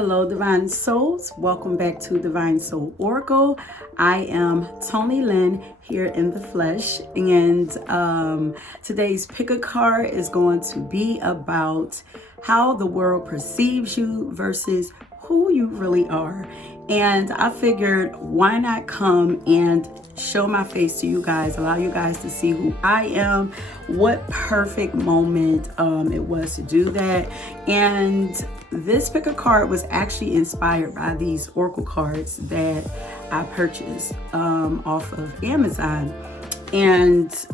Hello, Divine Souls. Welcome back to Divine Soul Oracle. I am Tony Lynn here in the flesh, and today's pick a card is going to be about how the world perceives you versus who you really are. And I figured, why not come and show my face to you guys, allow you guys to see who I am. What perfect moment it was to do that. And this pick a card was actually inspired by these oracle cards that I purchased off of Amazon, and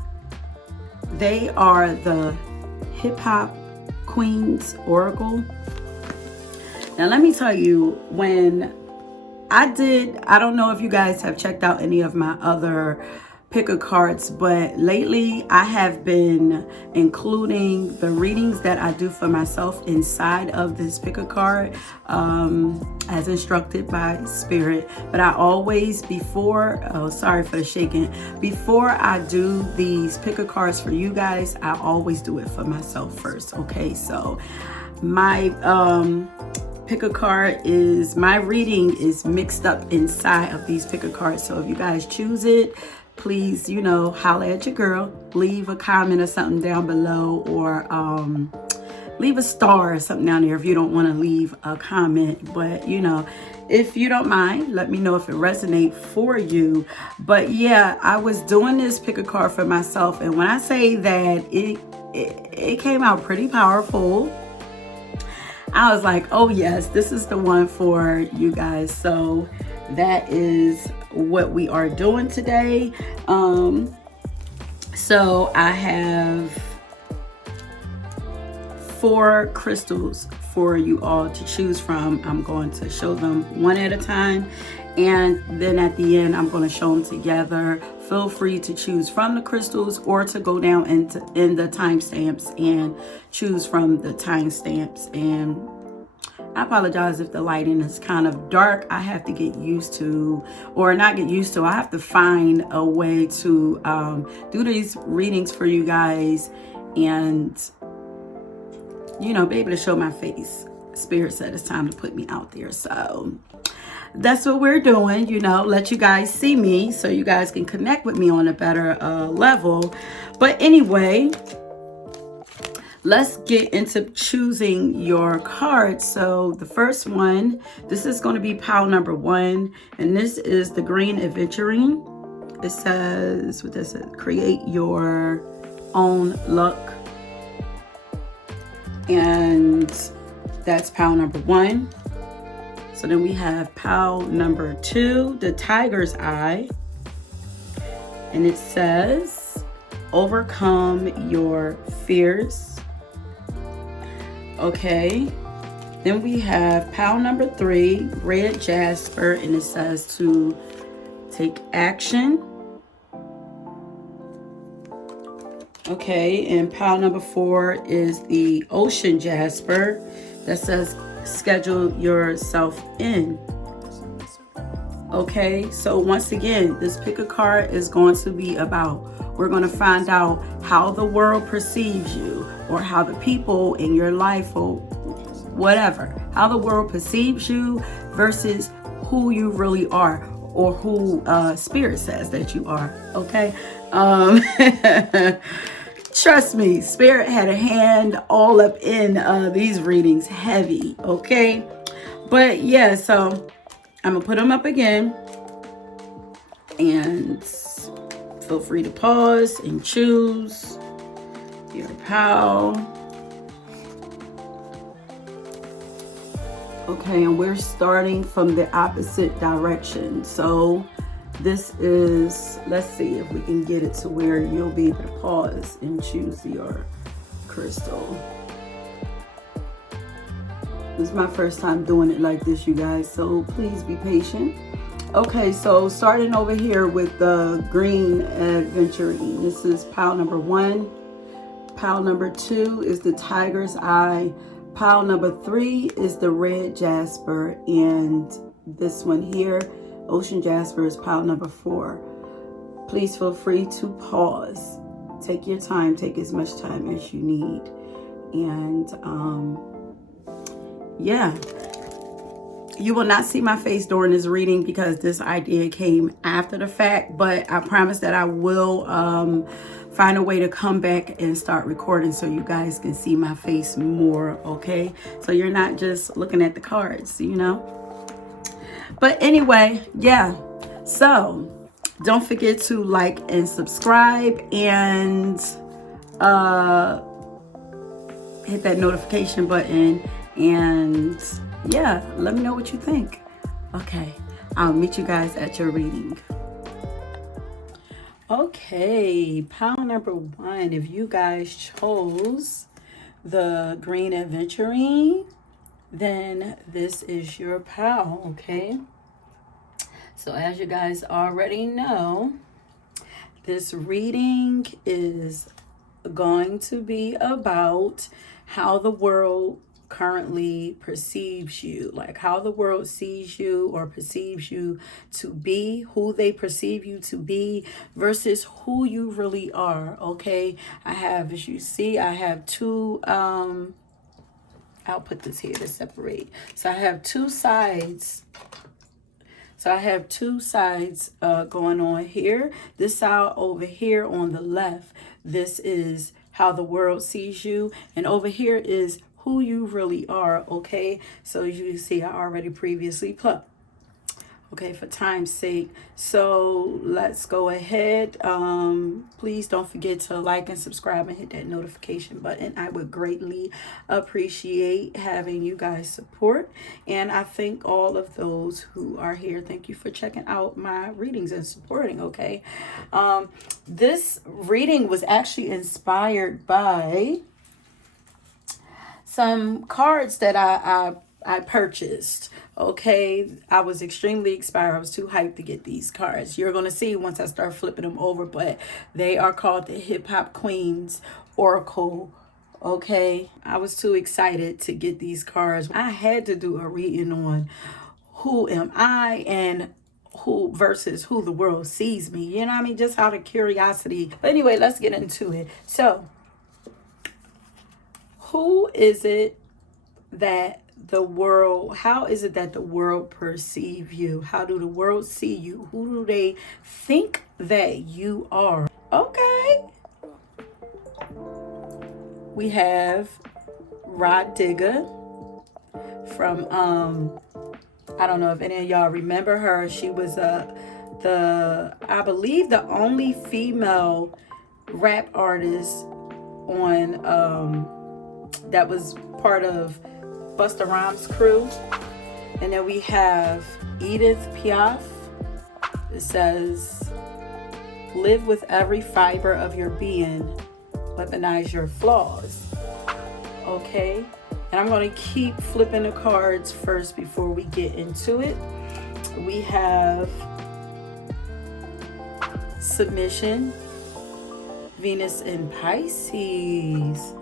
they are the Hip Hop Queens Oracle. Now let me tell you, when I don't know if you guys have checked out any of my other picker cards, but lately I have been including the readings that I do for myself inside of this picker card as instructed by Spirit. But I always, before I do these picker cards for you guys, I always do it for myself first. Okay, so my pick a card is, my reading is mixed up inside of these pick a cards. So if you guys choose it, please, holler at your girl, leave a comment or something down below, or leave a star or something down there if you don't want to leave a comment. But if you don't mind, let me know if it resonates for you. But yeah, I was doing this pick a card for myself, and when I say that it came out pretty powerful, I was like, oh yes, this is the one for you guys. So that is what we are doing today. So I have 4 crystals for you all to choose from. I'm going to show them one at a time, and then at the end I'm going to show them together. Feel free to choose from the crystals or to go down in the timestamps and choose from the timestamps. And I apologize if the lighting is kind of dark. I have to get used to, or not get used to, I have to find a way to do these readings for you guys and be able to show my face. Spirit said it's time to put me out there, so that's what we're doing, let you guys see me so you guys can connect with me on a better level. But anyway, let's get into choosing your cards. So the first one, this is going to be pile number 1, and this is the Green Aventurine. It says, what does it? Create your own luck. And that's pile number 1. So then we have pile number 2, the Tiger's Eye. And it says, overcome your fears. Okay. Then we have pile number 3, Red Jasper. And it says to take action. Okay. And pile number 4 is the Ocean Jasper. That says schedule yourself in. Okay, so once again, this pick a card is going to be about, we're going to find out how the world perceives you, or how the people in your life, or whatever, how the world perceives you versus who you really are, or who Spirit says that you are. Okay. Trust me, Spirit had a hand all up in these readings, heavy, okay? But yeah, so I'm going to put them up again. And feel free to pause and choose your pile. Okay, and we're starting from the opposite direction. So this is, let's see if we can get it to where you'll be able to pause and choose your crystal. This is my first time doing it like this, you guys, so please be patient. Okay, so starting over here with the Green Aventurine. This is pile number 1. Pile number 2 is the Tiger's Eye. Pile number 3 is the Red Jasper. And this one here, Ocean Jasper, is pile number 4. Please feel free to pause. Take your time. Take as much time as you need. And yeah. You will not see my face during this reading because this idea came after the fact, but I promise that I will find a way to come back and start recording so you guys can see my face more, okay? So you're not just looking at the cards, you know? But anyway, yeah. So don't forget to like and subscribe and hit that notification button, and yeah, let me know what you think. Okay, I'll meet you guys at your reading. Okay, pile number 1, if you guys chose the green adventuring, then this is your pile, okay? So as you guys already know, this reading is going to be about how the world currently perceives you, like how the world sees you or perceives you to be, who they perceive you to be versus who you really are, okay? I have, as you see, I have two, I'll put this here to separate. So I have two sides. Going on here. This side over here on the left, this is how the world sees you. And over here is who you really are, okay? So as you see, I already previously plucked. Okay, for time's sake. So let's go ahead. Please don't forget to like and subscribe and hit that notification button. I would greatly appreciate having you guys support. And I thank all of those who are here. Thank you for checking out my readings and supporting, okay? This reading was actually inspired by some cards that I purchased. Okay, I was extremely inspired. I was too hyped to get these cards. You're going to see once I start flipping them over, but they are called the Hip Hop Queens Oracle. Okay, I was too excited to get these cards. I had to do a reading on who am I and who versus who the world sees me. You know what I mean? Just out of curiosity. But anyway, let's get into it. So, who is it that the world, how is it that the world perceive you? How do the world see you? Who do they think that you are? Okay. We have Rod Digger from, I don't know if any of y'all remember her. She was I believe the only female rap artist on, that was part of Busta Rhymes' crew. And then we have Edith Piaf. It says, live with every fiber of your being, weaponize your flaws. Okay, and I'm going to keep flipping the cards first before we get into it. We have submission, Venus in Pisces,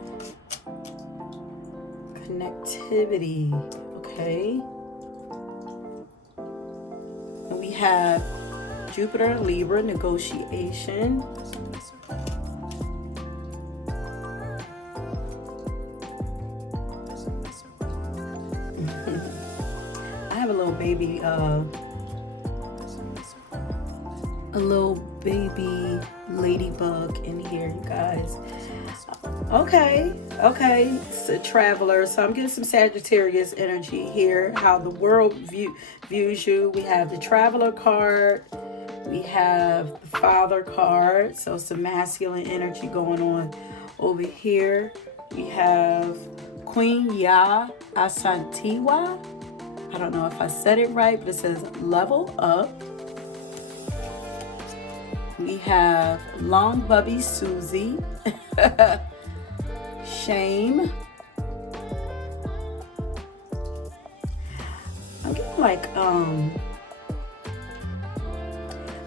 connectivity, okay. And we have Jupiter and Libra, negotiation. I have a little baby ladybug in here, you guys. Okay, it's a traveler. So I'm getting some Sagittarius energy here, how the world views you. We have the traveler card. We have the father card. So some masculine energy going on over here. We have Queen Ya Asantiwa. I don't know if I said it right, but it says level up. We have Long Bubby Susie. Shame. I'm getting like a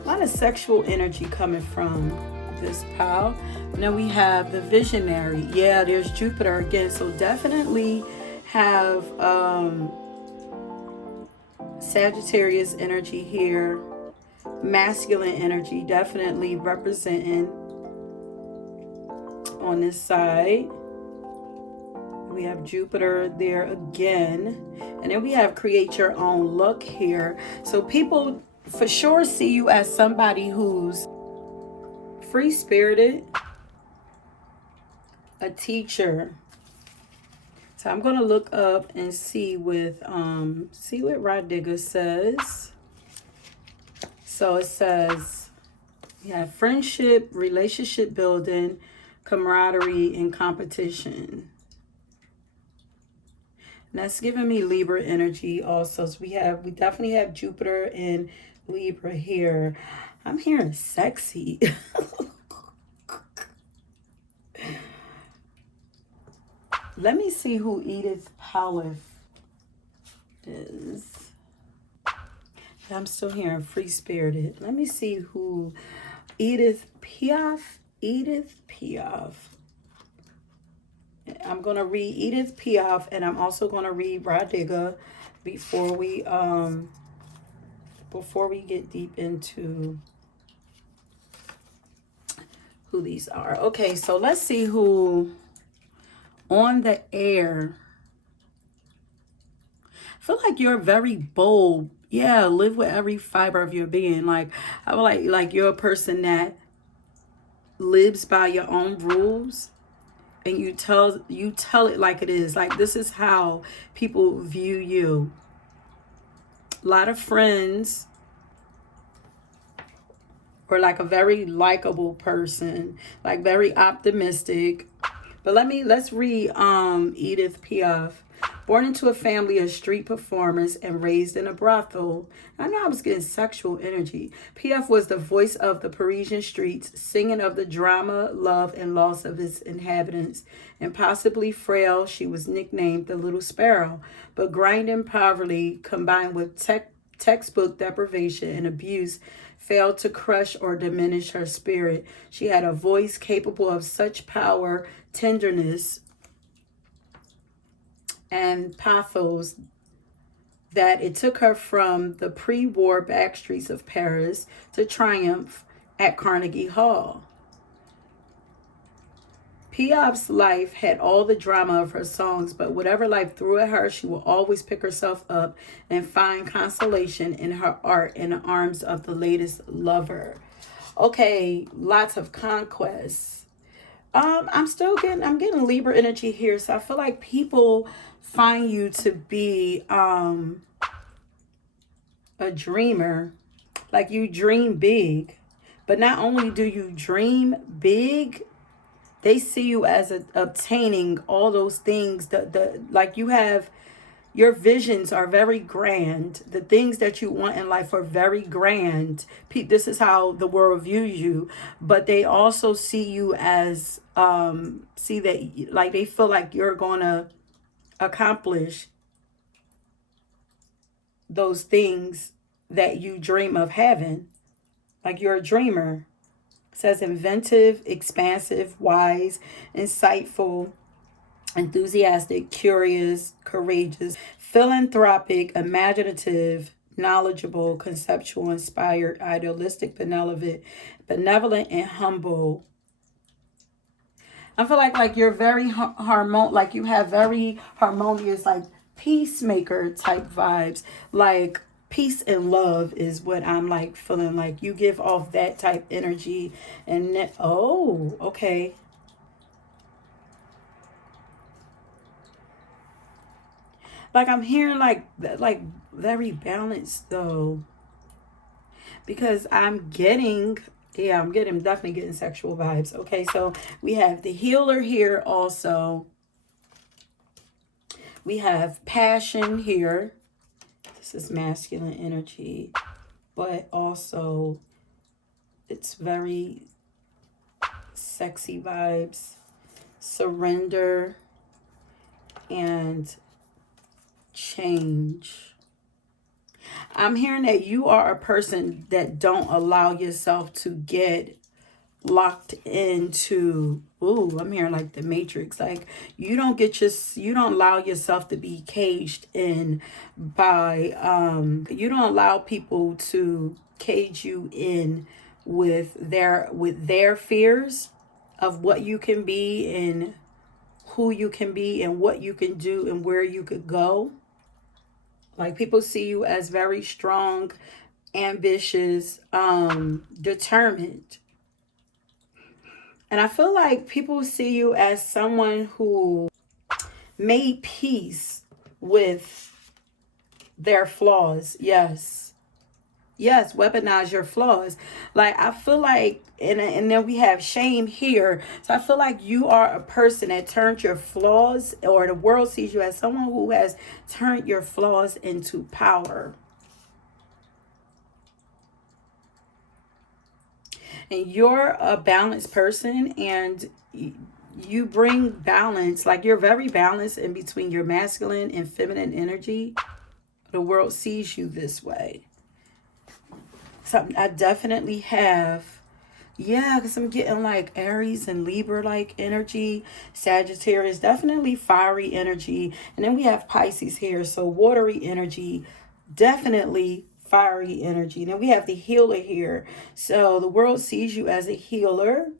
lot of sexual energy coming from this pile. And then we have the visionary. Yeah, there's Jupiter again. So definitely have Sagittarius energy here. Masculine energy definitely representing on this side. We have Jupiter there again. And then we have create your own look here. So people for sure see you as somebody who's free-spirited, a teacher. So I'm going to look up and see what Rod Digger says. So it says, yeah, friendship, relationship building, camaraderie, and competition. And that's giving me Libra energy also. So we definitely have Jupiter and Libra here. I'm hearing sexy. Let me see who Edith Piaf is. I'm still hearing free-spirited. Let me see who Edith Piaf. Edith Piaf. I'm going to read Edith Piaf, and I'm also going to read Rod Digger before we get deep into who these are. Okay, so let's see who on the air. I feel like you're very bold. Yeah, live with every fiber of your being. Like I feel like you're a person that lives by your own rules, and you tell it like it is. Like this is how people view you. A lot of friends, or like a very likable person, like very optimistic. But let's read Edith Piaf. Born into a family of street performers and raised in a brothel. I know I was getting sexual energy. Piaf was the voice of the Parisian streets, singing of the drama, love, and loss of its inhabitants. Impossibly frail, she was nicknamed the Little Sparrow. But grinding poverty, combined with textbook deprivation and abuse, failed to crush or diminish her spirit. She had a voice capable of such power, tenderness, and pathos that it took her from the pre-war back streets of Paris to triumph at Carnegie Hall. Piaf's life had all the drama of her songs, but whatever life threw at her, she will always pick herself up and find consolation in her art in the arms of the latest lover. Okay, lots of conquests. I'm getting Libra energy here, so I feel like people find you to be a dreamer. Like you dream big, but not only do you dream big, they see you as obtaining all those things. Like you have, your visions are very grand. The things that you want in life are very grand. This is how the world views you, but they also see you as see that, like they feel like you're gonna accomplish those things that you dream of having. Like you're a dreamer. It says inventive, expansive, wise, insightful, enthusiastic, curious, courageous, philanthropic, imaginative, knowledgeable, conceptual, inspired, idealistic, benevolent, and humble. I feel like you're very like you have very harmonious, like peacemaker type vibes. Like peace and love is what I'm like feeling. Like you give off that type energy. And oh, okay. Like I'm hearing like very balanced though, because I'm definitely getting sexual vibes. Okay, so we have the healer here also. We have passion here. This is masculine energy, but also it's very sexy vibes. Surrender and change. I'm hearing that you are a person that don't allow yourself to get locked into, ooh, I'm hearing like the Matrix. Like you don't allow yourself to be caged in by you don't allow people to cage you in with their fears of what you can be and who you can be and what you can do and where you could go. Like people see you as very strong, ambitious, determined. And I feel like people see you as someone who made peace with their flaws. Yes. Yes, weaponize your flaws. Like I feel like, and then we have shame here. So I feel like you are a person that turned your flaws, or the world sees you as someone who has turned your flaws into power. And you're a balanced person, and you bring balance. Like you're very balanced in between your masculine and feminine energy. The world sees you this way. Something I definitely have. Yeah, because I'm getting like Aries and Libra like energy. Sagittarius, definitely fiery energy. And then we have Pisces here. So watery energy, definitely fiery energy. Then we have the healer here. So the world sees you as a healer.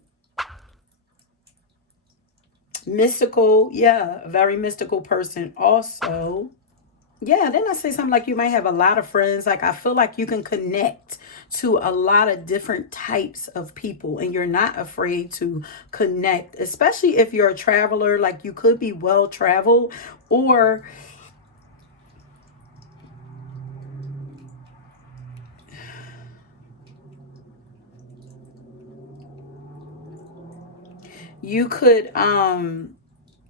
Mystical, yeah, very mystical person also. Yeah, then I say something like you might have a lot of friends. Like I feel like you can connect to a lot of different types of people and you're not afraid to connect, especially if you're a traveler. Like you could be well traveled, or you could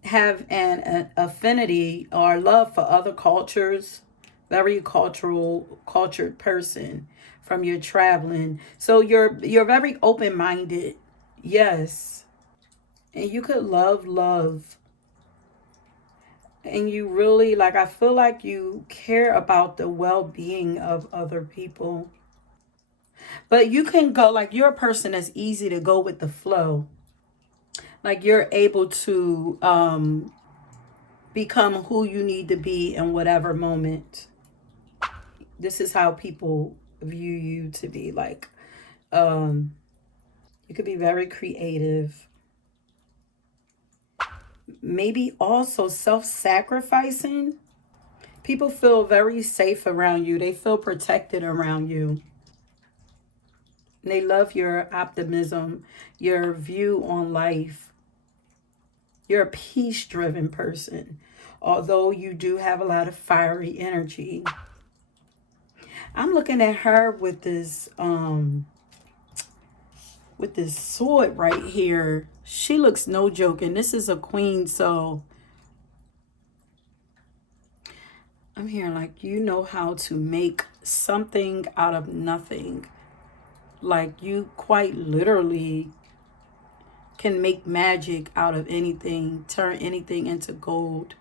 have an affinity or love for other cultures, very cultured person from your traveling. So you're very open-minded. Yes. And you could love. And you really, like, I feel like you care about the well-being of other people. But you can go, like, you're a person that's easy to go with the flow. Like you're able to become who you need to be in whatever moment. This is how people view you to be. Like you could be very creative, maybe also self-sacrificing. People feel very safe around you, they feel protected around you. They love your optimism, your view on life. You're a peace driven person, although you do have a lot of fiery energy. I'm looking at her with this sword right here. She looks no joke, and this is a queen, so I'm hearing like you know how to make something out of nothing. Like you quite literally can make magic out of anything, turn anything into gold.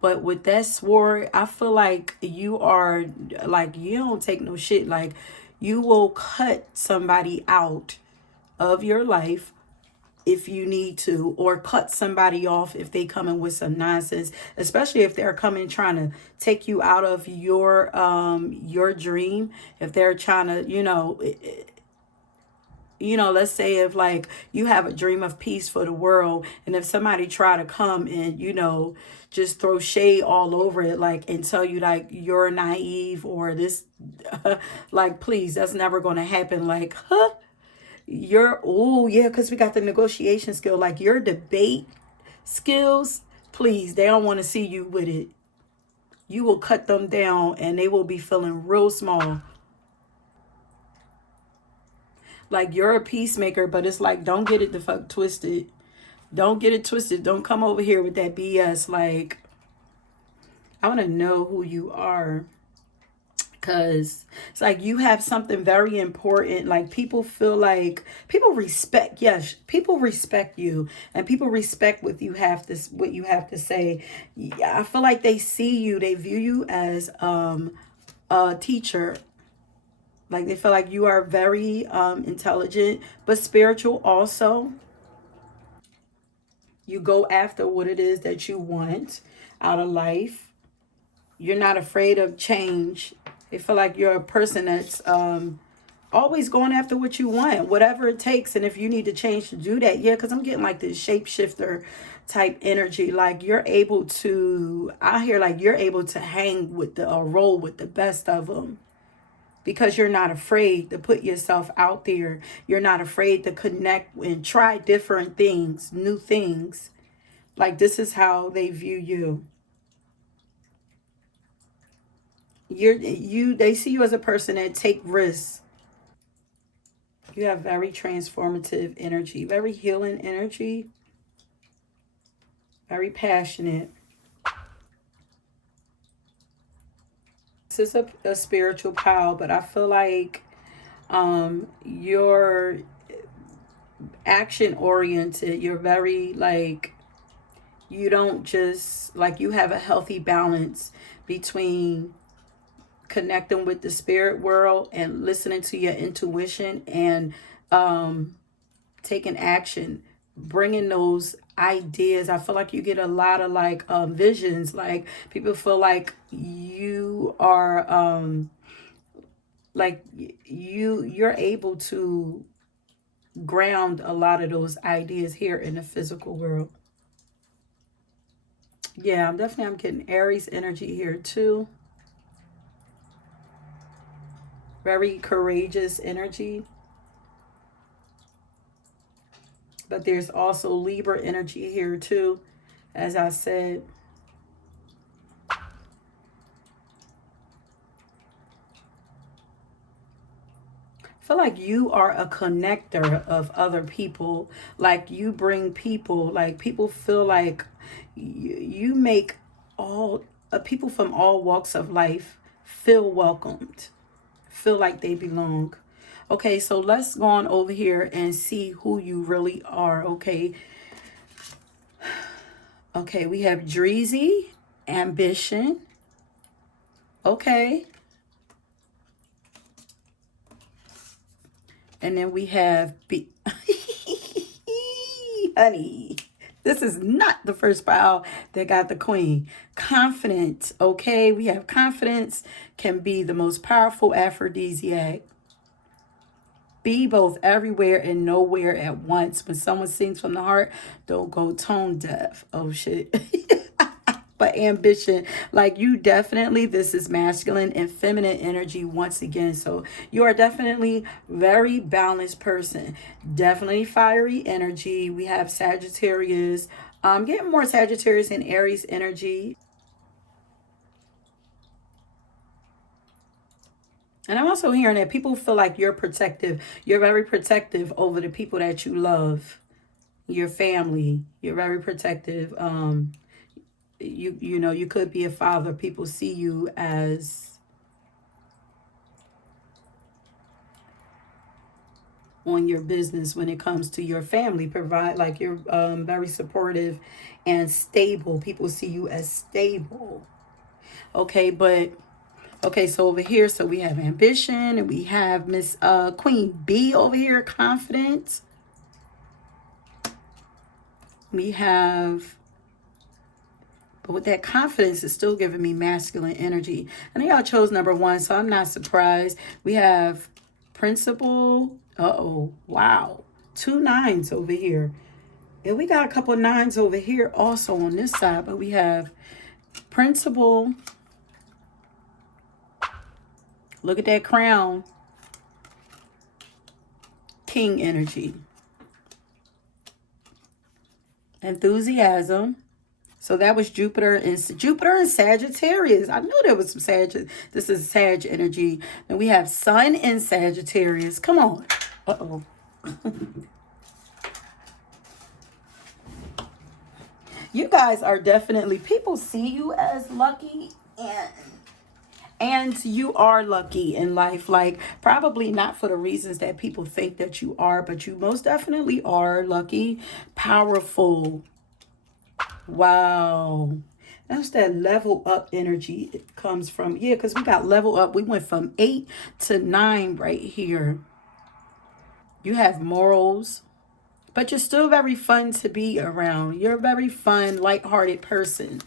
But with that sword, I feel like you are like, you don't take no shit. Like you will cut somebody out of your life if you need to, or cut somebody off if they come in with some nonsense, especially if they're coming trying to take you out of your dream. If they're trying to, let's say if like you have a dream of peace for the world, and if somebody try to come and just throw shade all over it, like, and tell you like you're naive or this like, please, that's never going to happen. Like, you're, oh yeah, because we got the negotiation skill, like your debate skills, please, they don't want to see you with it. You will cut them down and they will be feeling real small. Like you're a peacemaker, but it's like, don't get it the fuck twisted. Don't get it twisted. Don't come over here with that BS. Like, I want to know who you are. Because it's like you have something very important. Like people feel like people respect. Yes, people respect you, and people respect what you have to say. Yeah, I feel like they see you. They view you as a teacher. Like they feel like you are very intelligent, but spiritual also. You go after what it is that you want out of life. You're not afraid of change. They feel like you're a person that's always going after what you want, whatever it takes. And if you need to change to do that, yeah, because I'm getting like this shapeshifter type energy. Like you're able to, I hear like you're able to hang with the, or roll with the best of them. Because you're not afraid to put yourself out there. You're not afraid to connect and try different things, new things. Like this is how they view you. They see you as a person that take risks. You have very transformative energy, very healing energy, very passionate. This is a spiritual pal, but I feel like you're action oriented. You're very like, you don't just like, you have a healthy balance between connecting with the spirit world and listening to your intuition and taking action, bringing those ideas. I feel like you get a lot of like visions. Like people feel like you are like you're able to ground a lot of those ideas here in the physical world. Yeah, I'm getting Aries energy here too. Very courageous energy. But there's also Libra energy here too, as I said. I feel like you are a connector of other people. Like you bring people, like people feel like you make all people from all walks of life feel welcomed, feel like they belong. Okay, so let's go on over here and see who you really are. Okay. Okay, we have Dreezy, ambition. Okay. And then we have honey. This is not the first pile that got the queen. Confident. Okay, we have confidence can be the most powerful aphrodisiac. Be both everywhere and nowhere at once. When someone sings from the heart, don't go tone deaf. Oh shit. But ambition, like you definitely, this is masculine and feminine energy once again. So you are definitely very balanced person. Definitely fiery energy. We have Sagittarius. Getting more Sagittarius and Aries energy. And I'm also hearing that people feel like you're protective. You're very protective over the people that you love, your family. You're very protective. You know, you could be a father. People see you as on your business when it comes to your family. Provide like you're very supportive and stable. People see you as stable. Okay, but okay, so over here, so we have ambition and we have Miss Queen B over here, confident. We have, but with that confidence, it's still giving me masculine energy. I know y'all chose number one, so I'm not surprised. We have principal. Uh-oh, wow. 2 9s over here. And we got a couple 9s over here also on this side, but we have principal. Look at that crown. King energy. Enthusiasm. So that was Jupiter and Sagittarius. I knew there was some Sag. This is Sag energy. And we have Sun in Sagittarius. Come on. Uh-oh. You guys are definitely, people see you as lucky, and you are lucky in life. Like probably not for the reasons that people think that you are, but you most definitely are lucky, powerful. Wow. That's that level up energy it comes from. Yeah, because we got level up. We went from 8 to 9 right here. You have morals, but you're still very fun to be around. You're a very fun, lighthearted person.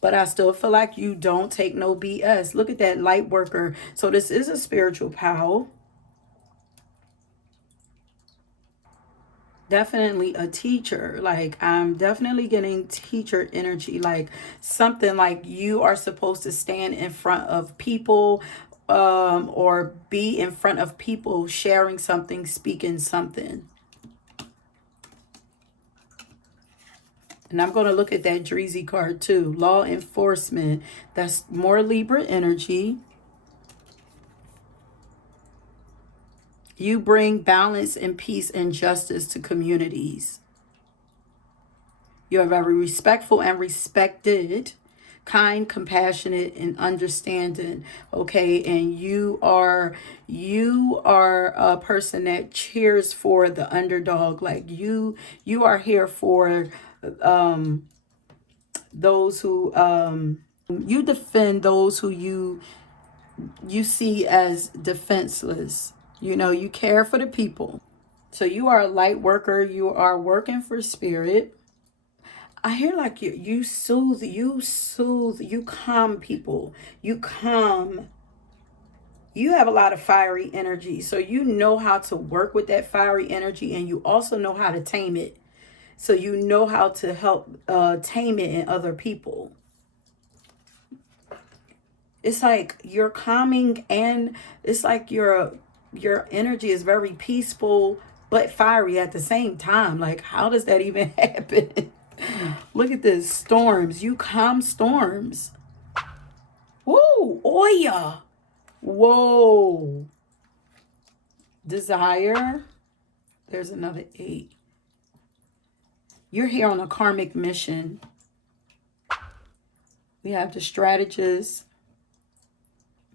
But I still feel like you don't take no BS. Look at that light worker. So this is a spiritual power. Definitely a teacher. Like, I'm definitely getting teacher energy. Like, something like you are supposed to stand in front of people, or be in front of people, sharing something, speaking something. And I'm going to look at that Dreezy card too. Law enforcement. That's more Libra energy. You bring balance and peace and justice to communities. You're very respectful and respected, kind, compassionate, and understanding. Okay, and you are a person that cheers for the underdog. Like, you are here for those who you defend those who you see as defenseless. You know, you care for the people. So you are a light worker. You are working for spirit. I hear like you soothe, you calm people. You calm. You have a lot of fiery energy. So you know how to work with that fiery energy, and you also know how to tame it. So you know how to help tame it in other people. It's like you're calming, and it's like your energy is very peaceful but fiery at the same time. Like, how does that even happen? Look at this. Storms. You calm storms. Whoa, Oya. Whoa. Desire. There's another 8. You're here on a karmic mission. We have the strategist.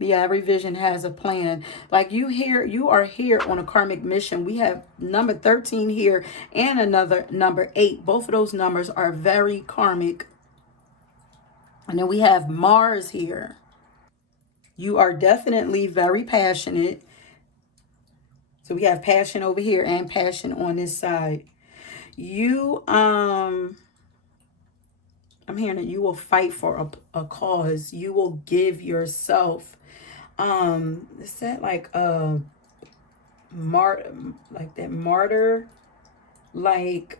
Yeah, every vision has a plan. Like, you are here on a karmic mission. We have number 13 here and another number 8. Both of those numbers are very karmic. And then we have Mars here. You are definitely very passionate. So we have passion over here and passion on this side. I'm hearing that you will fight for a cause. You will give yourself. Is that like a like that martyr? Like,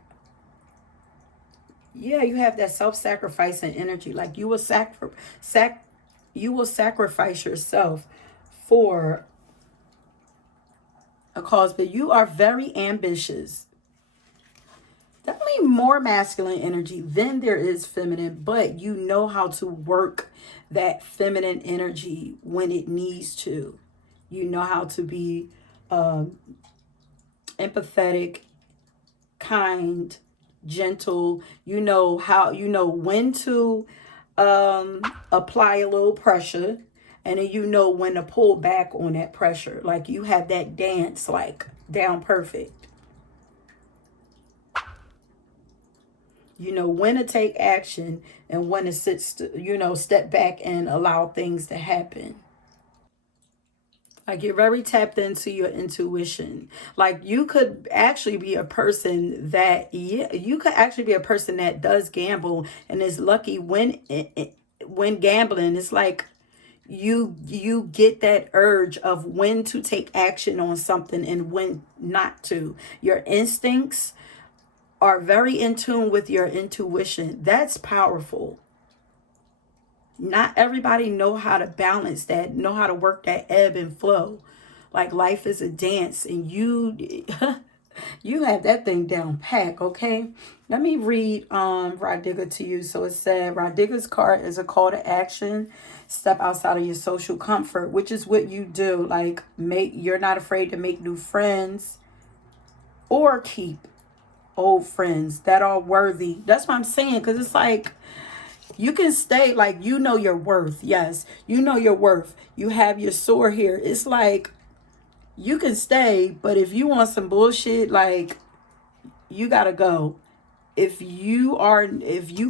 yeah, you have that self-sacrificing energy. Like, you will sacrifice yourself for a cause, but you are very ambitious. Definitely more masculine energy than there is feminine, but you know how to work that feminine energy when it needs to. You know how to be empathetic, kind, gentle. You know when to apply a little pressure, and then you know when to pull back on that pressure. Like, you have that dance like down perfect. You know when to take action and when to step back and allow things to happen. Like, you're very tapped into your intuition. Like, you could actually be a person that, yeah, you could actually be a person that does gamble and is lucky when gambling. It's like you get that urge of when to take action on something and when not to. Your instincts are very in tune with your intuition. That's powerful. Not everybody know how to balance that, know how to work that ebb and flow. Like, life is a dance, and you you have that thing down pack. Okay, let me read Radiga to you. So it said Radiga's card is a call to action. Step outside of your social comfort, which is what you do. Like, you're not afraid to make new friends or keep old friends that are worthy. That's what I'm saying, because it's like, you can stay, like, you know your worth. Yes, you know your worth. You have your sword here. It's like, you can stay, but if you want some bullshit, like, you gotta go. If you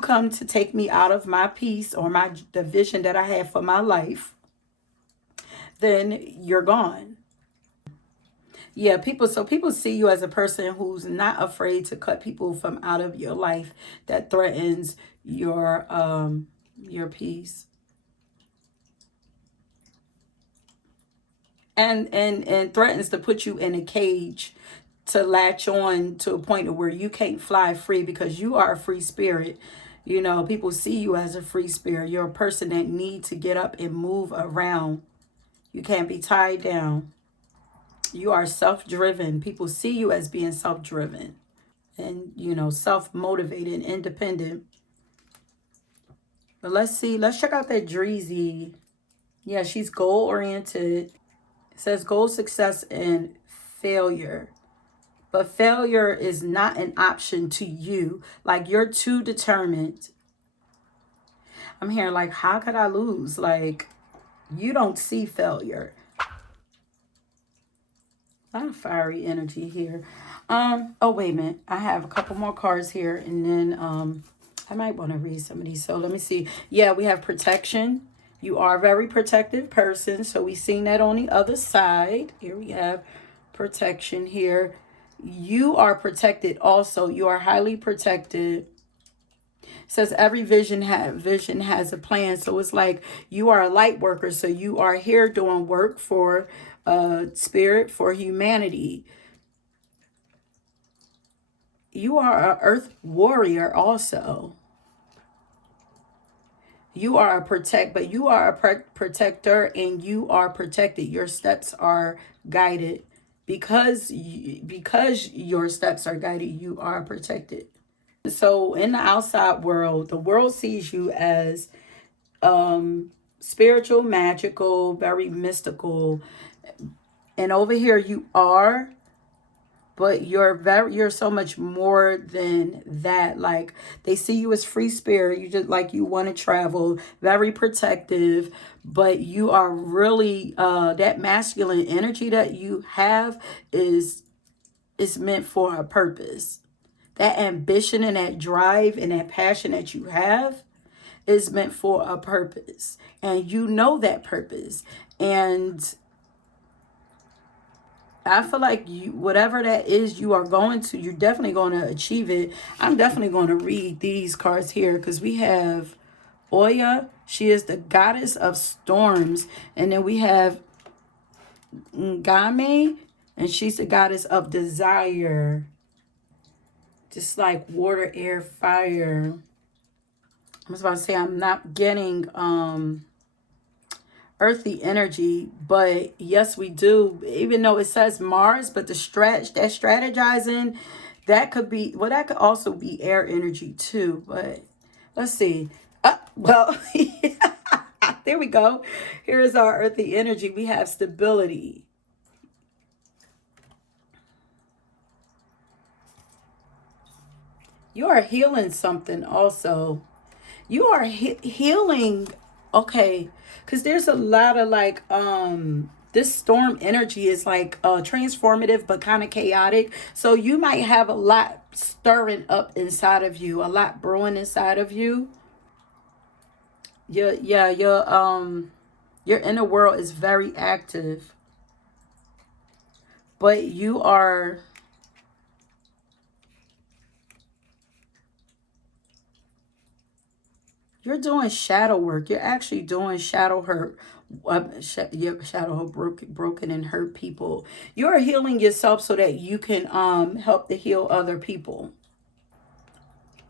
come to take me out of my peace or the vision that I have for my life, then you're gone. Yeah, people see you as a person who's not afraid to cut people from out of your life that threatens your peace. And threatens to put you in a cage to latch on to a point of where you can't fly free, because you are a free spirit. You know, people see you as a free spirit. You're a person that needs to get up and move around. You can't be tied down. You are self-driven. People see you as being self-driven and, you know, self-motivated, independent. But let's see. Let's check out that Dreezy. Yeah, she's goal-oriented. It says goal, success, and failure. But failure is not an option to you. Like, you're too determined. I'm hearing, like, how could I lose? Like, you don't see failure. A lot of fiery energy here. Oh, wait a minute. I have a couple more cards here, and then I might want to read some of these. So let me see. Yeah, we have protection. You are a very protective person. So we've seen that on the other side. Here we have protection here. You are protected also. You are highly protected. It says every vision has a plan. So it's like you are a light worker. So you are here doing work for spirit, for humanity. You are an earth warrior also. You are a but you are a protector, and you are protected. Your steps are guided. Because your steps are guided, you are protected. So in the outside world, the world sees you as spiritual, magical, very mystical. And over here you are, but you're so much more than that. Like, they see you as free spirit. You just, like, you want to travel, very protective, but you are really that masculine energy that you have is meant for a purpose. That ambition and that drive and that passion that you have is meant for a purpose. And you know that purpose. And I feel like you, whatever that is you are going to, you're definitely going to achieve it. I'm definitely going to read these cards here, because we have Oya. She is the goddess of storms. And then we have Ngame, and she's the goddess of desire. Just like water, air, fire. I was about to say, I'm not getting earthy energy, but yes, we do. Even though it says Mars, but that strategizing, that could be, well, that could also be air energy too. But let's see. Well, there we go. Here's our earthy energy. We have stability. You are healing something also. You are healing. Okay, because there's a lot of like this storm energy is like transformative but kind of chaotic. So you might have a lot stirring up inside of you, a lot brewing inside of you. Your inner world is very active, but you're doing shadow work. You're actually doing shadow hurt. Shadow hurt, broken and hurt people. You're healing yourself so that you can help to heal other people.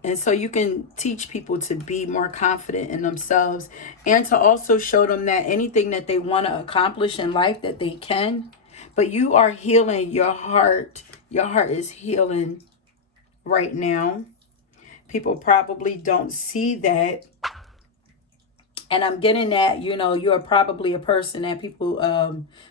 And so you can teach people to be more confident in themselves, and to also show them that anything that they want to accomplish in life, that they can. But you are healing your heart. Your heart is healing right now. People probably don't see that. And I'm getting that, you know, you're probably a person that people,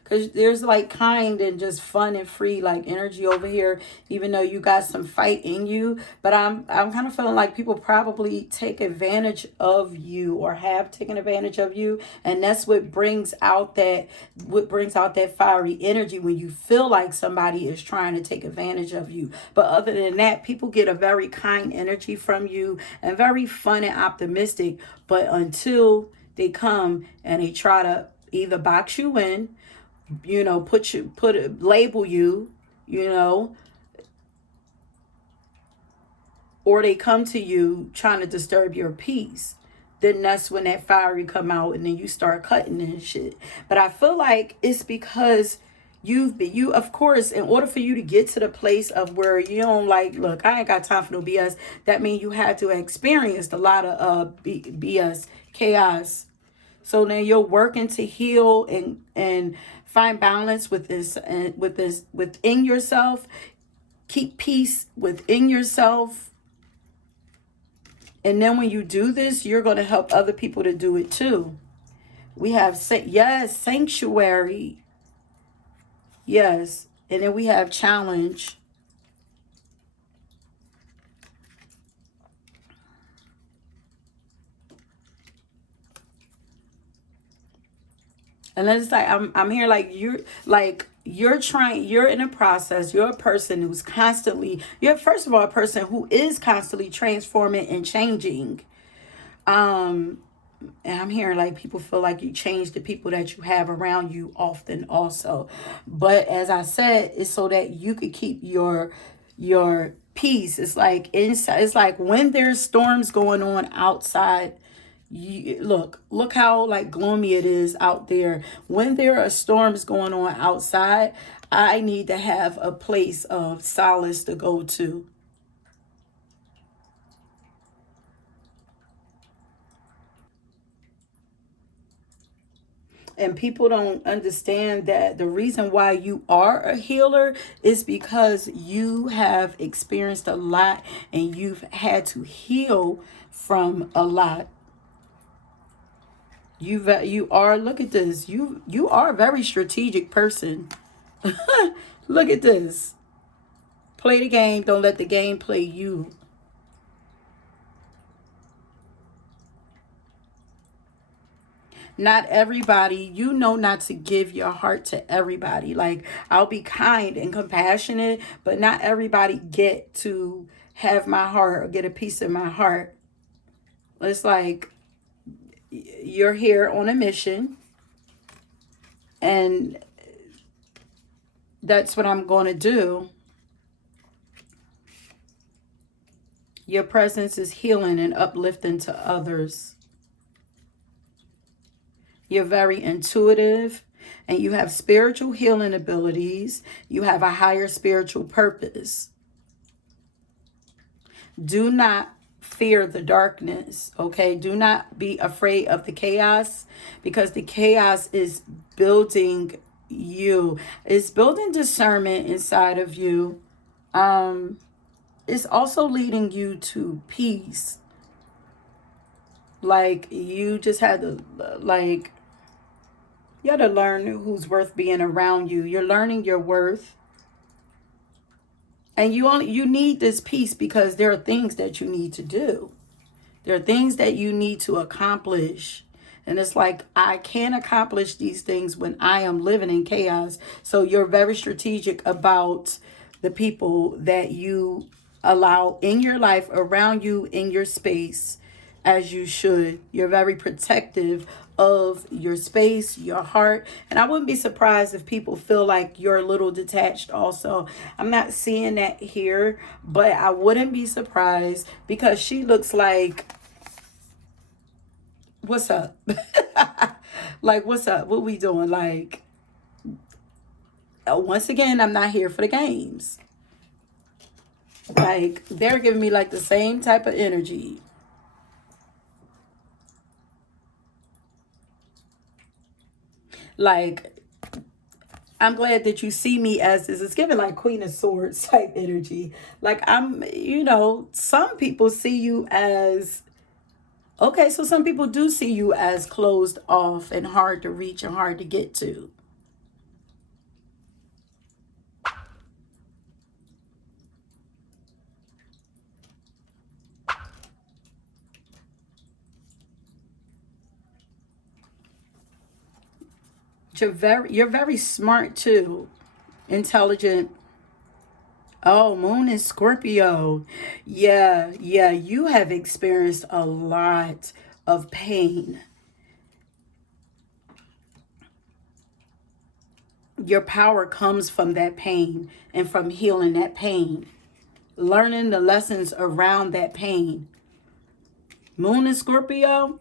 because there's like kind and just fun and free like energy over here, even though you got some fight in you. But I'm kind of feeling like people probably take advantage of you, or have taken advantage of you. And that's what brings out that fiery energy, when you feel like somebody is trying to take advantage of you. But other than that, people get a very kind energy from you, and very fun and optimistic. But until they come and they try to either box you in, you know, label you, you know, or they come to you trying to disturb your peace, then that's when that fiery come out, and then you start cutting and shit. But I feel like it's because You of course, in order for you to get to the place of where you don't like, look, I ain't got time for no BS. That means you had to experience a lot of BS, chaos. So then you're working to heal and find balance with this and with this within yourself. Keep peace within yourself. And then when you do this, you're going to help other people to do it too. We have, yes, sanctuary. Yes. And then we have challenge. And then it's like, I'm here you're trying, you're in a process. You're a person who's constantly, you're first of all a person who is constantly transforming and changing. And I'm hearing like people feel like you change the people that you have around you often also. But as I said, it's so that you could keep your peace. It's like inside, it's like when there's storms going on outside, look how like gloomy it is out there. When there are storms going on outside, I need to have a place of solace to go to. And people don't understand that the reason why you are a healer is because you have experienced a lot and you've had to heal from a lot. You are, look at this. You are a very strategic person. Look at this. Play the game, don't let the game play you. Not everybody, you know, not to give your heart to everybody. Like, I'll be kind and compassionate, but not everybody get to have my heart or get a piece of my heart. It's like you're here on a mission, and that's what I'm going to do. Your presence is healing and uplifting to others. You're very intuitive and you have spiritual healing abilities. You have a higher spiritual purpose. Do not fear the darkness, okay? Do not be afraid of the chaos, because the chaos is building you. It's building discernment inside of you. It's also leading you to peace. Like, you just had to, like, you got to learn who's worth being around you. You're learning your worth. And you need this peace because there are things that you need to do. There are things that you need to accomplish. And it's like, I can't accomplish these things when I am living in chaos. So you're very strategic about the people that you allow in your life, around you, in your space, as you should. You're very protective of your space, your heart. And I wouldn't be surprised if people feel like you're a little detached also. I'm not seeing that here, but I wouldn't be surprised, because she looks like, what's up? Like, what's up? What we doing? Like, once again, I'm not here for the games. Like, they're giving me like the same type of energy. Like, I'm glad that you see me as this. It's giving like Queen of Swords type energy. Like, some people see you as, okay, so some people do see you as closed off and hard to reach and hard to get to. You're very smart too. Intelligent. Oh, Moon in Scorpio. Yeah, you have experienced a lot of pain. Your power comes from that pain and from healing that pain, learning the lessons around that pain. Moon in Scorpio.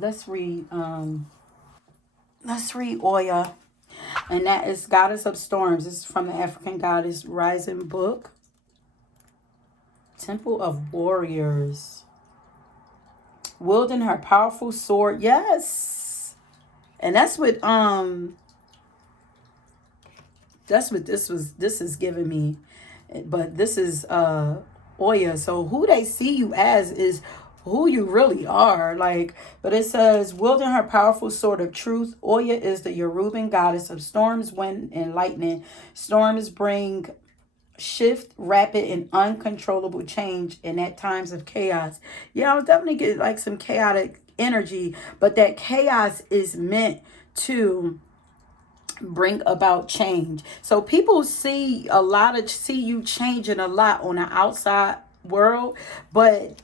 let's read Oya. And that is Goddess of Storms. This is from the African Goddess Rising book. Temple of Warriors. Wielding her powerful sword. Yes. And that's what this is giving me. But this is Oya. So who they see you as is who you really are. Like, but it says, wielding her powerful sword of truth, Oya is the Yoruban goddess of storms, wind, and lightning. Storms bring shift, rapid, and uncontrollable change, and at times of chaos. Yeah, I'll definitely get like some chaotic energy, but that chaos is meant to bring about change. So people see you changing a lot on the outside world, but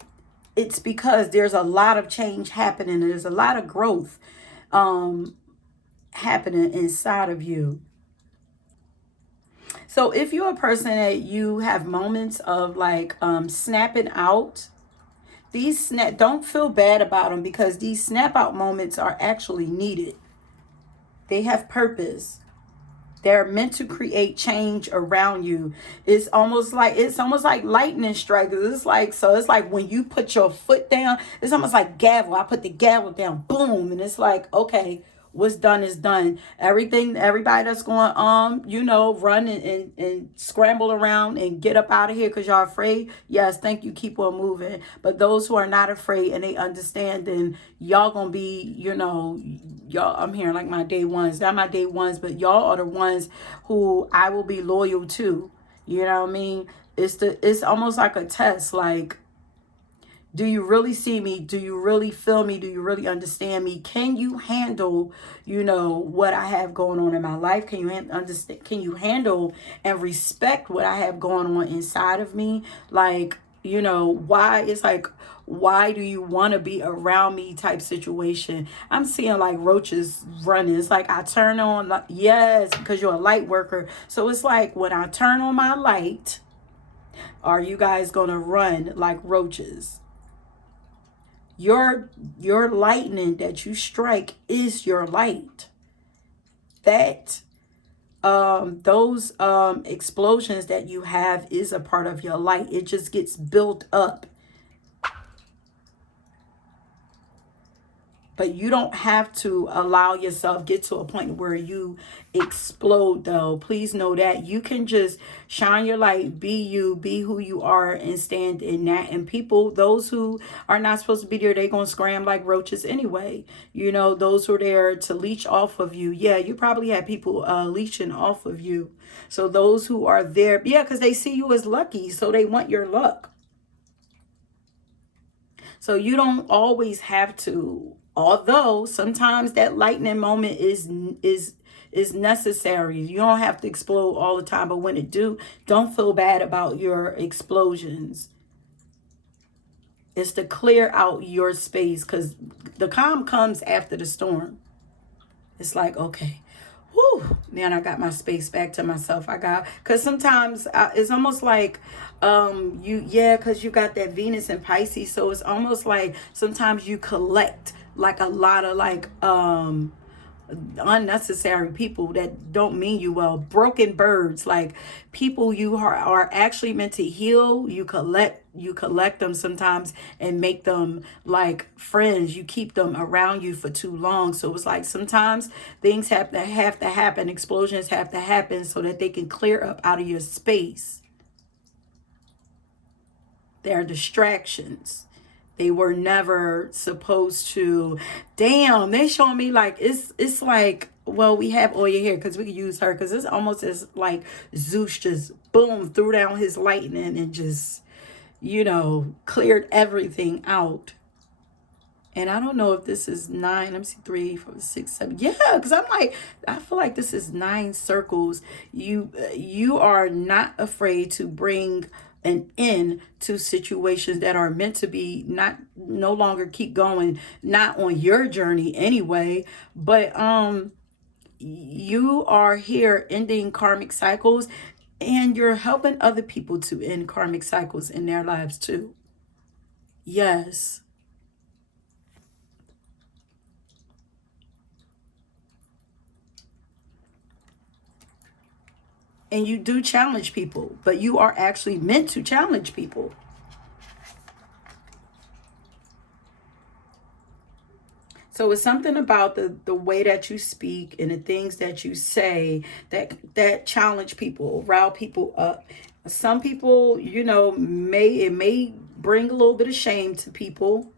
it's because there's a lot of change happening. There's a lot of growth happening inside of you. So if you're a person that you have moments of like snapping out, don't feel bad about them, because these snap out moments are actually needed. They have purpose. They're meant to create change around you. It's almost like lightning strikes. It's like when you put your foot down, it's almost like gavel. I put the gavel down, boom, and it's like, okay, what's done is done. Everybody that's going run and scramble around and get up out of here because y'all afraid. Yes, thank you, keep on moving. But those who are not afraid and they understand, then y'all gonna be, y'all, I'm hearing like my day ones, not my day ones, but y'all are the ones who I will be loyal to. You know what I mean? It's almost like a test. Like, do you really see me? Do you really feel me? Do you really understand me? Can you handle, what I have going on in my life? Can you understand? Can you handle and respect what I have going on inside of me? Like, why do you want to be around me type situation? I'm seeing like roaches running. It's like I turn on, yes, because you're a light worker. So it's like when I turn on my light, are you guys going to run like roaches? Your lightning that you strike is your light. That those explosions that you have is a part of your light. It just gets built up. But you don't have to allow yourself get to a point where you explode, though. Please know that you can just shine your light, be you, be who you are, and stand in that. And people, those who are not supposed to be there, they're going to scram like roaches anyway. Those who are there to leech off of you. Yeah, you probably have people leeching off of you. So those who are there, yeah, because they see you as lucky, so they want your luck. So you don't always have to, although sometimes that lightning moment is necessary. You don't have to explode all the time, but when it do, don't feel bad about your explosions. It's to clear out your space, because the calm comes after the storm. It's like, okay, whew, man, I got my space back to myself. Because sometimes it's almost like because you got that Venus and Pisces. So it's almost like sometimes you collect like a lot of like unnecessary people that don't mean you well. Broken birds, like people you are actually meant to heal. You collect them sometimes and make them like friends. You keep them around you for too long. So it's like sometimes things have to happen. Explosions have to happen so that they can clear up out of your space. They're distractions. They were never supposed to. Damn, they showing me like it's like, well, we have Oya here because we can use her, because it's almost as like Zeus just boom threw down his lightning and just cleared everything out. And I don't know if this is 9. Let me see, 3, 4, 6, 7. Yeah, because I feel like this is 9 circles. You are not afraid to bring an end to situations that are meant to be no longer keep going, not on your journey anyway. But you are here ending karmic cycles, and you're helping other people to end karmic cycles in their lives too. Yes. And you do challenge people, but you are actually meant to challenge people. So it's something about the way that you speak and the things that you say that challenge people, rile people up. Some people, may bring a little bit of shame to people.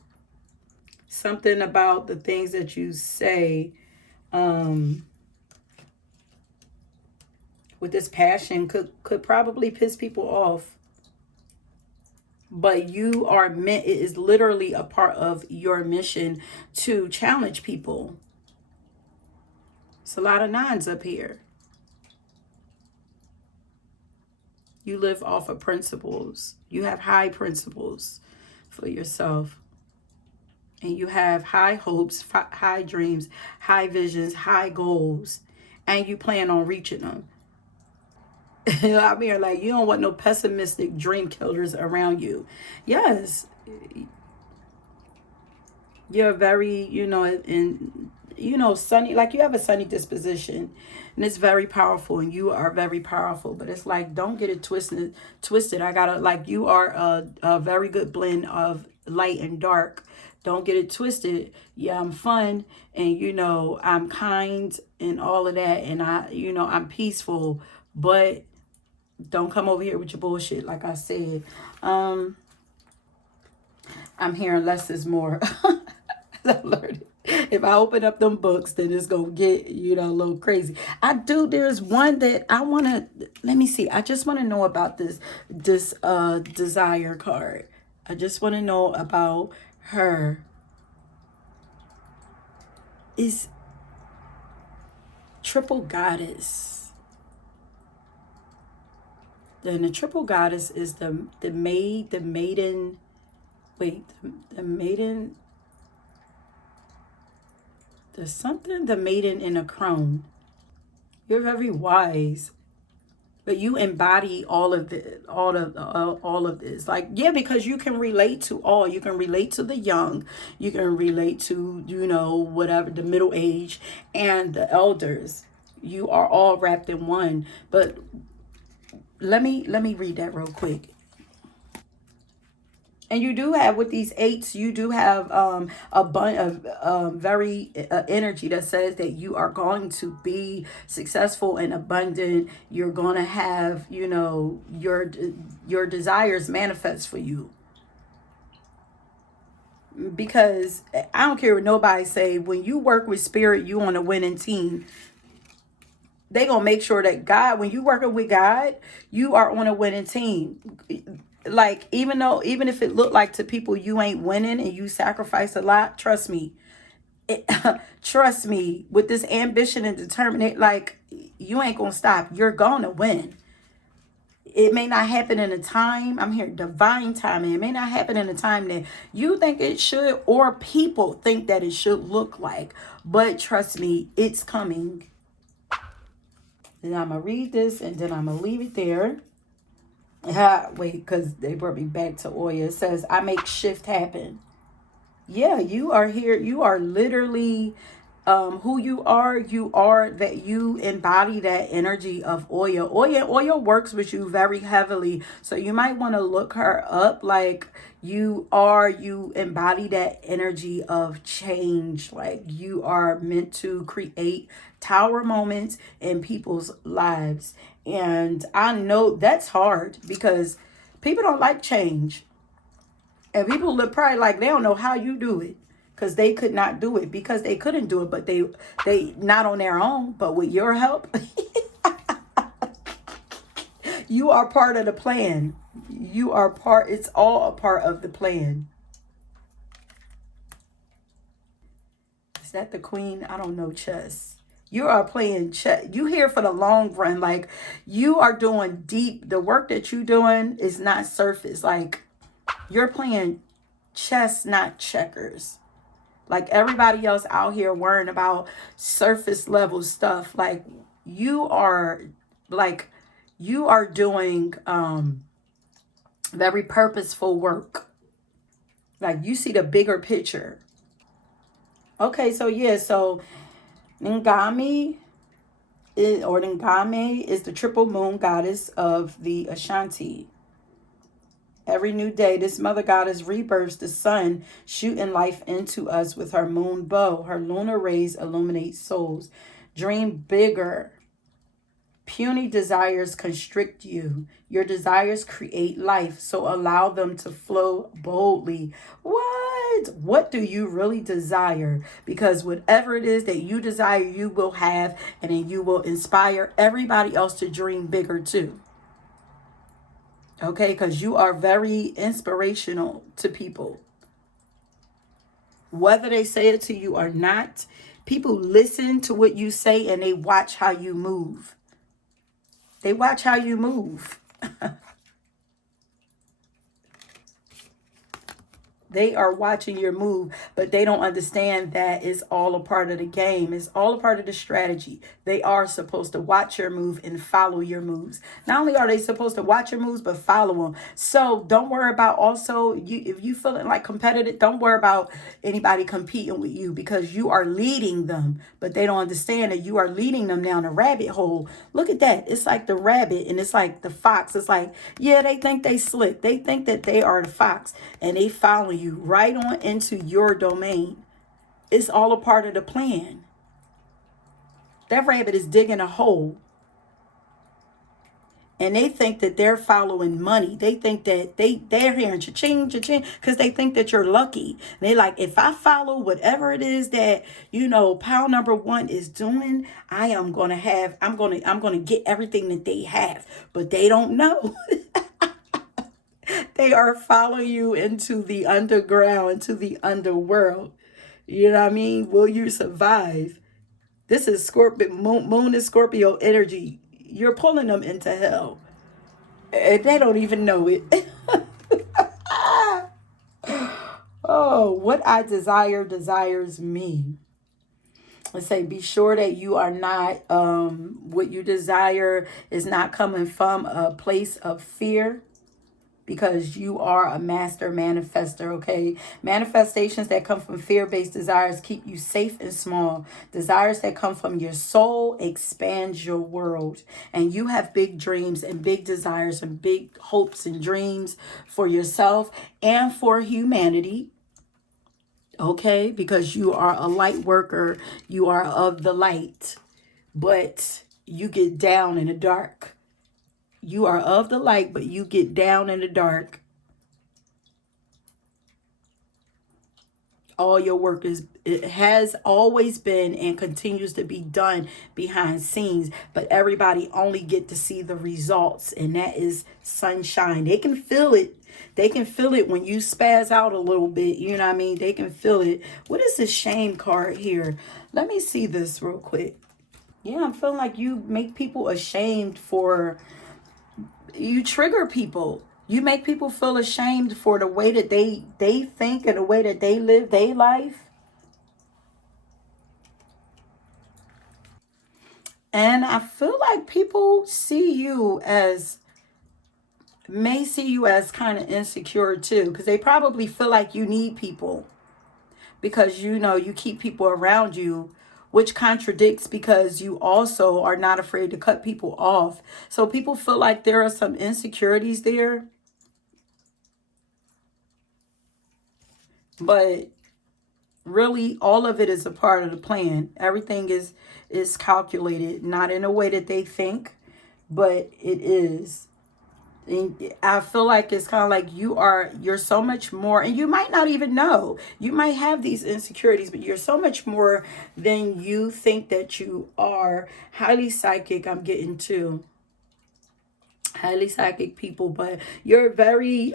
Something about the things that you say, um, with this passion could probably piss people off. But you are meant, it is literally a part of your mission to challenge people. It's a lot of nines up here. You live off of principles. You have high principles for yourself. And you have high hopes, high dreams, high visions, high goals. And you plan on reaching them. I mean, like, you don't want no pessimistic dream killers around you. Yes, you're very, sunny, like you have a sunny disposition, and it's very powerful, and you are very powerful. But it's like, don't get it twisted. I gotta, like, you are a very good blend of light and dark. Don't get it twisted. Yeah, I'm fun, and I'm kind and all of that, and I'm peaceful, but don't come over here with your bullshit. Like I said, I'm hearing less is more. I learned it. If I open up them books, then it's gonna get, a little crazy. There's one that I wanna, let me see. I just wanna know about this desire card. I just wanna know about her. Is triple goddess. Then the triple goddess is the maiden, wait, the maiden, there's something, the maiden in a crown. You're very wise, but you embody all of it, all of this. Like, yeah, because you can relate to all. You can relate to the young. You can relate to, whatever, the middle age and the elders. You are all wrapped in one. But let me read that real quick. And you do have, with these eights, you do have a bunch of very energy that says that you are going to be successful and abundant. You're going to have, your desires manifest for you. Because I don't care what nobody say, when you work with spirit, you on a winning team. They gonna make sure that God, when you working with God, you are on a winning team. Like, even if it looked like to people you ain't winning and you sacrifice a lot, trust me, trust me, with this ambition and determination, like, you ain't gonna stop. You're gonna win. It may not happen in a time, I'm here, divine timing. It may not happen in a time that you think it should, or people think that it should look like, but trust me, it's coming. And I'm gonna read this, and then I'm gonna leave it there. Wait, because they brought me back to Oya. It says, I make shift happen. Yeah, you are here. You are literally who you are. You are that, you embody that energy of Oya. Oya works with you very heavily. So you might want to look her up. Like, you embody that energy of change. Like, you are meant to create tower moments in people's lives. And I know that's hard because people don't like change. And people look probably like they don't know how you do it, because they could not do it, because they couldn't do it, but they not on their own, but with your help, you are part of the plan. It's all a part of the plan. Is that the queen? I don't know chess. You are playing chess. You here for the long run. Like, you are doing deep. The work that you doing is not surface. Like, you're playing chess, not checkers. Like, everybody else out here worrying about surface level stuff. Like, you are like you are doing very purposeful work. Like, you see the bigger picture. Okay, so yeah, so Ngami or Ngame, is the triple moon goddess of the Ashanti. Every new day, this mother goddess rebirths the sun, shooting life into us with her moon bow. Her lunar rays illuminate souls. Dream bigger. Puny desires constrict you. Your desires create life, so allow them to flow boldly. What? What do you really desire? Because whatever it is that you desire, you will have, and then you will inspire everybody else to dream bigger too. Okay, because you are very inspirational to people. Whether they say it to you or not, people listen to what you say and they watch how you move. They watch how you move. They are watching your move, but they don't understand that it's all a part of the game. It's all a part of the strategy. They are supposed to watch your move and follow your moves. Not only are they supposed to watch your moves, but follow them. So don't worry about also, if you feeling like competitive, don't worry about anybody competing with you, because you are leading them, but they don't understand that you are leading them down a rabbit hole. Look at that. It's like the rabbit and it's like the fox. It's like, yeah, they think they slick. They think that they are the fox, and they follow you right on into your domain. It's all a part of the plan. That rabbit is digging a hole, and they think that they're following money. They think that they're hearing cha-ching, cha-ching, because they think that you're lucky. They like, if I follow whatever it is that, pile number one is doing, I'm gonna get everything that they have. But they don't know. They are following you into the underground, into the underworld. You know what I mean? Will you survive? This is Scorpio, moon is Scorpio energy. You're pulling them into hell. And they don't even know it. Oh, what I desire desires me. Let's say, be sure that you are not, what you desire is not coming from a place of fear, because you are a master manifester, okay? Manifestations that come from fear-based desires keep you safe and small. Desires that come from your soul expand your world. And you have big dreams and big desires and big hopes and dreams for yourself and for humanity, okay? Because you are a light worker. You are of the light, but you get down in the dark. You are of the light, but you get down in the dark. All your work it has always been and continues to be done behind scenes, but everybody only get to see the results, and that is sunshine. They can feel it. They can feel it when you spaz out a little bit. You know what I mean? They can feel it. What is this shame card here? Let me see this real quick. Yeah, I'm feeling like you make people ashamed for... You trigger people. You make people feel ashamed for the way that they think and the way that they live their life. And I feel like people may see you as kind of insecure too, because they probably feel like you need people, because you keep people around you, which contradicts, because you also are not afraid to cut people off. So people feel like there are some insecurities there. But really, all of it is a part of the plan. Everything is calculated, not in a way that they think, but it is. And I feel like it's kind of like you're so much more, and you might not even know. You might have these insecurities, but you're so much more than you think that you are. Highly psychic, I'm getting to. Highly psychic people, but you're very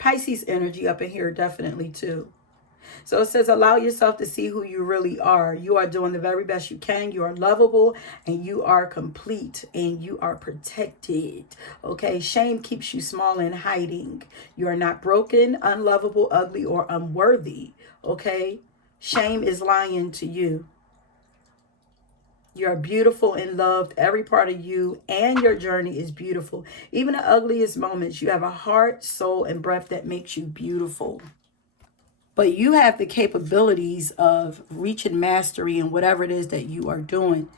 Pisces energy up in here, definitely too. So it says, allow yourself to see who you really are. You are doing the very best you can. You are lovable, and you are complete, and you are protected. Okay. Shame keeps you small and hiding. You are not broken, unlovable, ugly, or unworthy. Okay. Shame is lying to you. You are beautiful and loved. Every part of you and your journey is beautiful. Even the ugliest moments, you have a heart, soul, and breath that makes you beautiful. But you have the capabilities of reaching mastery in whatever it is that you are doing.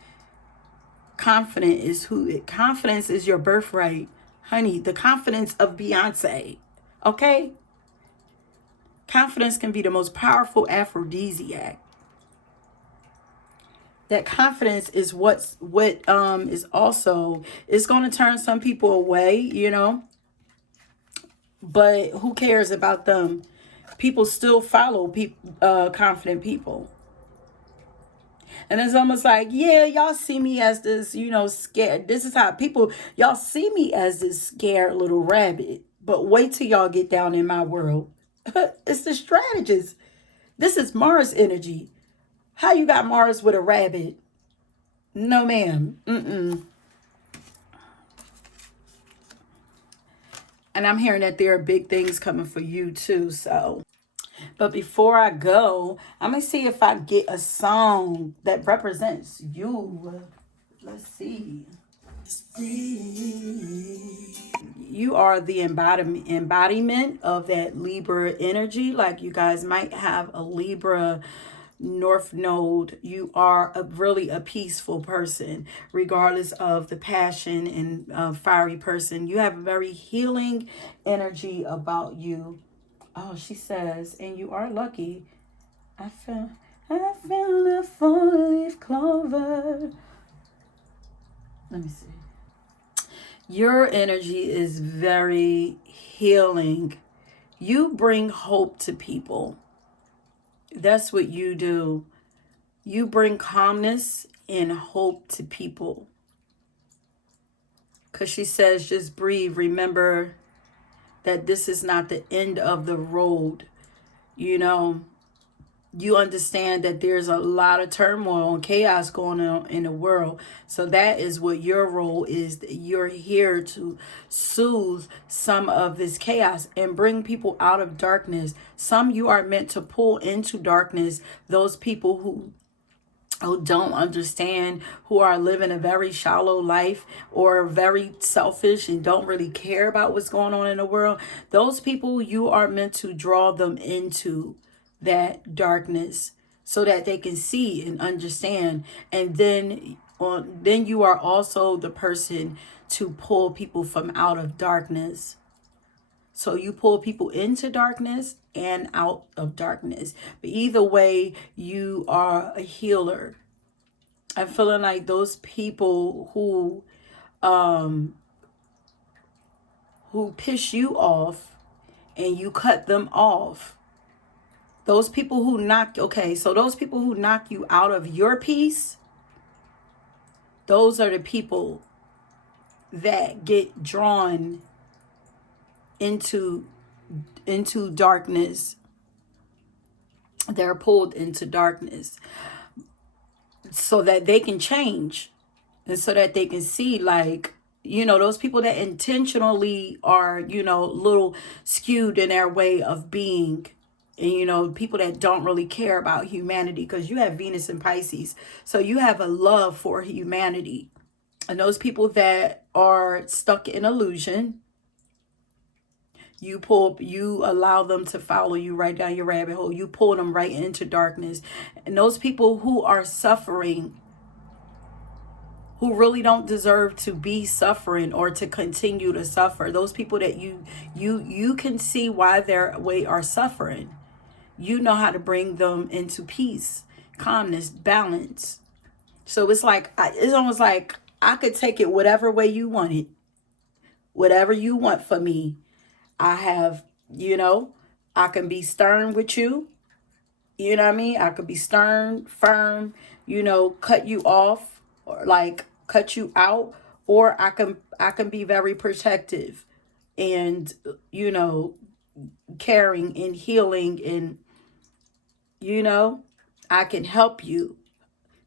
Confidence is your birthright, honey. The confidence of Beyonce. Okay? Confidence can be the most powerful aphrodisiac. That confidence is what is also, it's going to turn some people away, you know, but who cares about them? People still follow confident people. And it's almost like, yeah, y'all see me as this, you know, scared. This is how people, y'all see me as this scared little rabbit. But wait till y'all get down in my world. It's the strategist. This is Mars energy. How you got Mars with a rabbit? No, ma'am. Mm-mm. And I'm hearing that there are big things coming for you too. So, but before I go, I'm going to see if I get a song that represents you. Let's see. You are the embodiment of that Libra energy. Like, you guys might have a Libra North Node. You are really a peaceful person, regardless of the passion and fiery person. You have a very healing energy about you. Oh, she says, and you are lucky. I feel a four-leaf clover. Let me see. Your energy is very healing. You bring hope to people. That's what you do. You bring calmness and hope to people. Because she says, just breathe. Remember that this is not the end of the road. You know, you understand that there's a lot of turmoil and chaos going on in the world. So that is what your role is. That you're here to soothe some of this chaos and bring people out of darkness. Some you are meant to pull into darkness. Those people who don't understand, who are living a very shallow life or very selfish and don't really care about what's going on in the world. Those people, you are meant to draw them into that darkness so that they can see and understand. And then you are also the person to pull people from out of darkness. So you pull people into darkness and out of darkness. But either way, you are a healer. I'm feeling like those people who piss you off and you cut them off. Those people who those people who knock you out of your peace, those are the people that get drawn into darkness. They're pulled into darkness so that they can change and so that they can see, like, you know, those people that intentionally are, you know, little skewed in their way of being. And, you know, people that don't really care about humanity, because you have Venus and Pisces. So you have a love for humanity. And those people that are stuck in illusion, you allow them to follow you right down your rabbit hole. You pull them right into darkness. And those people who are suffering, who really don't deserve to be suffering or to continue to suffer, those people that you can see why they are suffering. You know how to bring them into peace, calmness, balance. So it's almost like I could take it whatever way you want it. Whatever you want for me. I have, you know, I can be stern with you. You know what I mean? I could be stern, firm, you know, cut you off or like cut you out, or I can be very protective and, you know, caring and healing, and, you know, I can help you.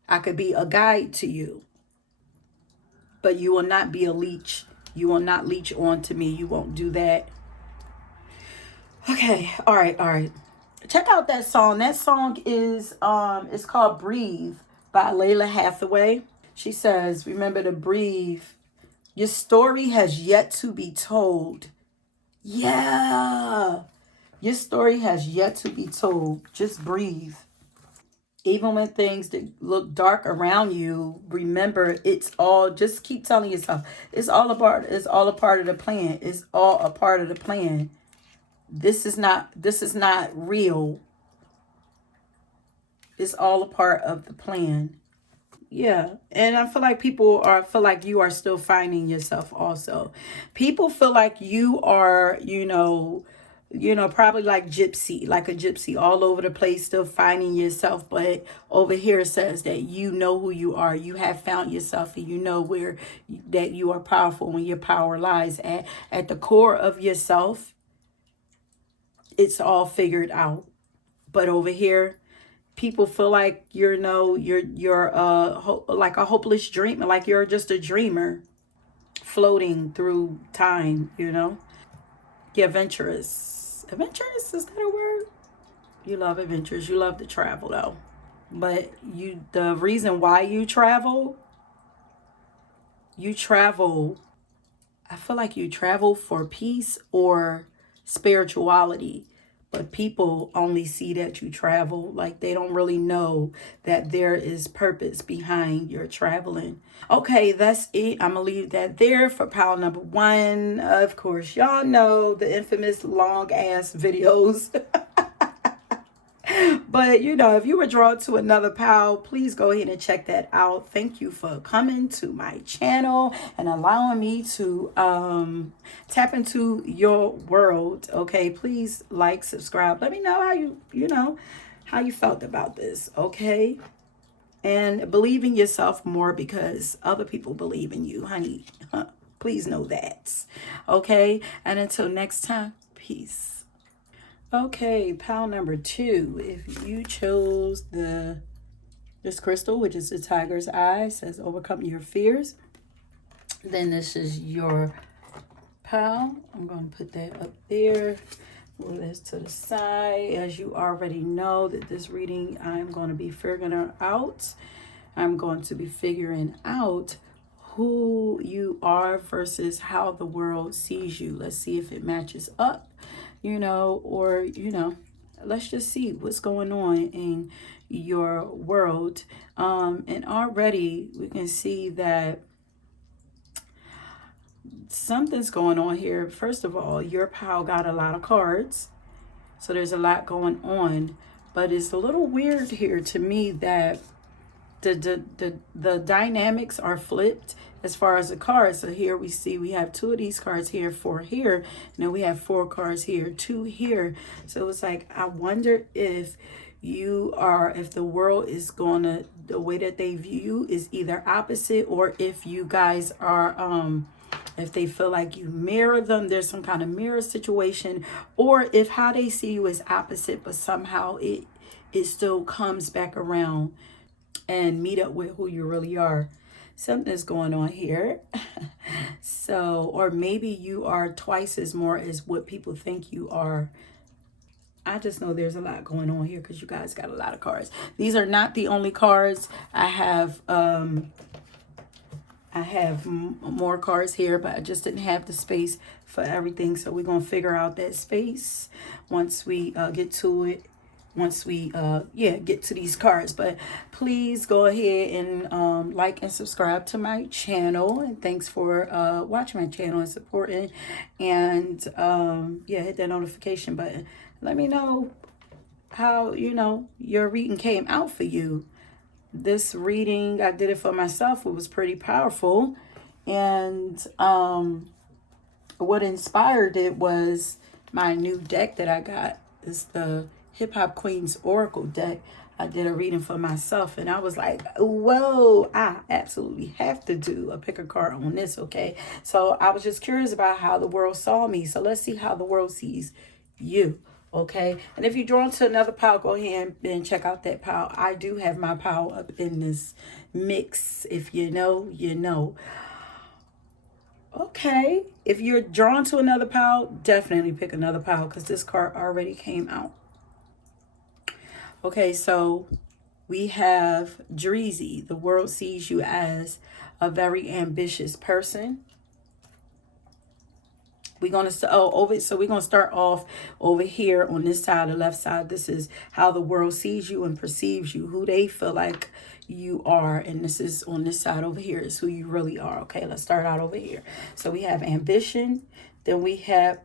I could be a guide to you. But you will not be a leech. You will not leech onto me. You won't do that. Okay, all right. Check out that song. That song is it's called Breathe by Layla Hathaway. She says, remember to breathe. Your story has yet to be told. Yeah. Your story has yet to be told. Just breathe. Even when things that look dark around you, remember it's all, just keep telling yourself, it's all a part of the plan. It's all a part of the plan. This is not real. It's all a part of the plan. Yeah. And I feel like you are still finding yourself also. People feel like you are, probably like like a gypsy all over the place, still finding yourself. But over here it says that you know who you are. You have found yourself, and you know where that you are powerful, when your power lies at the core of yourself. It's all figured out. But over here, people feel like you're like a hopeless dreamer, like you're just a dreamer floating through time. You're adventurous, is that a word? You love adventures, you love to travel though. But the reason why you travel, I feel like you travel for peace or spirituality. But people only see that you travel. Like, they don't really know that there is purpose behind your traveling. Okay, that's it. I'm going to leave that there for pile number one. Of course, y'all know the infamous long ass videos. But if you were drawn to another pal, please go ahead and check that out. Thank you for coming to my channel and allowing me to tap into your world. Okay, please like, subscribe. Let me know how you felt about this. Okay, and believe in yourself more, because other people believe in you, honey. Please know that. Okay, and until next time, peace. Okay, pile number two. If you chose this crystal, which is the tiger's eye, says overcome your fears, then this is your pile. I'm going to put that up there. Move this to the side. As you already know, that this reading, I'm going to be figuring out. I'm going to be figuring out who you are versus how the world sees you. Let's see if it matches up. Or let's just see what's going on in your world. And already we can see that something's going on here. First of all, your pal got a lot of cards, so there's a lot going on. But it's a little weird here to me that the dynamics are flipped as far as the cards. So here we have two of these cards here, four here, and then we have four cards here, two here. So it's like, I wonder if the world is gonna, the way that they view you is either opposite, or if you guys are if they feel like you mirror them, there's some kind of mirror situation, or if how they see you is opposite, but somehow it still comes back around and meet up with who you really are. Something's going on here. So, or maybe you are twice as more as what people think you are. I just know there's a lot going on here because you guys got a lot of cards. These are not the only cards. I have more cards here, but I just didn't have the space for everything. So we're going to figure out that space once we get to it. Once we get to these cards. But please go ahead and like and subscribe to my channel, and thanks for watching my channel and supporting, and hit that notification button. Let me know how your reading came out for you. This reading, I did it for myself. It was pretty powerful, and what inspired it was my new deck that I got. It's the Hip Hop Queens Oracle deck. I did a reading for myself, and I was like, whoa, I absolutely have to do a pick a card on this. Okay, so I was just curious about how the world saw me. So let's see how the world sees you. Okay, and if you're drawn to another pile, go ahead and check out that pile. I do have my pile up in this mix. If you know, you know. Okay, if you're drawn to another pile, definitely pick another pile, because this card already came out. Okay, so we have Dreezy. The world sees you as a very ambitious person. We're going to, so we're going to start off over here on this side, the left side. This is how the world sees you and perceives you, who they feel like you are. And this is on this side over here is who you really are. Okay, let's start out over here. So we have ambition. Then we have,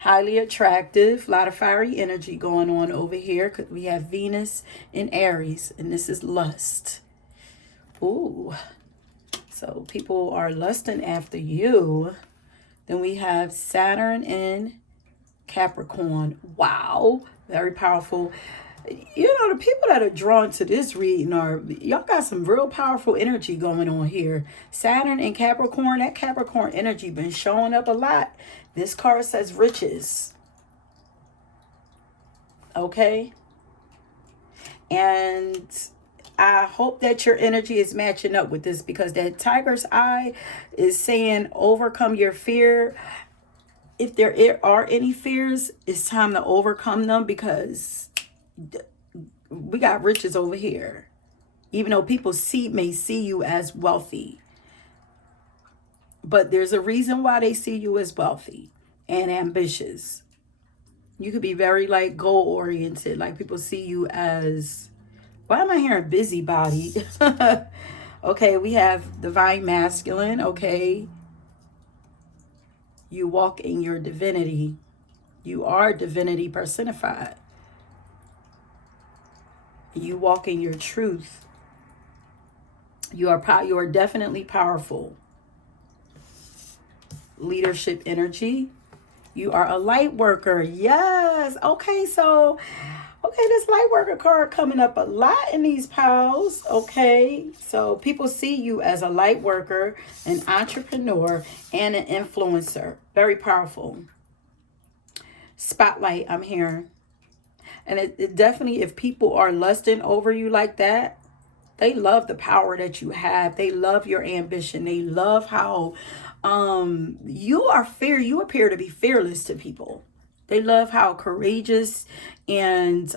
highly attractive, a lot of fiery energy going on over here. We have Venus in Aries, and this is lust. Ooh. So people are lusting after you. Then we have Saturn in Capricorn. Wow. Very powerful. You know, the people that are drawn to this reading are, y'all got some real powerful energy going on here. Saturn in Capricorn, that Capricorn energy been showing up a lot. This card says riches. Okay. And I hope that your energy is matching up with this, because that tiger's eye is saying overcome your fear. If there are any fears, it's time to overcome them, because we got riches over here. Even though people may see you as wealthy, but there's a reason why they see you as wealthy and ambitious. You could be very like goal oriented. Like people see you as, why am I hearing busybody? Okay, we have divine masculine. Okay. You walk in your divinity. You are divinity personified. You walk in your truth. You are definitely powerful. Leadership energy. You are a light worker. Yes. Okay, so this light worker card coming up a lot in these piles. Okay, so people see you as a light worker, an entrepreneur, and an influencer. Very powerful. Spotlight, I'm hearing. And it definitely, if people are lusting over you like that, they love the power that you have. They love your ambition. They love how you appear to be fearless to people. They love how courageous and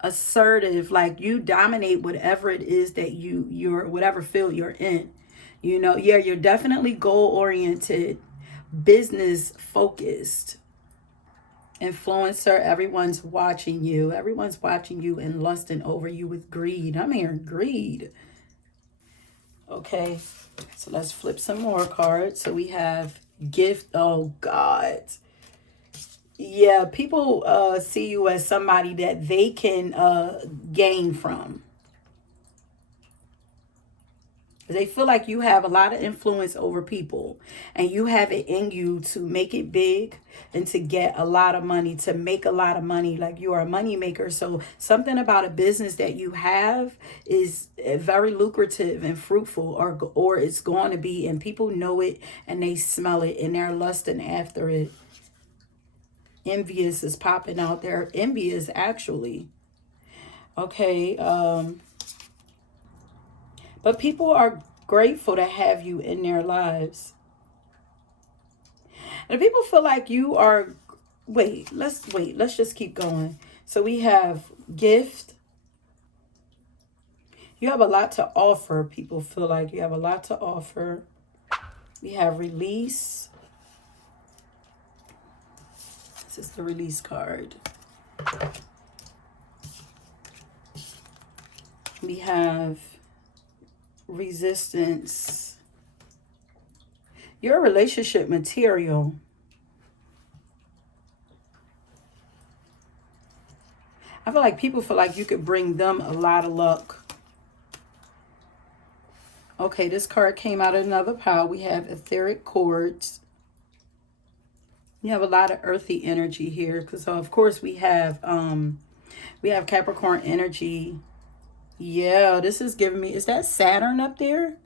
assertive, like you dominate whatever it is that you're whatever field you're in. You know, yeah, you're definitely goal oriented, business focused. Influencer, everyone's watching you. Everyone's watching you and lusting over you with greed. I'm hearing greed. Okay, so let's flip some more cards. So we have gift. Oh, God. Yeah, people see you as somebody that they can gain from. They feel like you have a lot of influence over people, and you have it in you to make it big and to get a lot of money, to make a lot of money. Like you are a money maker. So something about a business that you have is very lucrative and fruitful, or it's going to be, and people know it and they smell it and they're lusting after it. Envious is popping out there. Envious, actually. Okay, but people are grateful to have you in their lives. And people feel like you are, let's just keep going. So we have gift. You have a lot to offer. People feel like you have a lot to offer. We have release. This is the release card. We have resistance. Your relationship material. I feel like people feel like you could bring them a lot of luck. Okay, this card came out of another pile. We have etheric cords. You have a lot of earthy energy here, because of course we have Capricorn energy. Yeah, this is giving me, is that Saturn up there?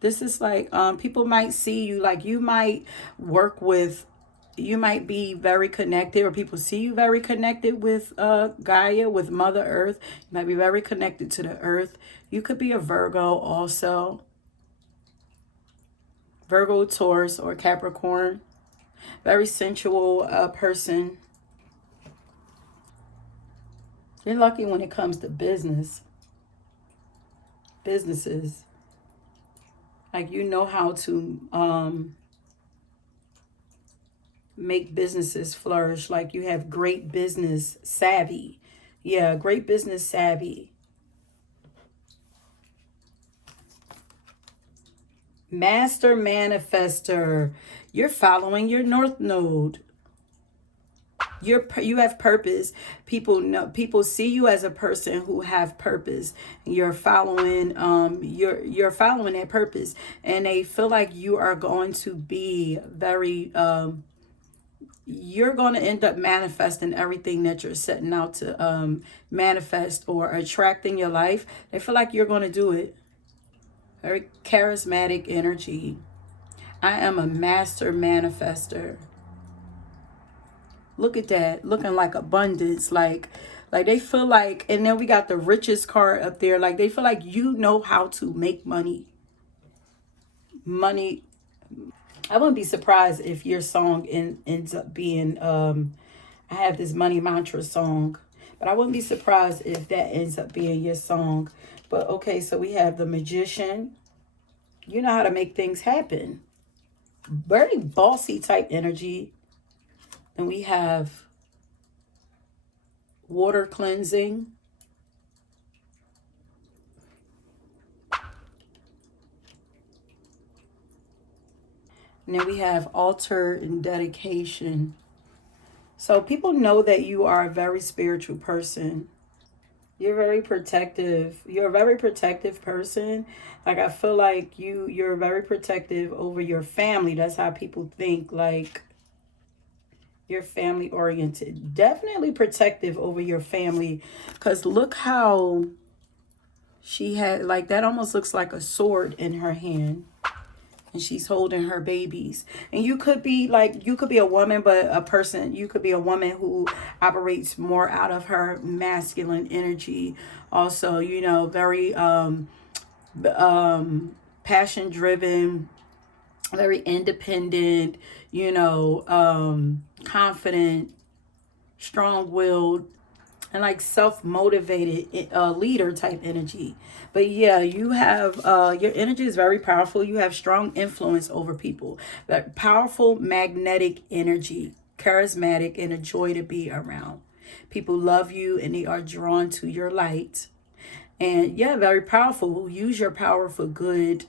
This is like, people might see you, like you might you might be very connected, or people see you very connected with Gaia, with Mother Earth. You might be very connected to the earth. You could be a Virgo also. Virgo, Taurus, or Capricorn. Very sensual person. You're lucky when it comes to business. businesses. Like, you know how to make businesses flourish. Like, you have great business savvy. Yeah, great business savvy. Master manifester. You're following your north node. You have purpose. People see you as a person who have purpose. You're following you're following that purpose, and they feel like you are going to be very you're going to end up manifesting everything that you're setting out to manifest or attract in your life. They feel like you're going to do it. Very charismatic energy. I am a master manifester. Look at that, looking like abundance, like they feel like, and then we got the richest card up there. Like, they feel like you know how to make money. Money. I wouldn't be surprised if your song ends up being, I have this money mantra song, but I wouldn't be surprised if that ends up being your song. But okay, so we have the magician. You know how to make things happen. Very bossy type energy. And we have water cleansing. And then we have altar and dedication. So people know that you are a very spiritual person. You're very protective. You're a very protective person. Like, I feel like you're very protective over your family. That's how people think. Like, you're family oriented. Definitely protective over your family. Because look how she had, like, that almost looks like a sword in her hand. And she's holding her babies. And you could be like, you could be a woman, but a person, you could be a woman who operates more out of her masculine energy. Also, you know, very passion driven, very independent, you know, confident, strong willed, and like self-motivated leader type energy. But yeah, you have your energy is very powerful. You have strong influence over people. That powerful magnetic energy, charismatic, and a joy to be around. People love you and they are drawn to your light. And yeah, very powerful. Use your power for good.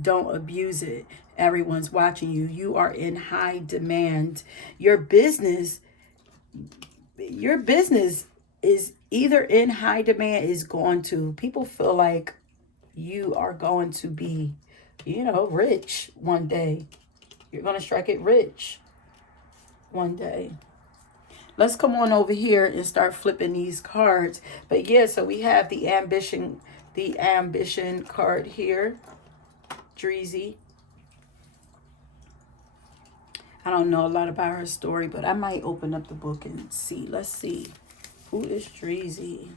Don't abuse it. Everyone's watching you. You are in high demand. Your business is either in high demand, is going to, people feel like you are going to be, you know, rich one day. You're going to strike it rich one day. Let's come on over here and start flipping these cards. But yeah, so we have the ambition card here. Dreezy. I don't know a lot about her story, but I might open up the book and see. Let's see. Who is Dreezy?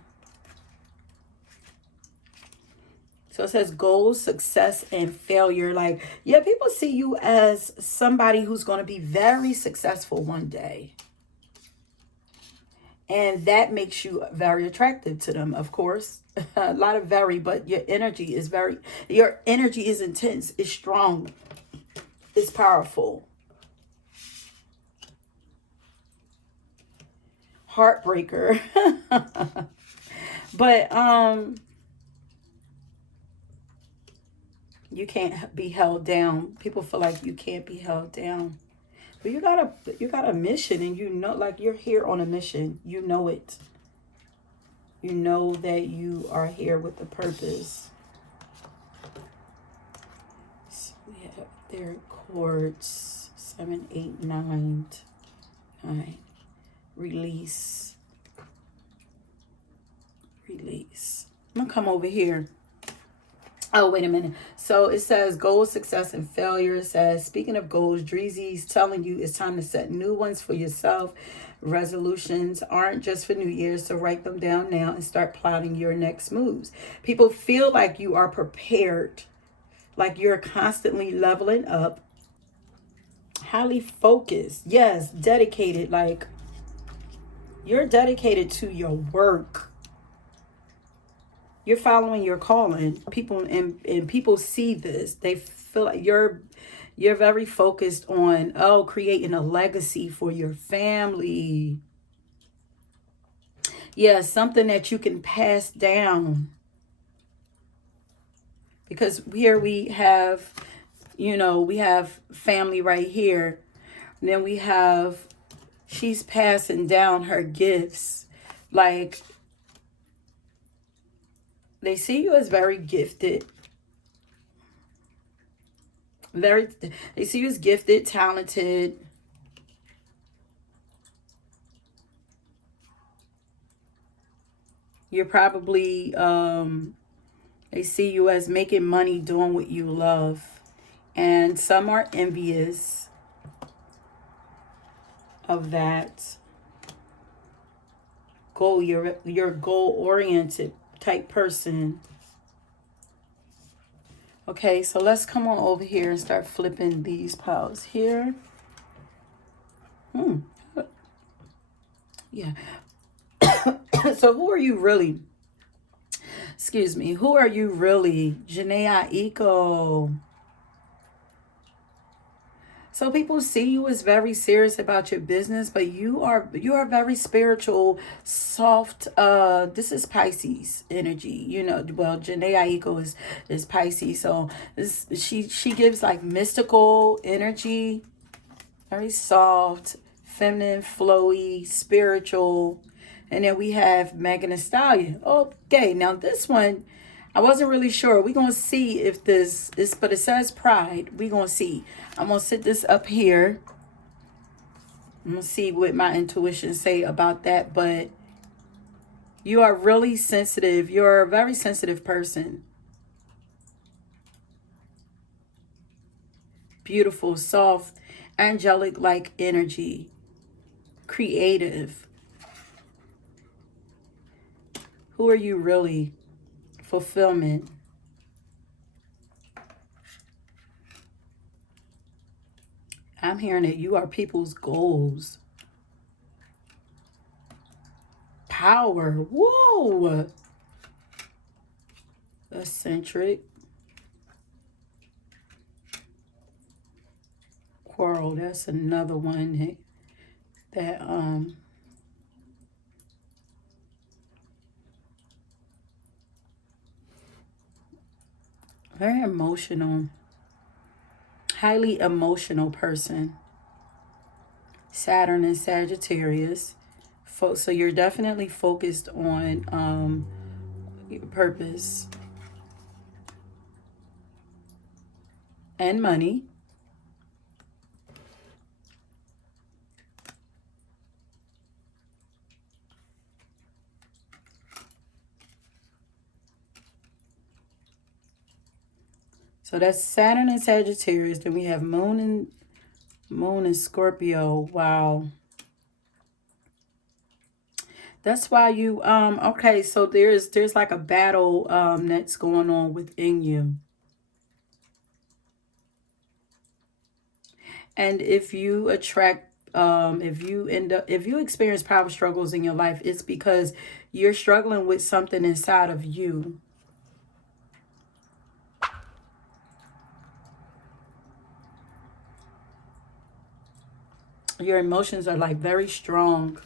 So it says goals, success, and failure. Like, yeah, people see you as somebody who's going to be very successful one day. And that makes you very attractive to them, of course. A lot of but your energy is intense, it's strong, it's powerful. Heartbreaker. But you can't be held down. People feel like you can't be held down. But you got a mission, and you know, like, you're here on a mission. You know it. You know that you are here with a purpose. So we have their chords 7, 8, 9, 9. Release. I'm gonna come over here. Oh, wait a minute. So it says goals, success, and failure. It says, speaking of goals, Dreezy's telling you it's time to set new ones for yourself. Resolutions aren't just for New Year's, so write them down now and start plotting your next moves. People feel like you are prepared, like you're constantly leveling up. Highly focused. Yes, dedicated. Like, you're dedicated to your work. You're following your calling. People and people see this. They feel like you're very focused on, oh, creating a legacy for your family. Yeah, something that you can pass down. Because here we have, we have family right here. And then we have, she's passing down her gifts. Like, they see you as very gifted. They see you as gifted, talented. You're probably, they see you as making money doing what you love. And some are envious of that goal. You're goal oriented type person. Okay, so let's come on over here and start flipping these piles here. Yeah. So who are you really? Excuse me. Who are you really? Janae Aiko. So people see you as very serious about your business, but you are very spiritual, soft. This is Pisces energy. Well, Janae Aiko is Pisces, so she gives like mystical energy, very soft, feminine, flowy, spiritual. And then we have Megan Thee Stallion. Okay, now this one, I wasn't really sure. We're going to see if this is, but it says pride. We're going to see. I'm going to sit this up here. I'm going to see what my intuition say about that. But you are really sensitive. You're a very sensitive person. Beautiful, soft, angelic-like energy. Creative. Who are you really? Fulfillment. I'm hearing that you are people's goals. Power. Whoa. Eccentric. Quarrel. That's another one that very emotional, highly emotional person. Saturn and Sagittarius. So you're definitely focused on your purpose and money. So that's Saturn and Sagittarius. Then we have Moon and Scorpio. Wow. That's why you okay, so there's like a battle that's going on within you. And if you attract if you experience power struggles in your life, it's because you're struggling with something inside of you. Your emotions are like very strong.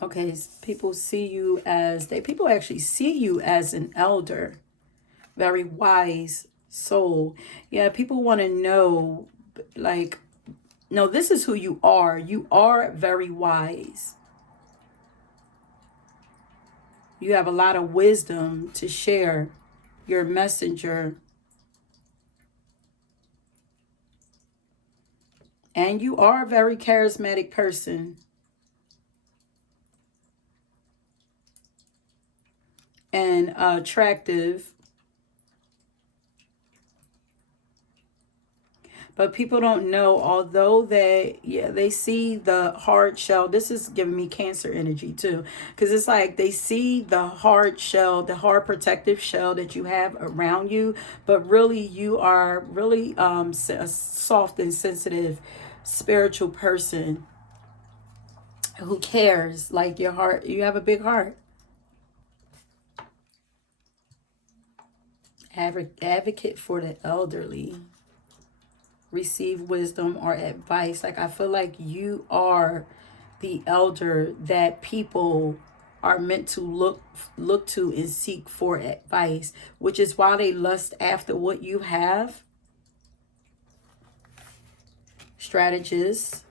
Okay, people actually see you as an elder, very wise soul. Yeah, people want to know, like, no, this is who you are. You are very wise. You have a lot of wisdom to share. You're a messenger. And you are a very charismatic person. And attractive. But people don't know, although they see the hard shell. This is giving me Cancer energy too. Because it's like they see the hard shell, the hard protective shell that you have around you. But really, you are really soft and sensitive spiritual person who cares. Like your heart, you have a big heart. Advocate for the elderly. Receive wisdom or advice. Like I feel like you are the elder that people are meant to look to and seek for advice, which is why they lust after what you have. Strategist.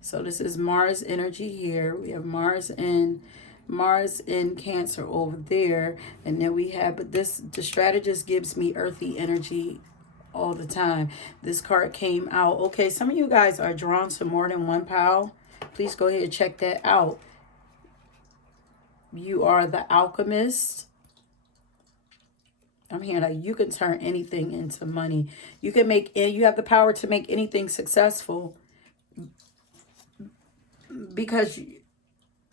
So this is Mars energy here. We have Mars in Cancer over there, and then we have, but this, the strategist gives me earthy energy all the time. This card came out. Okay, some of you guys are drawn to more than one pile. Please go ahead and check that out. You are the alchemist. I'm hearing like you can turn anything into money. You can make, and you have the power to make anything successful. Because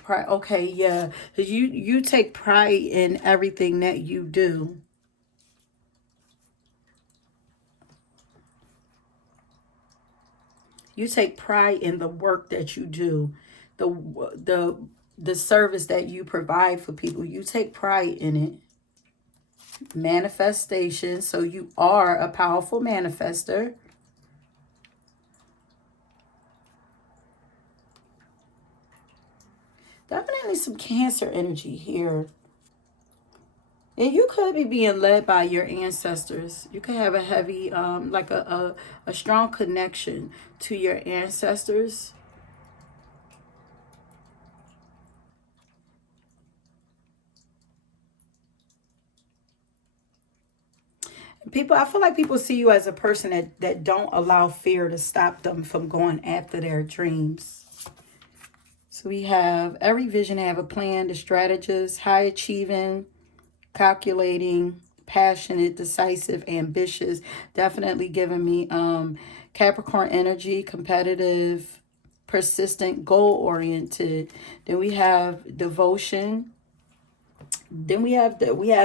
okay, yeah, you take pride in everything that you do. You take pride in the work that you do, the service that you provide for people. You take pride in it. Manifestation. So you are a powerful manifester. Definitely some Cancer energy here. And you could be being led by your ancestors. You could have a heavy, like a strong connection to your ancestors. People, I feel like people see you as a person that don't allow fear to stop them from going after their dreams. So we have every vision have a plan, the strategist, high achieving, calculating, passionate, decisive, ambitious. Definitely giving me Capricorn energy, competitive, persistent, goal oriented. Then we have devotion. Then we have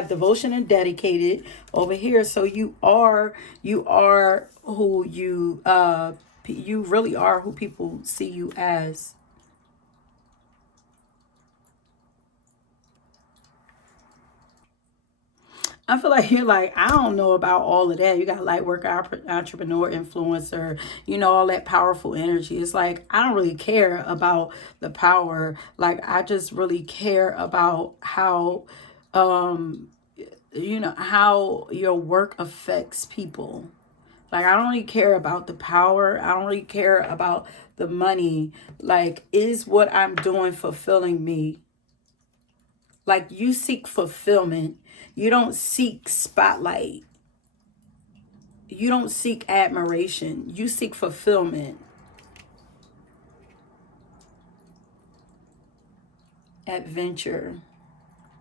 devotion and dedicated over here. So you are who you really are who people see you as. I feel like you're like, I don't know about all of that. You got light work, entrepreneur, influencer, all that powerful energy. It's like, I don't really care about the power. Like, I just really care about how, how your work affects people. Like, I don't really care about the power. I don't really care about the money. Like, is what I'm doing fulfilling me? Like, you seek fulfillment. You don't seek spotlight. You don't seek admiration. You seek fulfillment. Adventure.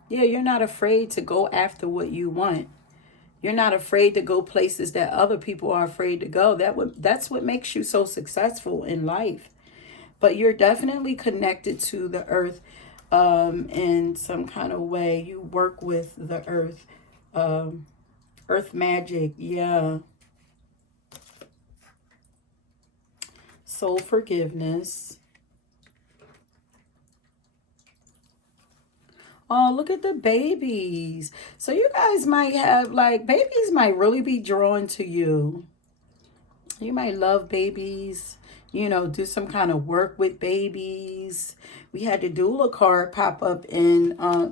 Yeah, you're not afraid to go after what you want. You're not afraid to go places that other people are afraid to go. That's what makes you so successful in life. But you're definitely connected to the earth in some kind of way. You work with the earth. Earth magic, yeah. Soul forgiveness. Oh, look at the babies. So you guys might have, like, babies might really be drawn to you. You might love babies, do some kind of work with babies. We had the doula card pop up in I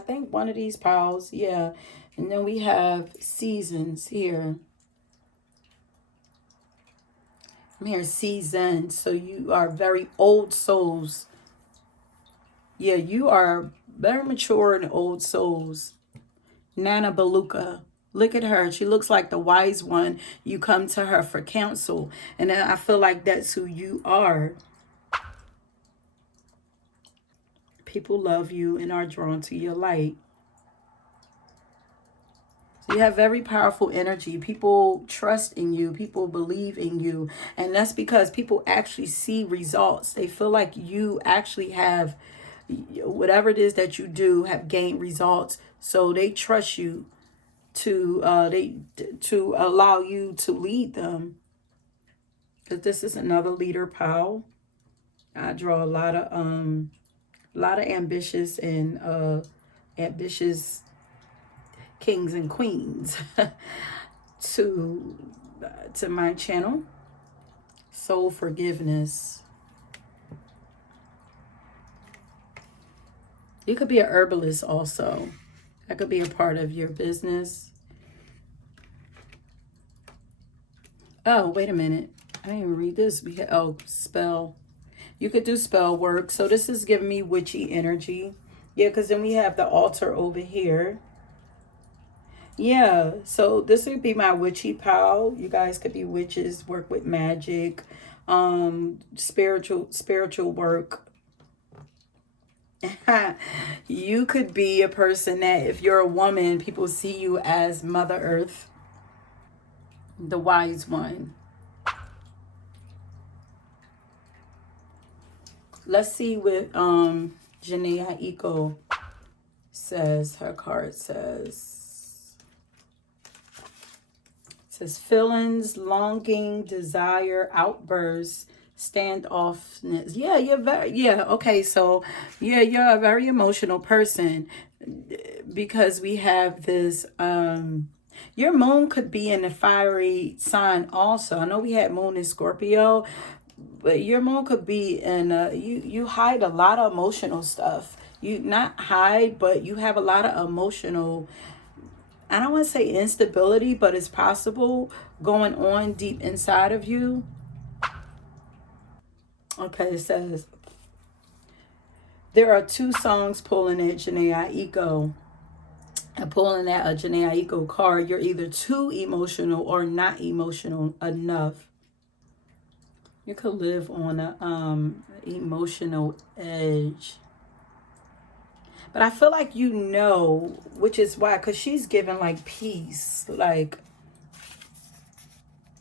think one of these piles, yeah. And then we have seasons here. I'm here seasoned, so you are very old souls. Yeah, you are very mature and old souls. Nana Baluka. Look at her. She looks like the wise one. You come to her for counsel. And then I feel like that's who you are. People love you and are drawn to your light. So you have very powerful energy. People trust in you. People believe in you. And that's because people actually see results. They feel like you actually have, whatever it is that you do, have gained results. So they trust you to allow you to lead them. Because this is another leader pile. I draw a lot of ambitious kings and queens to my channel. Soul forgiveness. You could be an herbalist also. That could be a part of your business. Oh, wait a minute. I didn't even read this. We had, oh, spell. You could do spell work. So this is giving me witchy energy. Yeah, because then we have the altar over here. Yeah, so this would be my witchy pal. You guys could be witches, work with magic, spiritual work. You could be a person that, if you're a woman, people see you as Mother Earth, the wise one. Let's see what Janae Aiko says. Her card says feelings, longing, desire, outbursts, standoffness. Yeah, okay, so yeah, you're a very emotional person, because we have this your moon could be in a fiery sign also. I know we had moon in Scorpio, but your moon could be in you hide a lot of emotional stuff. You not hide, but you have a lot of emotional, I don't want to say instability, but it's possible, going on deep inside of you. Okay, it says there are two songs pulling at Janae Aiko. And pulling at a Janae Aiko card, you're either too emotional or not emotional enough. You could live on a emotional edge. But I feel like you know, which is why, because she's giving like peace. Like,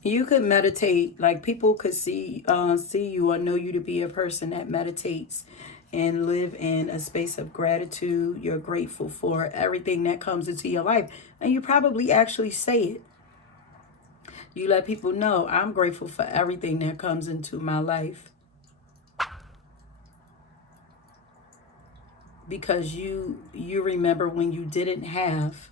you could meditate, like people could see you or know you to be a person that meditates and live in a space of gratitude. You're grateful for everything that comes into your life. And you probably actually say it. You let people know, I'm grateful for everything that comes into my life. Because you remember when you didn't have.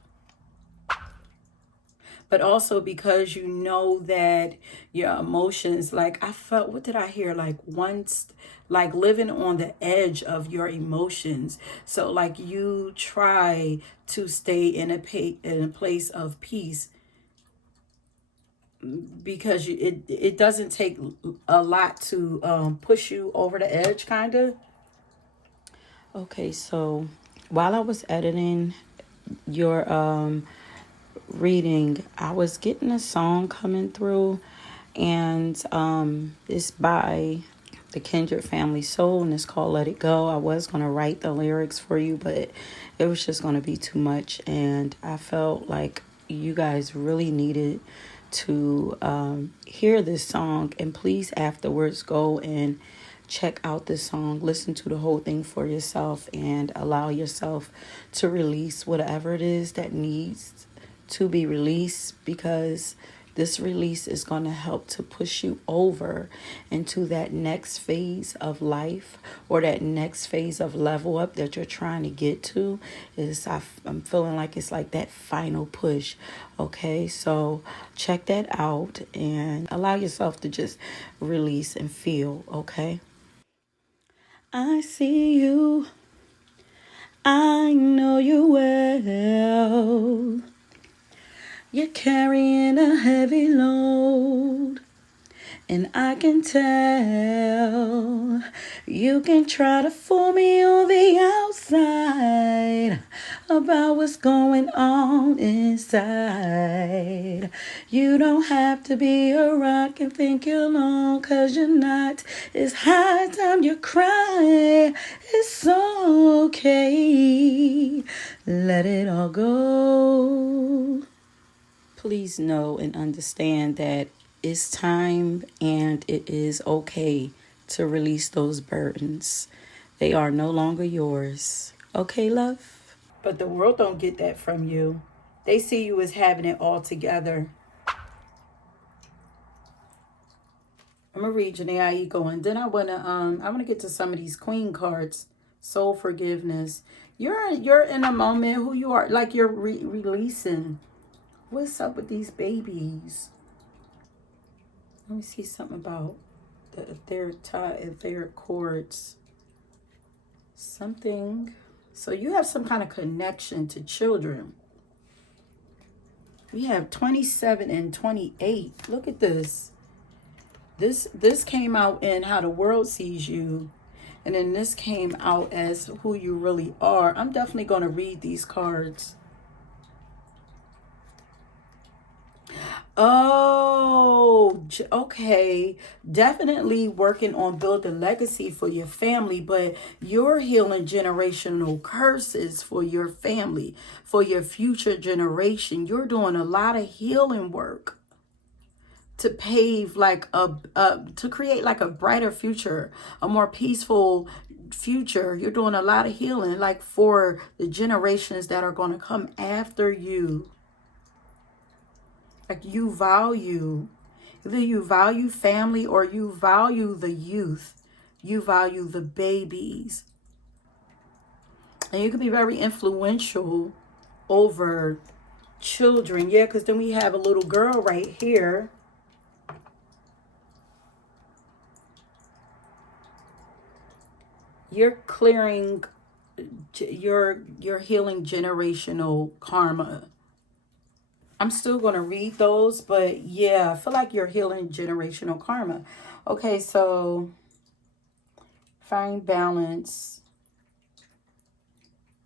But also because you know that your emotions, like I felt, what did I hear? Like once, like living on the edge of your emotions. So like you try to stay in a place of peace, because it doesn't take a lot to push you over the edge, kind of. Okay, so while I was editing your reading, I was getting a song coming through, and it's by the Kindred Family Soul, and it's called Let It Go. I was going to write the lyrics for you, but it was just going to be too much, and I felt like you guys really needed to hear this song. And please afterwards go and check out this song, listen to the whole thing for yourself, and allow yourself to release whatever it is that needs to be released, because this release is going to help to push you over into that next phase of life, or that next phase of level up that you're trying to get to. I'm feeling like it's like that final push. Okay, so check that out and allow yourself to just release and feel. Okay. I see you. I know you well. You're carrying a heavy load, and I can tell. You can try to fool me on the outside about what's going on inside. You don't have to be a rock and think you're alone, 'cause you're not. It's high time you cry. It's okay. Let it all go. Please know and understand that it's time, and it is okay to release those burdens. They are no longer yours. Okay, love? But the world don't get that from you. They see you as having it all together. I'm gonna read Janae Aiko, and then I wanna get to some of these queen cards. Soul forgiveness. You're in a moment who you are, like you're releasing. What's up with these babies? Let me see something about the etheric chords. Something. So you have some kind of connection to children. We have 27 and 28. Look at this. This came out in how the world sees you. And then this came out as who you really are. I'm definitely going to read these cards. Oh, okay. Definitely working on building legacy for your family, but you're healing generational curses for your family, for your future generation. You're doing a lot of healing work to pave like to create like a brighter future, a more peaceful future. You're doing a lot of healing like for the generations that are going to come after you. Like you value, either you value family or you value the youth. You value the babies. And you can be very influential over children. Yeah, because then we have a little girl right here. You're clearing, you're healing generational karma. I'm still going to read those, but yeah, I feel like you're healing generational karma. Okay, so find balance.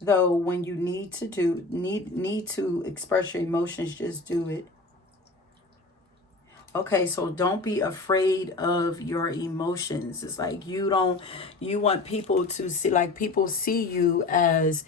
Though when you need to express your emotions, just do it. Okay, so don't be afraid of your emotions. It's like you want people to see, like people see you as,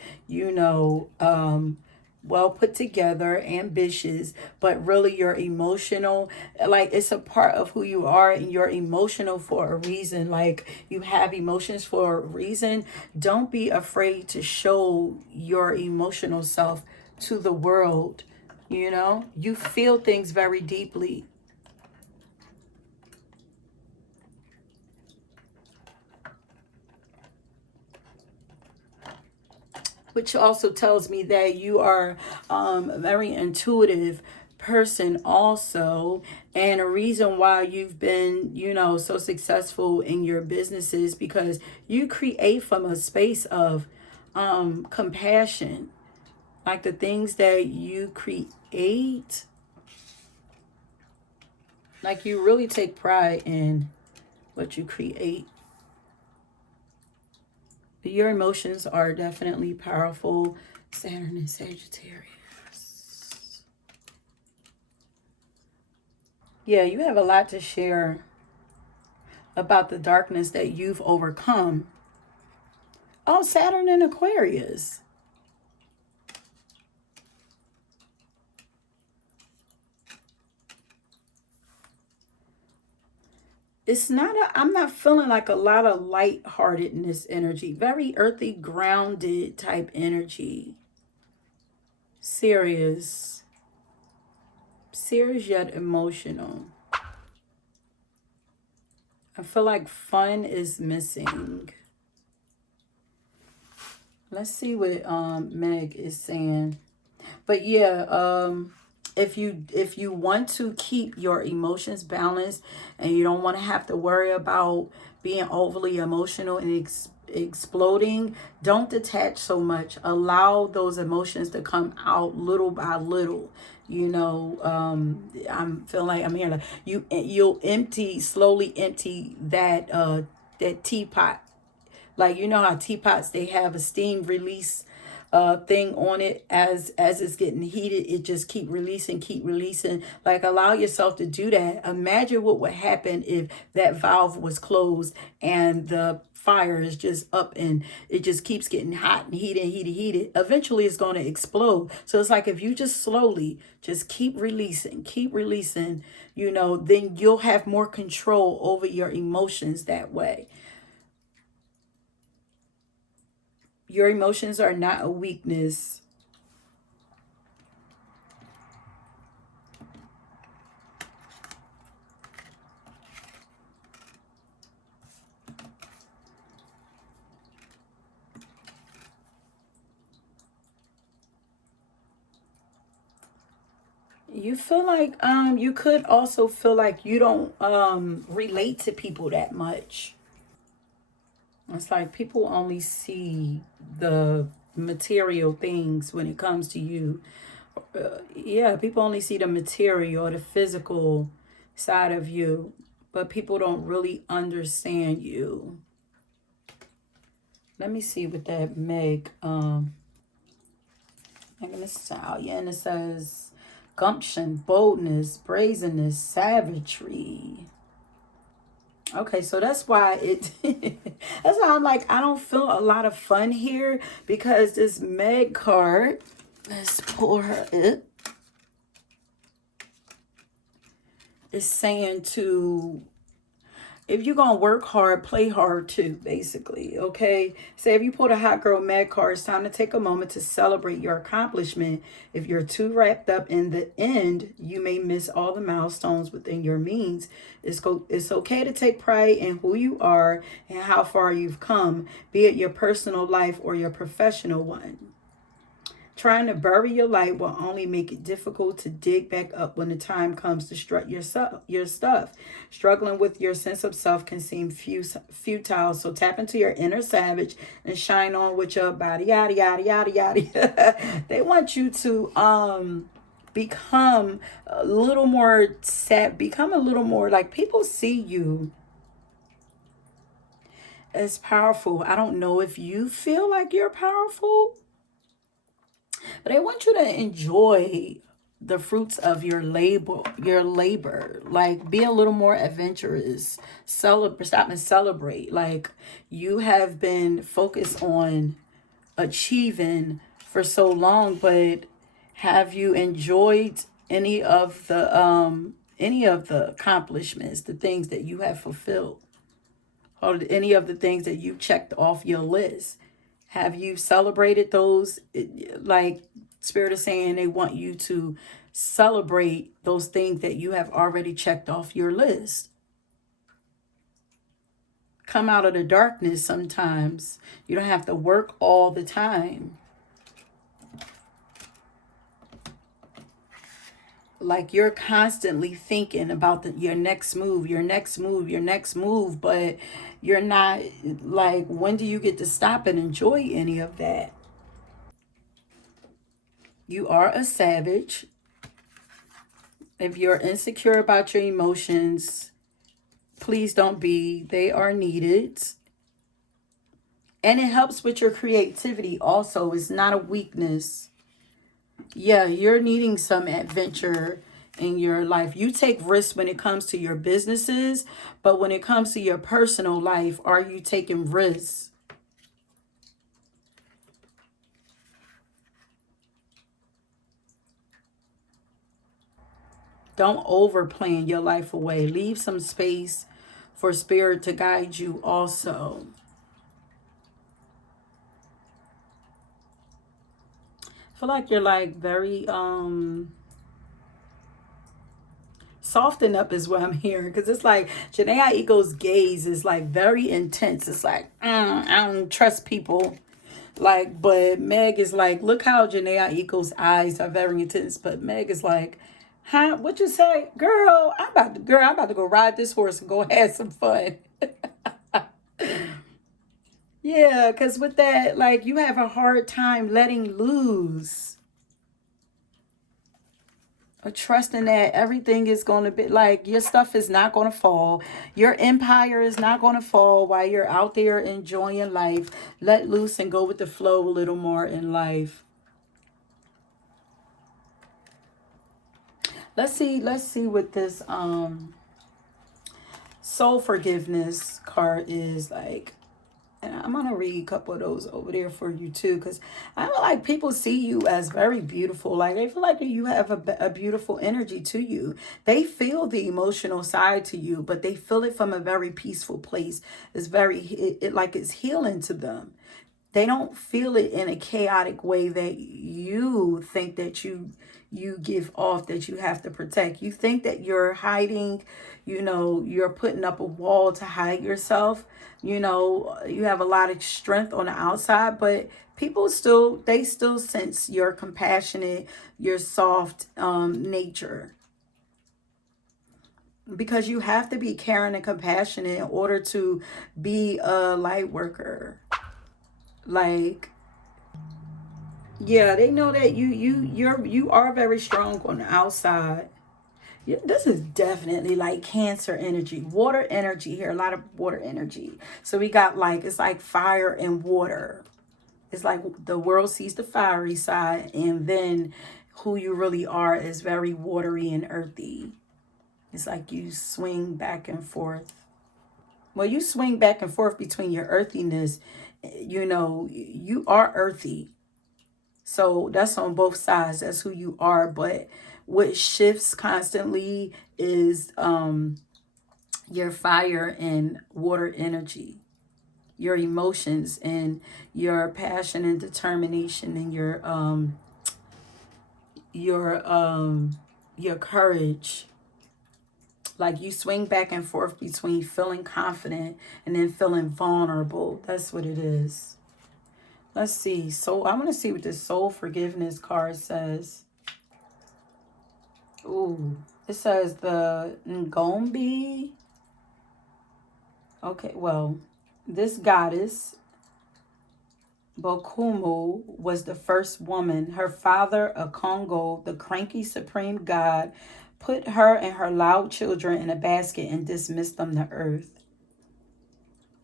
well put together, ambitious, but really you're emotional. Like it's a part of who you are, and you're emotional for a reason. Like you have emotions for a reason. Don't be afraid to show your emotional self to the world. You feel things very deeply. Which also tells me that you are a very intuitive person also, and a reason why you've been so successful in your businesses, because you create from a space of compassion. Like the things that you create, like you really take pride in what you create. Your emotions are definitely powerful. Saturn and Sagittarius. Yeah, you have a lot to share about the darkness that you've overcome. Oh, Saturn and Aquarius. I'm not feeling like a lot of lightheartedness energy. Very earthy, grounded type energy. Serious. Serious yet emotional. I feel like fun is missing. Let's see what Meg is saying. But yeah, if you want to keep your emotions balanced and you don't want to have to worry about being overly emotional and exploding, don't detach so much. Allow those emotions to come out little by little. I'm feeling like I'm here. Like you'll slowly empty that teapot. Like how teapots, they have a steam release thing on it. As it's getting heated, it just keep releasing. Like allow yourself to do that. Imagine what would happen if that valve was closed and the fire is just up and it just keeps getting hot and heated. Eventually it's going to explode. So it's like if you just slowly just keep releasing, then you'll have more control over your emotions that way. Your emotions are not a weakness. You feel like you could also feel like you don't relate to people that much. It's like people only see the material things when it comes to you. Yeah, people only see the material, the physical side of you, but people don't really understand you. Let me see what that Megan Thee Stallion. It says gumption, boldness, brazenness, savagery. Okay, so that's why that's why I'm like, I don't feel a lot of fun here because this Meg card, let's pull her up, is saying to, if you're going to work hard, play hard too, basically. Okay. Say if you pulled a hot girl mad card, it's time to take a moment to celebrate your accomplishment. If you're too wrapped up in the end, you may miss all the milestones within your means. It's okay to take pride in who you are and how far you've come, be it your personal life or your professional one. Trying to bury your light will only make it difficult to dig back up when the time comes to strut your stuff. Struggling with your sense of self can seem futile, so tap into your inner savage and shine on with your body, yada, yada, yada, yada. They want you to become a little more sad, become a little more like people see you as powerful. I don't know if you feel like you're powerful, but I want you to enjoy the fruits of your labor. Like, be a little more adventurous. Stop and celebrate. Like, you have been focused on achieving for so long, but have you enjoyed any of the accomplishments, the things that you have fulfilled, or any of the things that you checked off your list? Have you celebrated those? Like, Spirit is saying they want you to celebrate those things that you have already checked off your list. Come out of the darkness sometimes. You don't have to work all the time. Like, you're constantly thinking about your next move, your next move, your next move, but you're not, like, when do you get to stop and enjoy any of that? You are a savage. If you're insecure about your emotions, please don't be. They are needed. And it helps with your creativity also. It's not a weakness. Yeah, you're needing some adventure in your life. You take risks when it comes to your businesses, but when it comes to your personal life, are you taking risks? Don't overplan your life away. Leave some space for spirit to guide you also. I feel like you're like very soften up is what I'm hearing, because it's like Janae Aiko's gaze is like very intense. It's like, I don't trust people. Like, but Meg is like, look how Janae Aiko's eyes are very intense. But Meg is like, huh? What you say? Girl, I'm about to go ride this horse and go have some fun. Yeah, because with that, like, you have a hard time letting loose. Or trusting that everything is going to be like, your stuff is not going to fall. Your empire is not going to fall while you're out there enjoying life. Let loose and go with the flow a little more in life. Let's see what this soul forgiveness card is like. And I'm going to read a couple of those over there for you too, because I feel like people see you as very beautiful. Like, they feel like you have a beautiful energy to you. They feel the emotional side to you, but they feel it from a very peaceful place. It's it like it's healing to them. They don't feel it in a chaotic way that you think that you you give off that you have to protect. You think that you're hiding, you're putting up a wall to hide yourself. You have a lot of strength on the outside, but people they still sense your compassionate, your soft nature, because you have to be caring and compassionate in order to be a light worker. Like, yeah, they know that you are very strong on the outside. Yeah, this is definitely like Cancer energy, water energy here, a lot of water energy. So we got like, it's like fire and water. It's like the world sees the fiery side, and then who you really are is very watery and earthy. It's like you swing back and forth. Well, you swing back and forth between your earthiness. You are earthy. So that's on both sides. That's who you are. But what shifts constantly is your fire and water energy, your emotions and your passion and determination, and your courage. Like, you swing back and forth between feeling confident and then feeling vulnerable. That's what it is. Let's see. So I want to see what this soul forgiveness card says. Ooh, it says the Ngombi. Okay, well, this goddess, Bokumu, was the first woman. Her father, Akongo, the cranky supreme god, put her and her loud children in a basket and dismissed them to earth.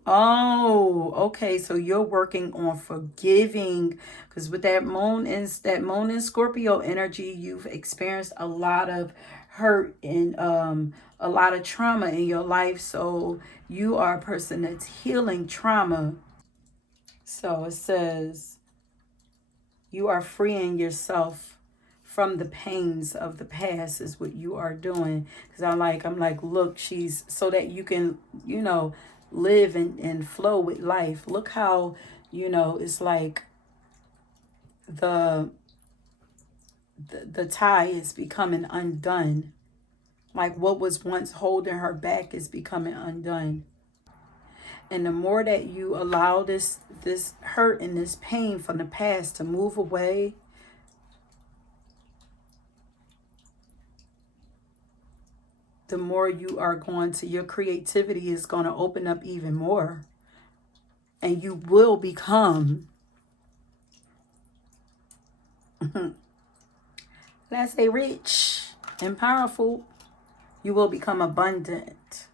Oh, okay. So you're working on forgiving, because with that moon in Scorpio energy, you've experienced a lot of hurt and a lot of trauma in your life. So you are a person that's healing trauma. So it says you are freeing yourself from the pains of the past is what you are doing. Because I'm like, look, she's so that you can, live and flow with life. Look how, it's like the the tie is becoming undone. Like, what was once holding her back is becoming undone. And the more that you allow this hurt and this pain from the past to move away, the more you are going to, your creativity is going to open up even more. And you will become, let's say, rich and powerful. You will become abundant.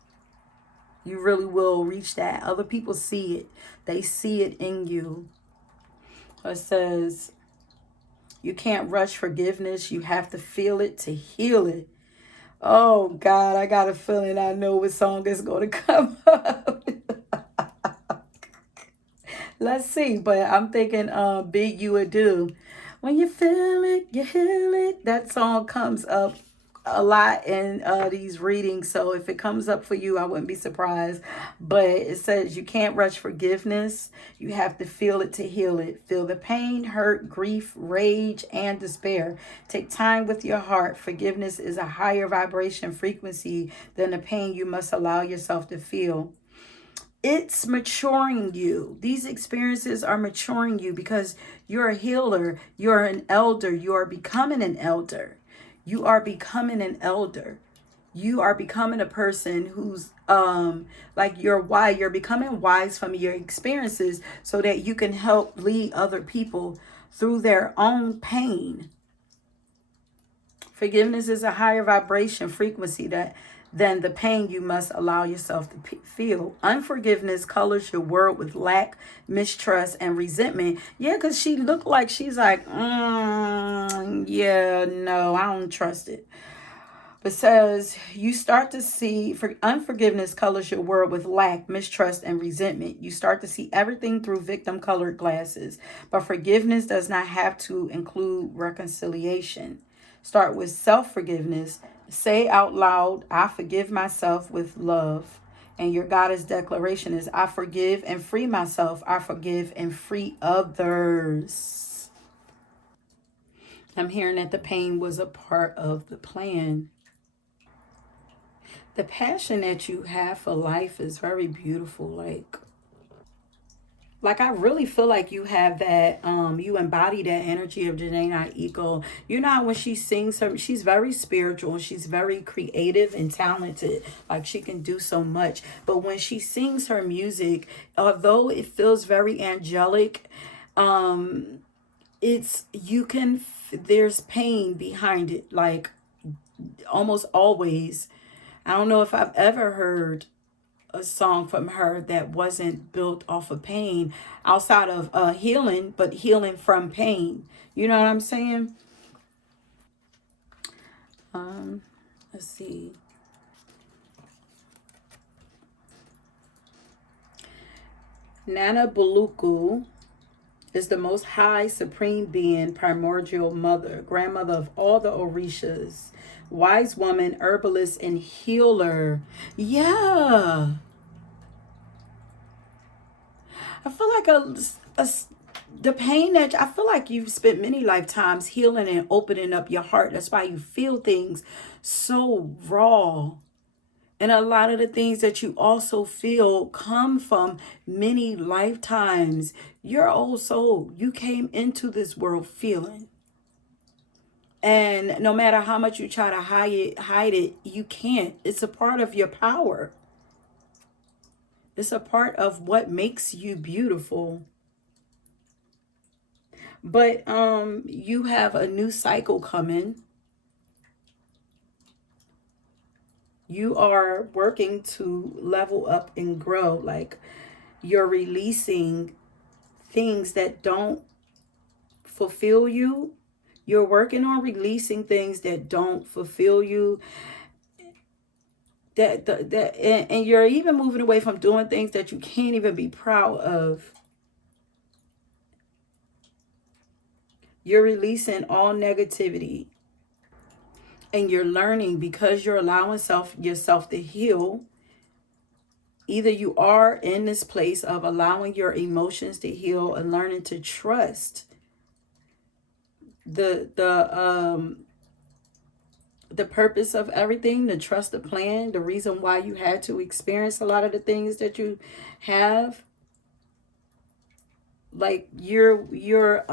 You really will reach that. Other people see it. They see it in you. It says, you can't rush forgiveness. You have to feel it to heal it. Oh, God, I got a feeling I know what song is going to come up. Let's see. But I'm thinking Big You A Do. When you feel it, you heal it. That song comes up a lot in these readings. So if it comes up for you, I wouldn't be surprised. But it says you can't rush forgiveness. You have to feel it to heal it. Feel the pain, hurt, grief, rage, and despair. Take time with your heart. Forgiveness is a higher vibration frequency than the pain you must allow yourself to feel. It's maturing you. These experiences are maturing you because you're a healer. You're an elder. You are becoming an elder. You are becoming an elder. You are becoming a person who's like you're becoming wise from your experiences so that you can help lead other people through their own pain. Forgiveness is a higher vibration frequency than the pain you must allow yourself to feel. Unforgiveness colors your world with lack, mistrust, and resentment. Yeah, because she looked like she's like, yeah, no, I don't trust it. But says you start to see, for unforgiveness colors your world with lack, mistrust, and resentment. You start to see everything through victim colored glasses. But forgiveness does not have to include reconciliation. Start with self-forgiveness. Say out loud, I forgive myself with love. And your goddess declaration is, I forgive and free myself. I forgive and free others. I'm hearing that the pain was a part of the plan. The passion that you have for life is very beautiful. Like I really feel like you have that, you embody that energy of Janae Aiko. You know how when she sings her, she's very spiritual, she's very creative and talented. Like she can do so much. But when she sings her music, although it feels very angelic, it's there's pain behind it, like almost always. I don't know if I've ever heard a song from her that wasn't built off of pain outside of healing, but healing from pain. You know what I'm saying? Let's see. Nana Buluku is the most high supreme being, primordial mother, grandmother of all the Orishas, wise woman, herbalist, and healer. Yeah. I feel like the pain that I feel like you've spent many lifetimes healing and opening up your heart. That's why you feel things so raw. And a lot of the things that you also feel come from many lifetimes. Your old soul, you came into this world feeling. And no matter how much you try to hide it, you can't. It's a part of your power. It's a part of what makes you beautiful. But you have a new cycle coming. You are working to level up and grow. Like you're releasing things that don't fulfill you. You're working on releasing things that don't fulfill you. And you're even moving away from doing things that you can't even be proud of. You're releasing all negativity. And you're learning, because you're allowing yourself to heal. Either you are in this place of allowing your emotions to heal and learning to trust the purpose of everything, to trust the plan, the reason why you had to experience a lot of the things that you have. Like you're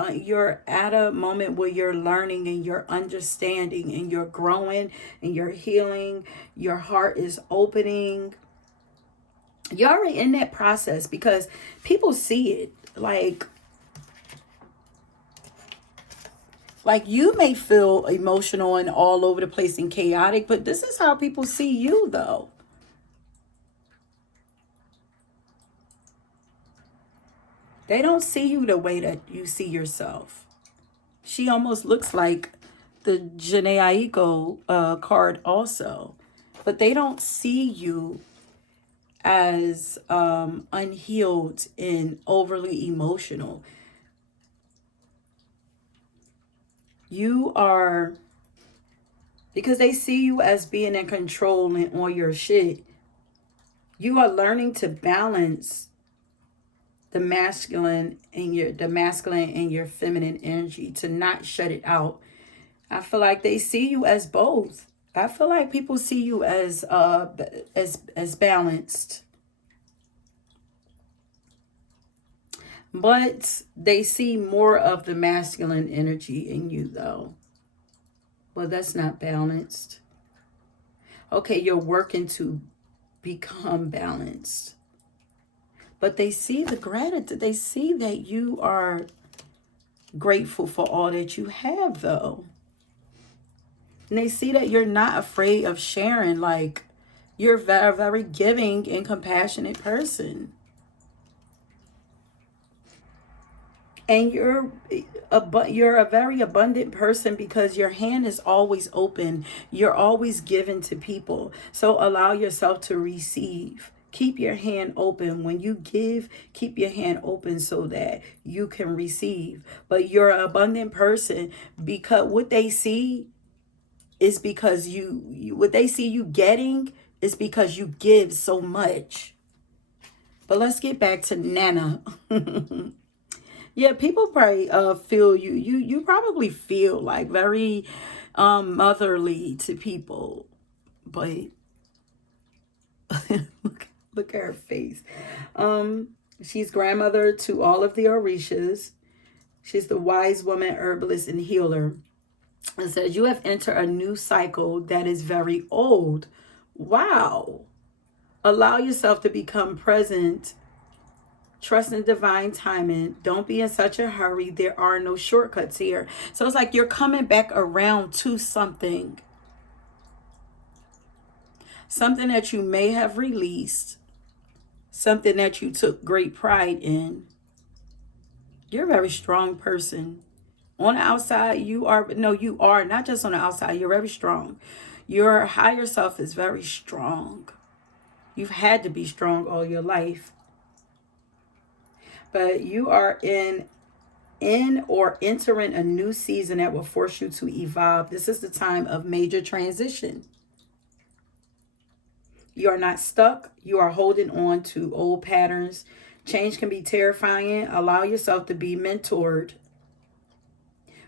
at a moment where you're learning and you're understanding and you're growing and you're healing. Your heart is opening. You're already in that process because people see it. Like you may feel emotional and all over the place and chaotic, but this is how people see you though. They don't see you the way that you see yourself. She almost looks like the Janae Aiko card also. But they don't see you as unhealed and overly emotional. You are, because they see you as being in control and on your shit. You are learning to balance the masculine and your feminine energy, to not shut it out. I feel like they see you as both. I feel like people see you as balanced. But they see more of the masculine energy in you though. Well, that's not balanced. Okay, you're working to become balanced. But they see the gratitude. They see that you are grateful for all that you have though. And they see that you're not afraid of sharing. Like you're a very, very giving and compassionate person. And you're a very abundant person because your hand is always open. You're always giving to people. So allow yourself to receive. Keep your hand open. When you give, keep your hand open so that you can receive. But you're an abundant person because what they see is because what they see you getting is because you give so much. But let's get back to Nana. Yeah, people probably feel you. You probably feel like very motherly to people, but look at her face. Um, she's grandmother to all of the Orishas. She's the wise woman, herbalist, and healer. It says you have entered a new cycle that is very old. Wow. Allow yourself to become present. Trust in divine timing. Don't be in such a hurry. There are no shortcuts here. So it's like you're coming back around to something. Something that you may have released. Something that you took great pride in. You're a very strong person. On the outside, you are, no, you are not just on the outside, you're very strong. Your higher self is very strong. You've had to be strong all your life. But you are in or entering a new season that will force you to evolve. This is the time of major transition. You are not stuck. You are holding on to old patterns. Change can be terrifying. Allow yourself to be mentored.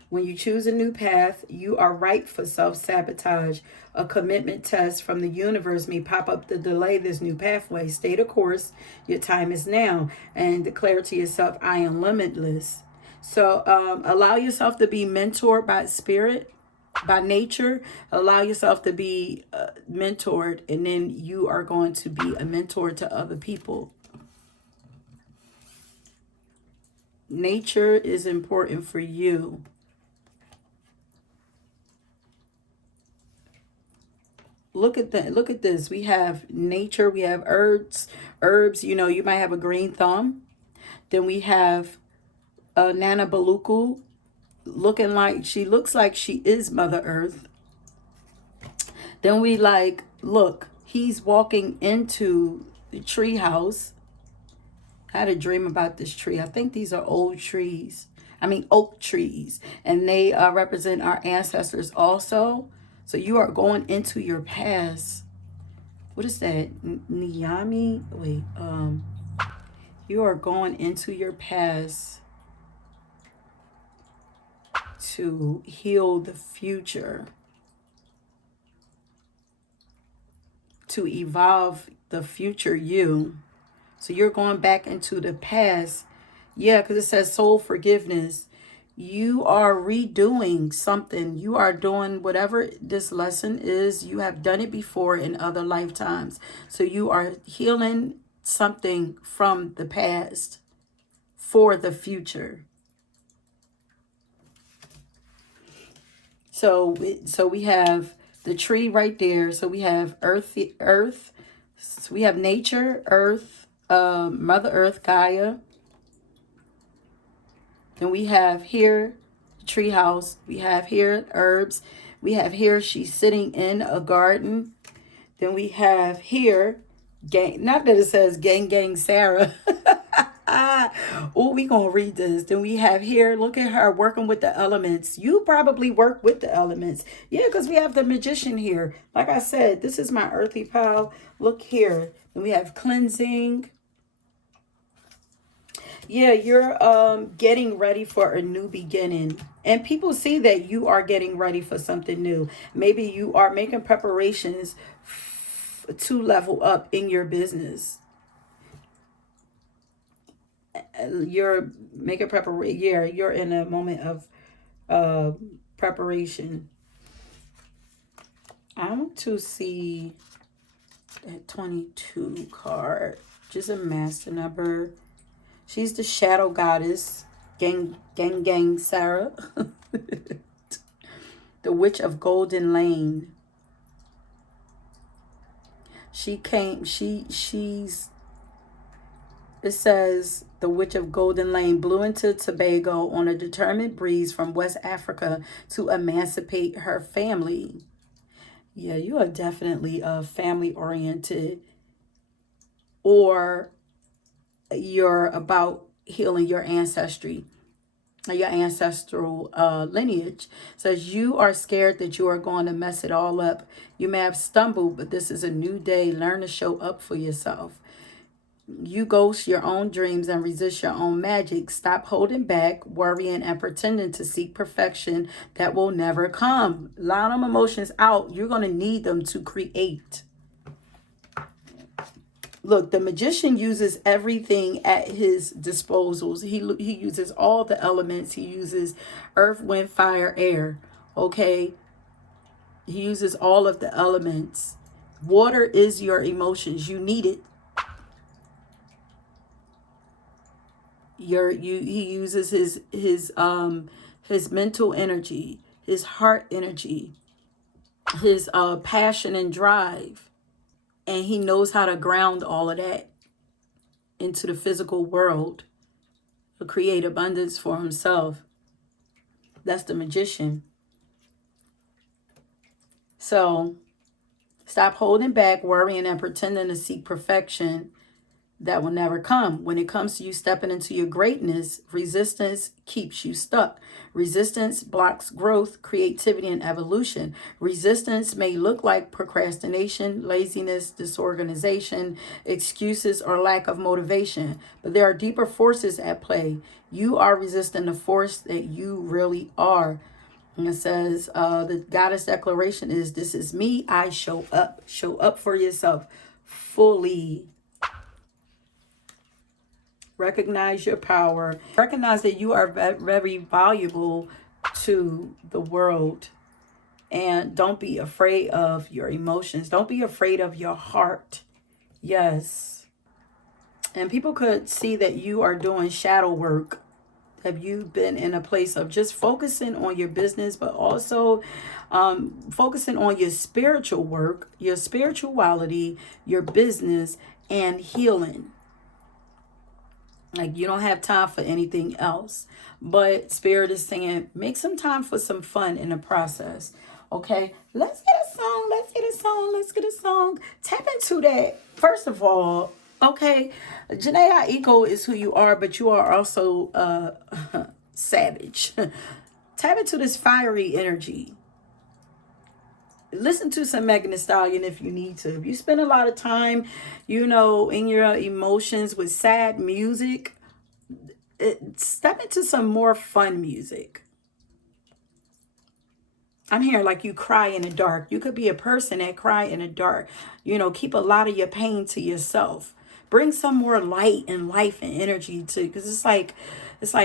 When you choose a new path, you are ripe for self-sabotage. A commitment test from the universe may pop up to delay this new pathway. Stay the course. Your time is now. And declare to yourself, I am limitless. So allow yourself to be mentored by spirit, by nature. Allow yourself to be mentored, and then you are going to be a mentor to other people. Nature is important for you. Look at that. Look at this. We have nature. We have herbs. You know, you might have a green thumb. Then we have Nana Baluku, looking like she looks like she is Mother Earth. Then we look, he's walking into the tree house. I had a dream about this tree. I think these are old trees. I mean, oak trees. And they represent our ancestors also. So you are going into your past. What is that? Niyami? Wait, you are going into your past to heal the future, to evolve the future you. So you're going back into the past. Yeah, because it says soul forgiveness. You are redoing something. You are doing whatever this lesson is. You have done it before in other lifetimes. So you are healing something from the past for the future. So we have the tree right there. So we have earth. So we have nature, earth, Mother Earth, Gaia. Then we have here the tree house. We have here herbs. We have here she's sitting in a garden. Then we have here gang. Not that it says gang Sarah. Oh, we gonna read this. Then we have here, look at her working with the elements. You probably work with the elements. Yeah, because we have the magician here. Like I said, this is my earthy pal. Look here. Then we have cleansing. Yeah, you're getting ready for a new beginning. And people see that you are getting ready for something new. Maybe you are making preparations to level up in your business. You're making preparation. Yeah, you're in a moment of preparation. I want to see that 22 card. Just a master number. She's the shadow goddess. Gang Sarah. The witch of Golden Lane. She's it says the witch of Golden Lane blew into Tobago on a determined breeze from West Africa to emancipate her family. Yeah, you are definitely family oriented, or you're about healing your ancestry, your ancestral lineage. It says you are scared that you are going to mess it all up. You may have stumbled, but this is a new day. Learn to show up for yourself. You ghost your own dreams and resist your own magic. Stop holding back, worrying, and pretending to seek perfection that will never come. Allow them emotions out. You're going to need them to create. Look, the magician uses everything at his disposals. He uses all the elements. He uses earth, wind, fire, air. Okay? He uses all of the elements. Water is your emotions. You need it. He uses his mental energy, his heart energy, his passion and drive, and he knows how to ground all of that into the physical world to create abundance for himself. That's the magician. So stop holding back, worrying, and pretending to seek perfection that will never come. When it comes to you stepping into your greatness, resistance keeps you stuck. Resistance blocks growth, creativity, and evolution. Resistance may look like procrastination, laziness, disorganization, excuses, or lack of motivation, but there are deeper forces at play. You are resisting the force that you really are. And it says, the goddess declaration is, this is me, I show up. Show up for yourself fully. Recognize your power. Recognize that you are very valuable to the world. And don't be afraid of your emotions. Don't be afraid of your heart. Yes. And people could see that you are doing shadow work. Have you been in a place of just focusing on your business, but also focusing on your spiritual work, your spirituality, your business, and healing? Like, you don't have time for anything else. But Spirit is saying, make some time for some fun in the process. Okay, let's get a song. Let's get a song. Let's get a song. Tap into that. First of all, okay, Janae Eco is who you are, but you are also savage. Tap into this fiery energy. Listen to some Megan Thee Stallion if you need to. If you spend a lot of time, in your emotions with sad music, step into some more fun music. I'm hearing like you cry in the dark. You could be a person that cry in the dark. Keep a lot of your pain to yourself. Bring some more light and life and energy to, because it's like,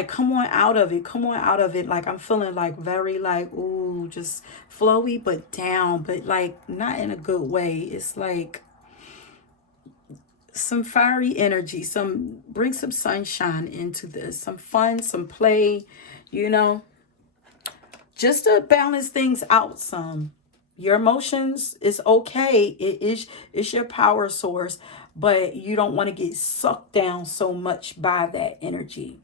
come on out of it. Come on out of it. Like, I'm feeling like very like, ooh, just flowy, but down, but like not in a good way. It's like some fiery energy, bring some sunshine into this, some fun, some play, just to balance things out some. Your emotions is okay. It's your power source, but you don't want to get sucked down so much by that energy.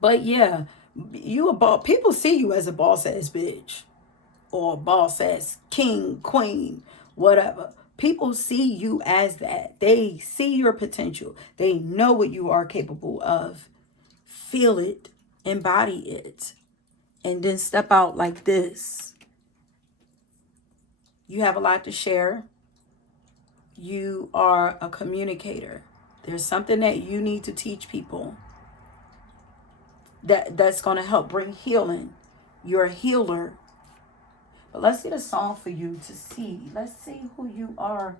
But yeah, you a boss. People see you as a boss ass bitch or a boss ass king, queen, whatever. People see you as that. They see your potential. They know what you are capable of. Feel it, embody it, and then step out like this. You have a lot to share. You are a communicator. There's something that you need to teach people that's going to help bring healing. You're a healer. But let's get a song for you to see. Let's see who you are.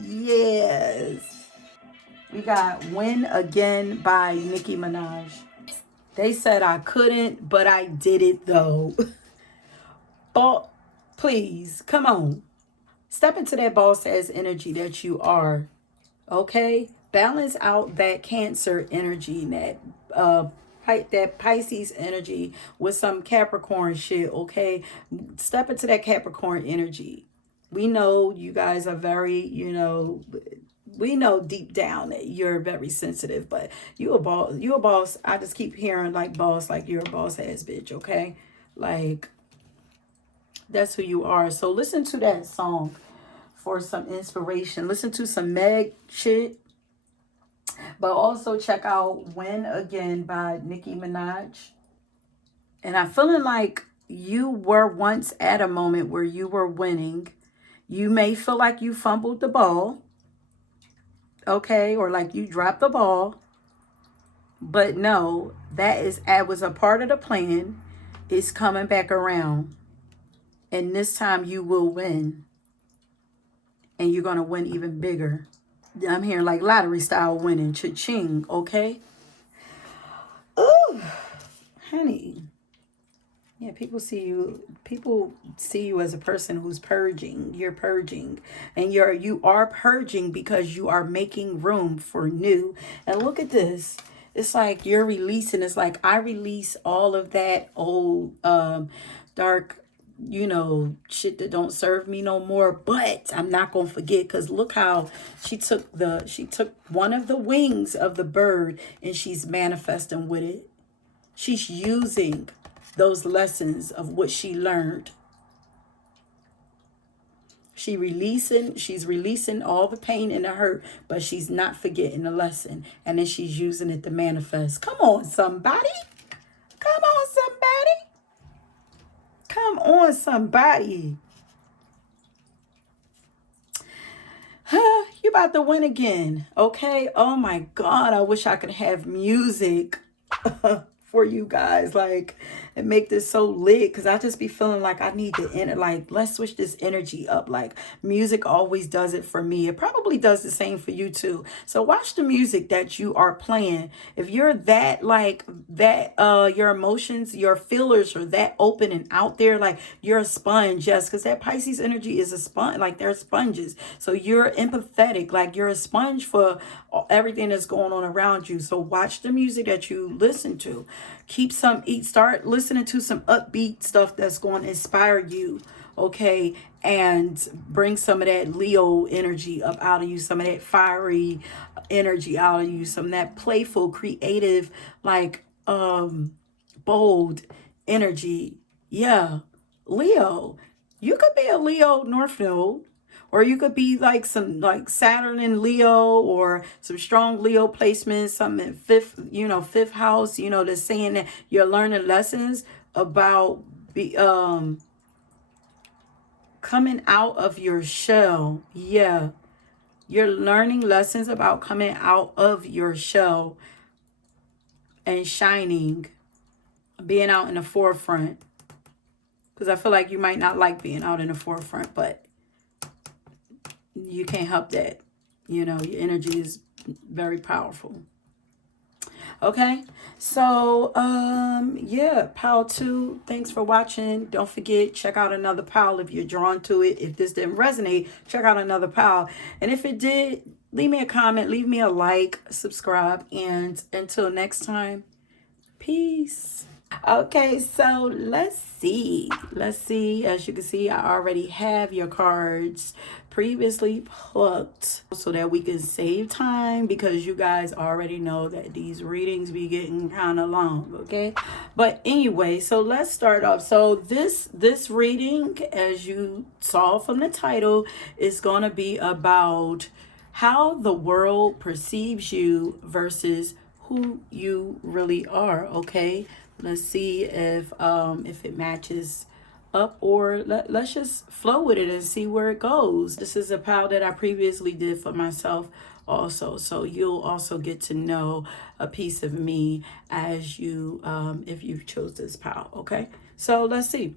Yes. We got Win Again by Nicki Minaj. They said I couldn't, but I did it though. But please, come on. Step into that boss ass energy that you are. Okay? Balance out that Cancer energy, that Pisces energy with some Capricorn shit, okay? Step into that Capricorn energy. We know you guys are very, we know deep down that you're very sensitive, but you a boss. I just keep hearing like boss, like you're a boss ass bitch, okay? Like, that's who you are. So listen to that song for some inspiration. Listen to some Meg shit. But also check out Win Again by Nicki Minaj. And I'm feeling like you were once at a moment where you were winning. You may feel like you fumbled the ball, okay, or like you dropped the ball, but no, that was a part of the plan. It's coming back around, and this time you will win, and you're gonna win even bigger. I'm hearing like lottery style winning, cha-ching, okay? Ooh, honey. Yeah, people see you as a person who's purging. You're purging. And you are purging because you are making room for new. And look at this. It's like you're releasing. It's like I release all of that old dark, shit that don't serve me no more. But I'm not gonna forget, because look how she took one of the wings of the bird and she's manifesting with it. She's using those lessons of what she learned. She's releasing all the pain and the hurt, but she's not forgetting the lesson. And then she's using it to manifest. Come on, somebody. Come on, somebody. Come on, somebody. You about to win again, okay? Oh my God, I wish I could have music for you guys, like, and make this so lit, because I just be feeling like I need to like, let's switch this energy up. Like, music always does it for me. It probably does the same for you too. So watch the music that you are playing. If you're that, like that, your emotions, your feelers are that open and out there, like you're a sponge. Yes, because that Pisces energy is a sponge, like they're sponges. So you're empathetic, like you're a sponge for everything that's going on around you. So watch the music that you listen to. Start listening to some upbeat stuff that's going to inspire you, okay? And bring some of that Leo energy up out of you, some of that fiery energy out of you, some of that playful, creative, like bold energy. Yeah. Leo. You could be a Leo North Node. Or you could be like some like Saturn in Leo, or some strong Leo placements, something in fifth house, that's saying that you're learning lessons about coming out of your shell. Yeah. You're learning lessons about coming out of your shell and shining, being out in the forefront. Because I feel like you might not like being out in the forefront, but you can't help that. Your energy is very powerful. Okay, so yeah, pile 2, thanks for watching. Don't forget, check out another pile if you're drawn to it. If this didn't resonate, check out another pile. And if it did, leave me a comment, leave me a like, subscribe, and until next time, peace. Okay, so let's see. As you can see, I already have your cards previously plucked so that we can save time, because you guys already know that these readings be getting kind of long, okay? But anyway, so let's start off. So this reading, as you saw from the title, is going to be about how the world perceives you versus who you really are, okay? Let's see if it matches up, or let's just flow with it and see where it goes. This is a pile that I previously did for myself also, so you'll also get to know a piece of me as you if you chose this pile, okay? So let's see.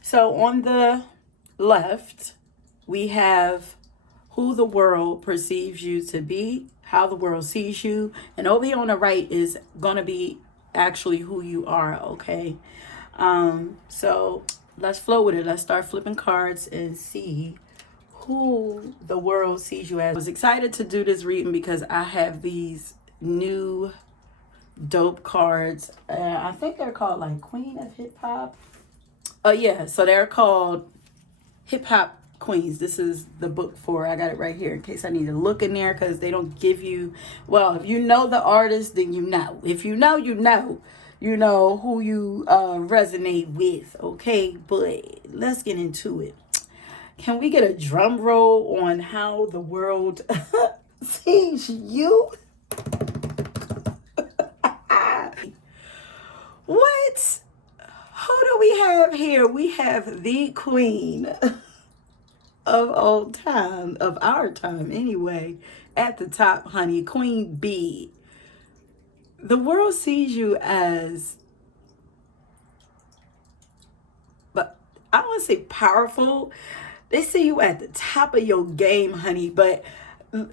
So on the left, we have who the world perceives you to be, how the world sees you, and over here on the right is gonna be actually who you are, okay? So let's flow with it. Let's start flipping cards and see who the world sees you as. I was excited to do this reading because I have these new dope cards. I think they're called like Queen of Hip Hop. Oh yeah, so they're called Hip Hop Queens. This is the book for, I got it right here in case I need to look in there, because they don't give you, well, if you know the artist, then you know. If you know, you know who you resonate with, okay? But let's get into it. Can we get a drum roll on how the world sees you? What? Who do we have here? We have the Queen of old time, of our time anyway. At the top, honey, Queen B. The world sees you as, but I don't want to say powerful. They see you at the top of your game, honey. But, and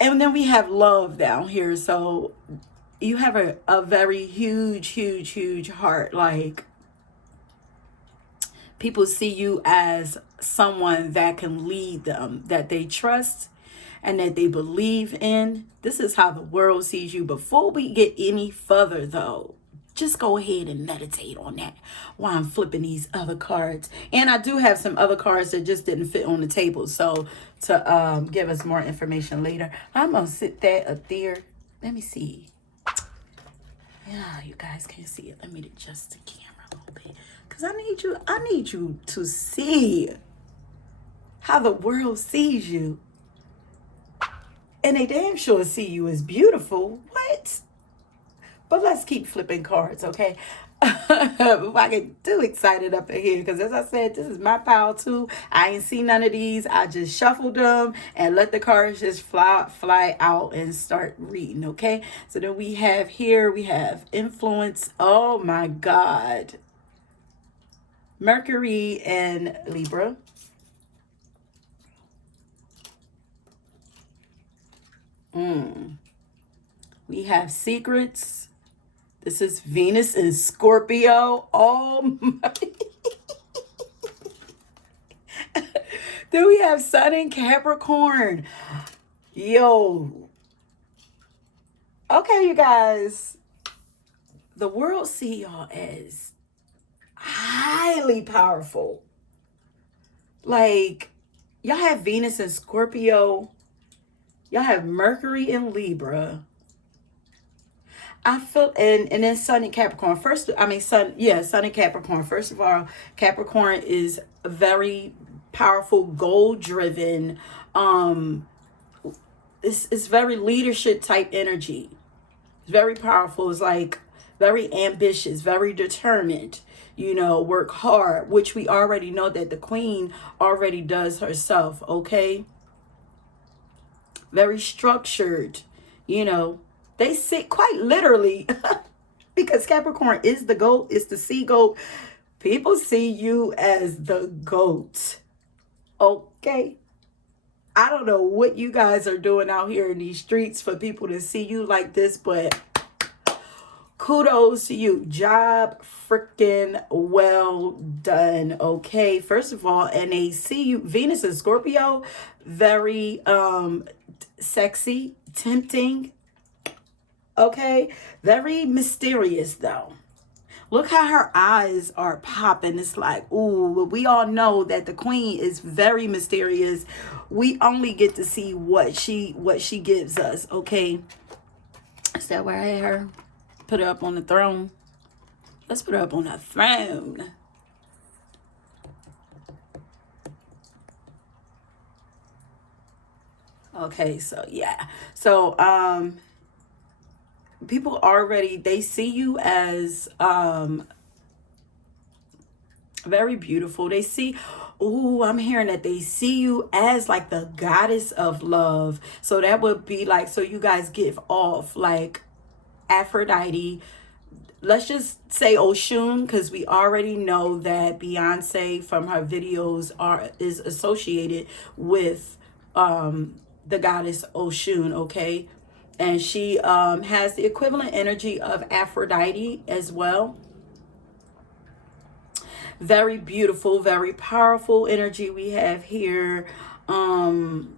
then we have love down here. So you have a very huge heart. Like, people see you as someone that can lead them, that they trust and that they believe in. This is how the world sees you. Before we get any further, though, just go ahead and meditate on that while I'm flipping these other cards. And I do have some other cards that just didn't fit on the table. So to give us more information later, I'm going to sit that up there. Let me see. Yeah, you guys can't see it. Let me adjust the camera a little bit. Because I need you to see how the world sees you. And they damn sure see you as beautiful. What? But let's keep flipping cards, okay? If I get too excited up in here, because as I said, this is my power too. I ain't seen none of these. I just shuffled them and let the cards just fly out and start reading, okay? So then we have here, we have influence. Oh my God. Mercury and Libra. We have secrets. This is Venus and Scorpio. Oh my. Then we have Sun in Capricorn. Yo. Okay, you guys. The world see y'all as highly powerful. Like, y'all have Venus and Scorpio. Y'all have Mercury in Libra. I feel, and then Sun in Capricorn. Sun in Capricorn. First of all, Capricorn is a very powerful, goal-driven. It's very leadership type energy. It's very powerful. It's like very ambitious, very determined. You know, work hard, which we already know that the Queen already does herself. Okay. Very structured, you know. They sit quite literally because Capricorn is the goat, is the sea goat. People see you as the goat. Okay. I don't know what you guys are doing out here in these streets for people to see you like this, but kudos to you. Job freaking well done. Okay. First of all, and they see you, Venus and Scorpio, very sexy, tempting. Okay. Very mysterious though. Look how her eyes are popping. It's like, ooh, we all know that the Queen is very mysterious. We only get to see what she gives us. Okay. Is that where I had her? Put her up on the throne. Let's put her up on the throne. Okay, so yeah. So people already, they see you as very beautiful. They see, ooh, I'm hearing that they see you as like the goddess of love. So that would be like, so you guys give off like Aphrodite. Let's just say Oshun, because we already know that Beyonce from her videos is associated with the goddess Oshun, okay? And she has the equivalent energy of Aphrodite as well. Very beautiful, very powerful energy we have here. Ooh,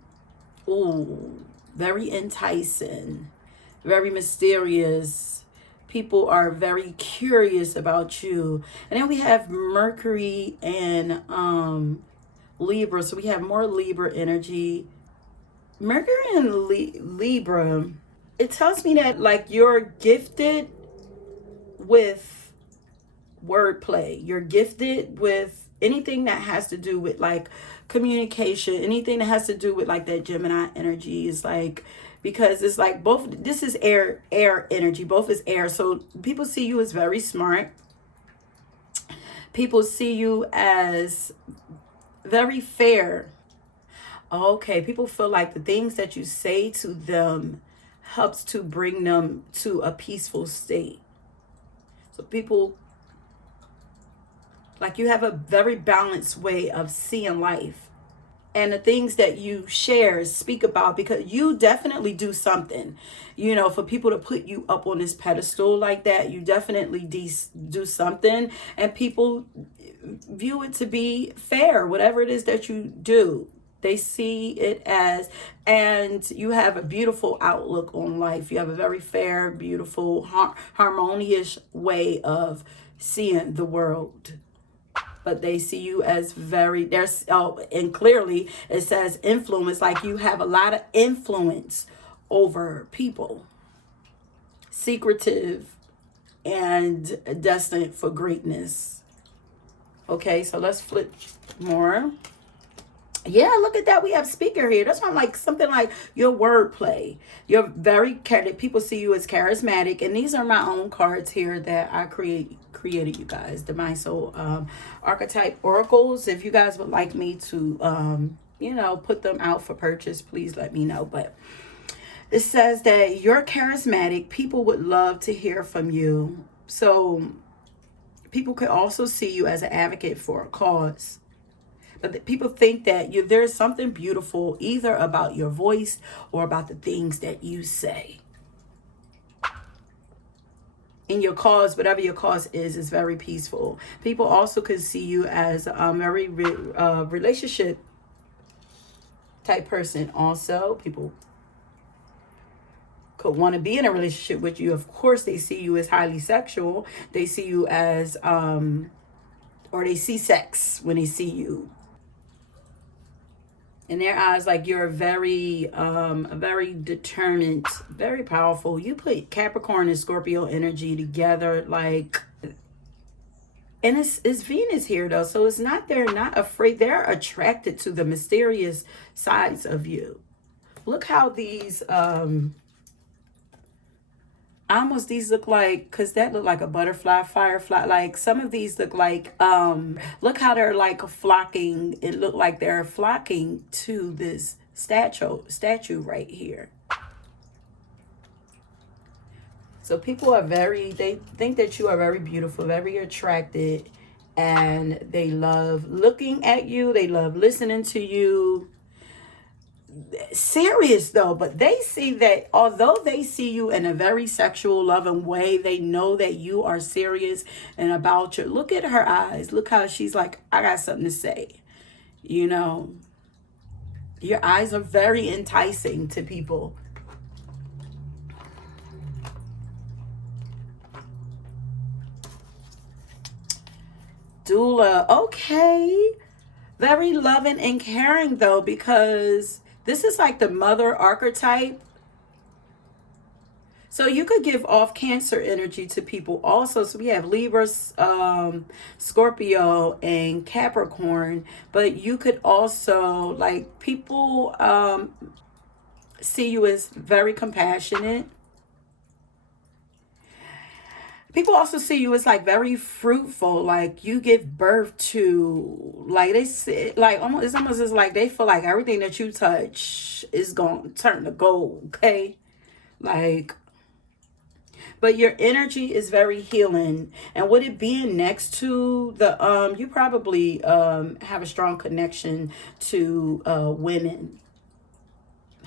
very enticing, very mysterious. People are very curious about you. And then we have Mercury and Libra. So we have more Libra energy. Mercury and Libra, it tells me that like you're gifted with wordplay. You're gifted with anything that has to do with like communication, anything that has to do with like that Gemini energy is like, because it's like both, this is air energy, both is air. So people see you as very smart. People see you as very fair. Okay, people feel like the things that you say to them helps to bring them to a peaceful state. So people, like, you have a very balanced way of seeing life. And the things that you share, speak about, because you definitely do something, you know, for people to put you up on this pedestal like that, you definitely do something, and people view it to be fair, whatever it is that you do. They see it as, and you have a beautiful outlook on life. You have a very fair, beautiful, harmonious way of seeing the world. But they see you as very, there's, oh, and clearly it says influence, like you have a lot of influence over people, secretive and destined for greatness. Okay, so let's flip more. Yeah, look at that. We have speaker here. That's why I'm like something like your wordplay. You're very, people see you as charismatic. And these are my own cards here that I created, you guys. Divine Soul Archetype Oracles. If you guys would like me to, you know, put them out for purchase, please let me know. But it says that you're charismatic. People would love to hear from you. So people could also see you as an advocate for a cause. But people think that there's something beautiful either about your voice or about the things that you say. In your cause, whatever your cause is very peaceful. People also could see you as a very relationship type person also. People could want to be in a relationship with you. Of course, they see you as highly sexual. They see you as, or they see sex when they see you. In their eyes, like you're very determined, very powerful. You put Capricorn and Scorpio energy together, like, and it's Venus here though, so it's not, they're not afraid, they're attracted to the mysterious sides of you. Look how these almost, these look like, because that look like a butterfly, firefly, like some of these look like, look how they're like flocking. It look like they're flocking to this statue right here. So people are they think that you are very beautiful, very attracted, and they love looking at you. They love listening to you. Serious though, but they see that although they see you in a very sexual, loving way, they know that you are serious and about your, look at her eyes. Look how she's like, I got something to say. You know, your eyes are very enticing to people. Doula, okay. Very loving and caring though, because this is like the mother archetype. So you could give off Cancer energy to people also. So we have Libra, Scorpio, and Capricorn. But you could also, like, people see you as very compassionate. People also see you as like very fruitful, like you give birth to, like they say, like almost, it's almost as like they feel like everything that you touch is going to turn to gold, okay? Like, but your energy is very healing. And with it being next to the, you probably have a strong connection to women.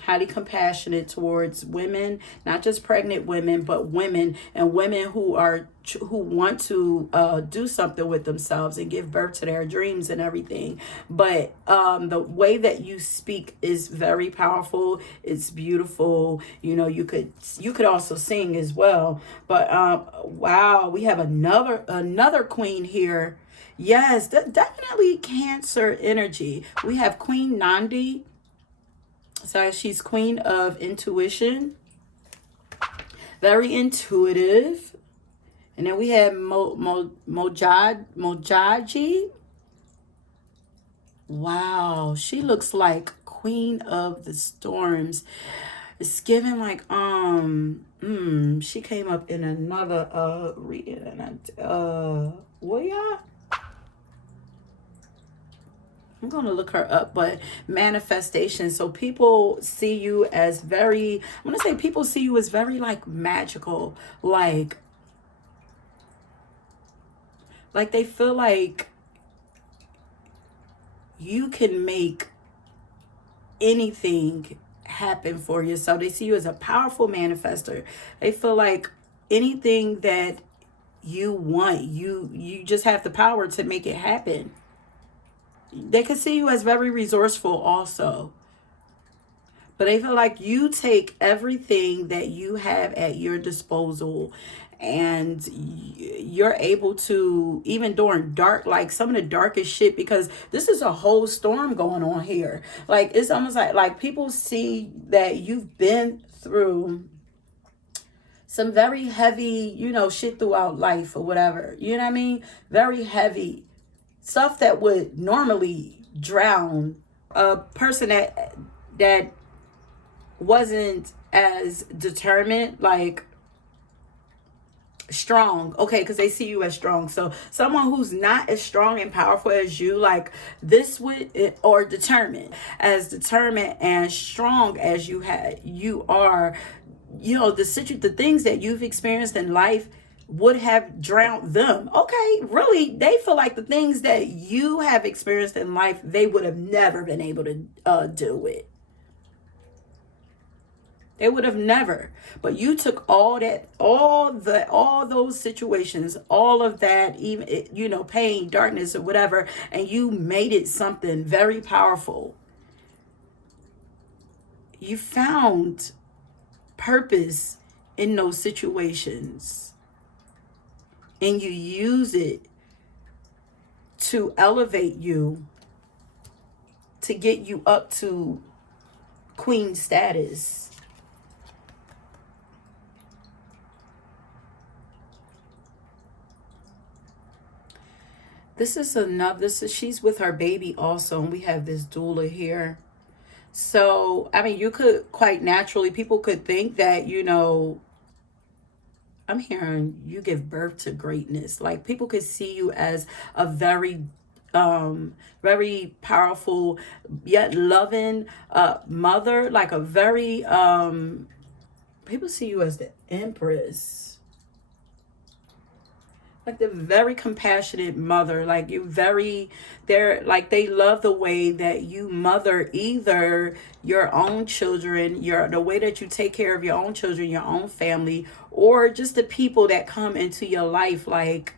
Highly compassionate towards women, not just pregnant women, but women, and women who want to do something with themselves and give birth to their dreams and everything. But the way that you speak is very powerful. It's beautiful. You know, you could also sing as well. But wow, we have another queen here. Yes, definitely Cancer energy. We have Queen Nandi. So she's queen of intuition, very intuitive. And then we have Mojaji. Wow, she looks like Queen of the Storms. It's giving like she came up in another reading. What y'all? I'm going to look her up, but manifestation. So people see you as very, I'm going to say people see you as very like magical, like they feel like you can make anything happen for you. So they see you as a powerful manifester. They feel like anything that you want, you just have the power to make it happen. They can see you as very resourceful also. But they feel like you take everything that you have at your disposal and you're able to, even during dark, like some of the darkest shit, because this is a whole storm going on here. Like it's almost like people see that you've been through some very heavy, shit throughout life or whatever. You know what I mean? Very heavy stuff that would normally drown a person that wasn't as determined, like strong, okay, because they see you as strong. So someone who's not as strong and powerful as you, like this would, or determined and strong as you are, the things that you've experienced in life would have drowned them. Okay, really, they feel like the things that you have experienced in life, they would have never been able to deal with. They would have never. But you took all those situations, all of that, even, pain, darkness, or whatever, and you made it something very powerful. You found purpose in those situations, and you use it to elevate you, to get you up to queen status. She's with her baby also, and we have this doula here. So, I mean, you could quite naturally, people could think that, I'm hearing you give birth to greatness. Like people could see you as a very powerful yet loving mother, like a very people see you as the empress, like the very compassionate mother. Like they're like, they love the way that you mother either your own children, the way that you take care of your own children, your own family, or just the people that come into your life. Like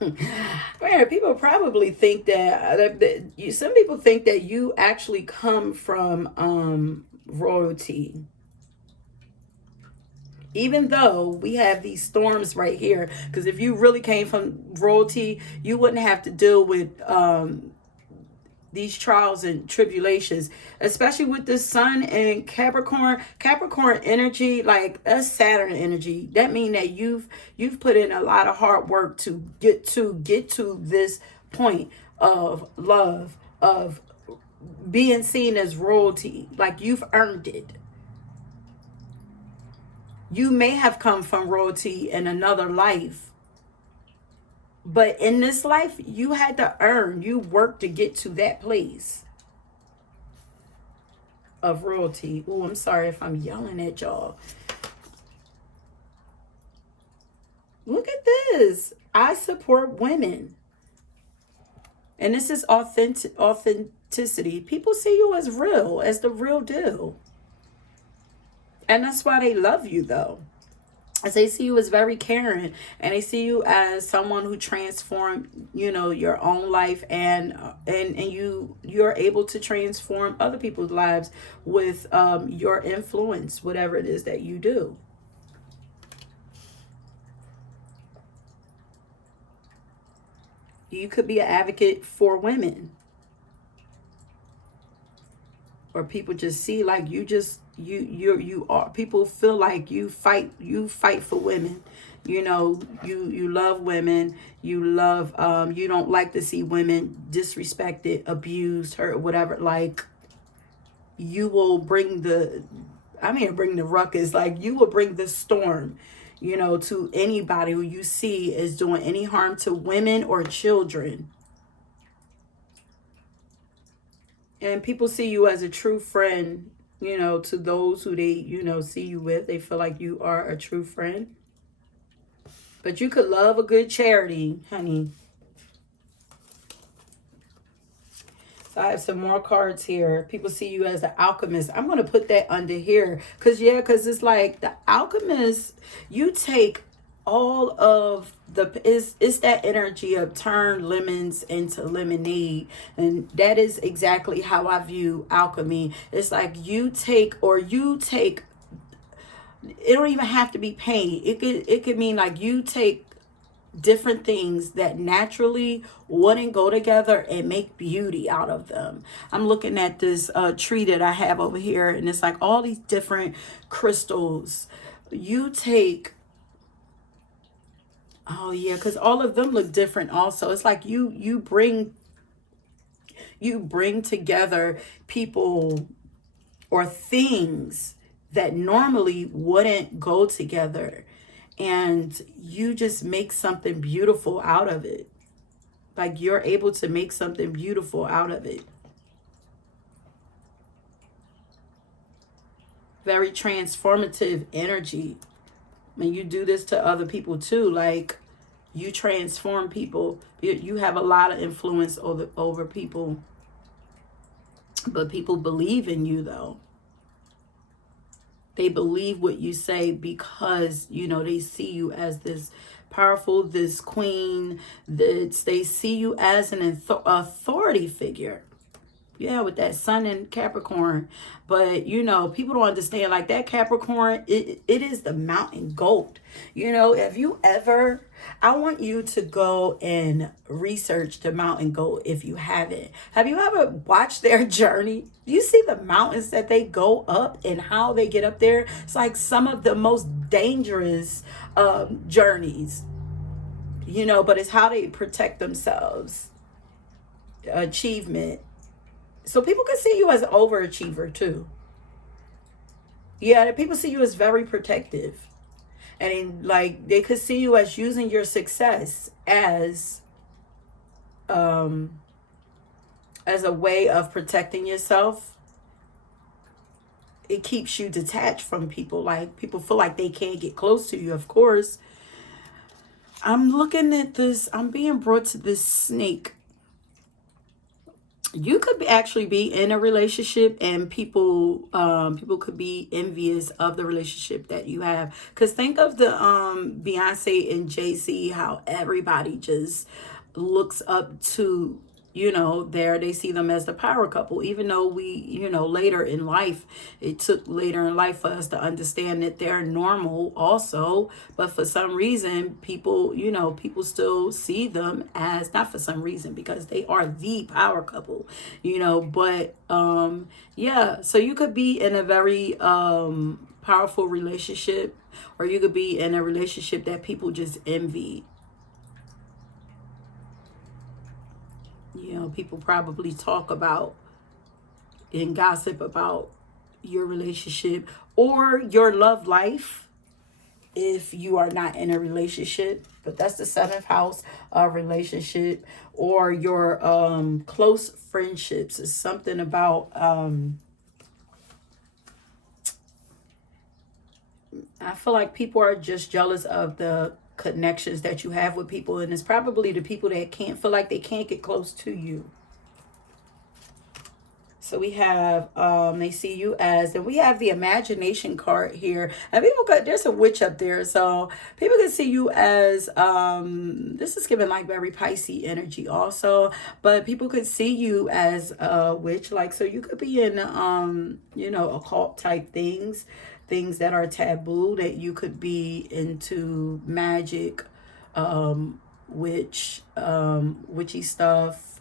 man, people probably think some people think that you actually come from royalty. Even though we have these storms right here, because if you really came from royalty, you wouldn't have to deal with these trials and tribulations, especially with the sun and Capricorn energy. Like that's Saturn energy. That means that you've put in a lot of hard work to get to this point of love, of being seen as royalty. Like you've earned it. You may have come from royalty in another life, but in this life, you had to earn, you worked to get to that place of royalty. Oh, I'm sorry if I'm yelling at y'all. Look at this. I support women. And this is authenticity. People see you as real, as the real deal. And that's why they love you, though. As they see you as very caring, and they see you as someone who transformed, your own life, and you're able to transform other people's lives with your influence, whatever it is that you do. You could be an advocate for women, or people just see like you are, people feel like you fight for women. You love women. You love you don't like to see women disrespected, abused, hurt, whatever. Like you will bring I'm here to bring the ruckus. Like, you will bring the storm, you know, to anybody who you see is doing any harm to women or children. And people see you as a true friend, you know, to those who they, you know, see you with. They feel like you are a true friend. But you could love a good charity, honey. So I have some more cards here. People see you as the alchemist. I'm going to put that under here. Because it's like the alchemist, you take all of it's that energy of turn lemons into lemonade. And that is exactly how I view alchemy. It's like you take, it don't even have to be pain. It could mean like you take different things that naturally wouldn't go together and make beauty out of them. I'm looking at this tree that I have over here, and it's like all these different crystals. You take, oh yeah, because all of them look different also. It's like you bring together people or things that normally wouldn't go together, and you just make something beautiful out of it. Like, you're able to make something beautiful out of it. Very transformative energy. I mean, you do this to other people too. Like, you transform people. You have a lot of influence over people. But people believe in you, though. They believe what you say because, you know, they see you as this powerful, this queen. They see you as an authority figure. Yeah, with that sun in Capricorn. But, you know, people don't understand, like, that Capricorn, it is the mountain goat. You know, I want you to go and research the mountain goat if you haven't. Have you ever watched their journey? You see the mountains that they go up and how they get up there? It's like some of the most dangerous journeys, you know, but it's how they protect themselves. Achievement. So people can see you as an overachiever too. Yeah, people see you as very protective. And like, they could see you as using your success as a way of protecting yourself. It keeps you detached from people. Like, people feel like they can't get close to you, of course. I'm looking at this. I'm being brought to this snake. You could actually be in a relationship, and people could be envious of the relationship that you have. Because think of the Beyonce and Jay-Z, how everybody just looks up to, you know, they see them as the power couple, even though it took later in life for us to understand that they're normal also. But for some reason, people still see them as, not for some reason, because they are the power couple, you know. But yeah, so you could be in a very powerful relationship, or you could be in a relationship that people just envy. You know, people probably talk about and gossip about your relationship or your love life if you are not in a relationship. But that's the seventh house of relationship, or your close friendships. Is something about I feel like people are just jealous of the connections that you have with people, and it's probably the people that can't feel like they can't get close to you. So we have they see you as, and we have the imagination card here, and there's a witch up there, so people can see you as this is giving like very Pisces energy also, but people could see you as a witch. Like, so you could be in occult type things that are taboo, that you could be into magic, witchy stuff,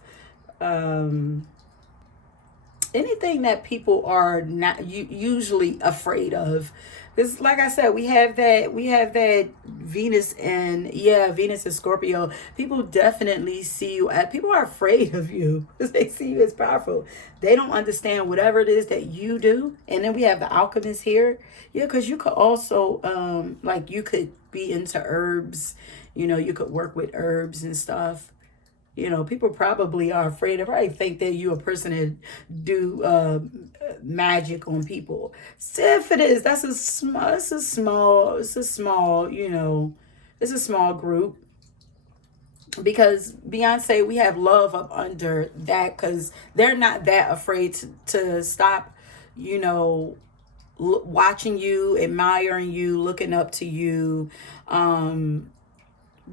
anything that people are not usually afraid of. It's like I said, we have that Venus and Venus and Scorpio. People definitely see you as, people are afraid of you because they see you as powerful. They don't understand whatever it is that you do. And then we have the alchemist here. Yeah, because you could also like you could be into herbs, you could work with herbs and stuff. People probably are afraid of, I think that you a person that do magic on people. So if it is, that's a small, it's a small, it's a small group. Because Beyonce, we have love up under that because they're not that afraid to stop, you know, watching you, admiring you, looking up to you.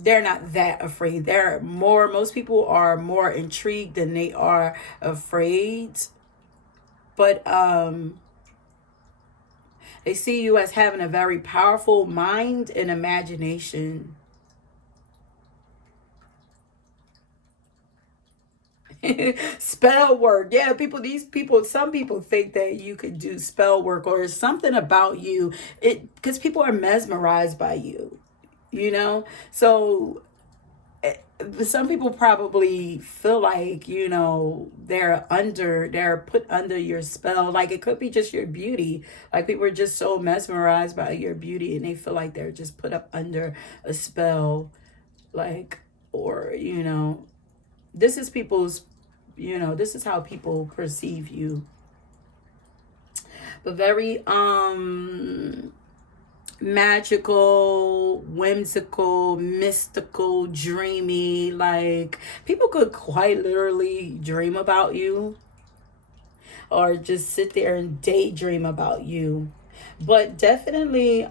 They're not that afraid. Most people are more intrigued than they are afraid. But they see you as having a very powerful mind and imagination. Spell work. Yeah, some people think that you could do spell work or something about you. Because people are mesmerized by you, So some people probably feel like they're put under your spell. Like it could be just your beauty. Like people are just so mesmerized by your beauty and they feel like they're just put up under a spell. Like, or this is people's, this is how people perceive you. But very magical, whimsical, mystical, dreamy. Like people could quite literally dream about you or just sit there and daydream about you. But definitely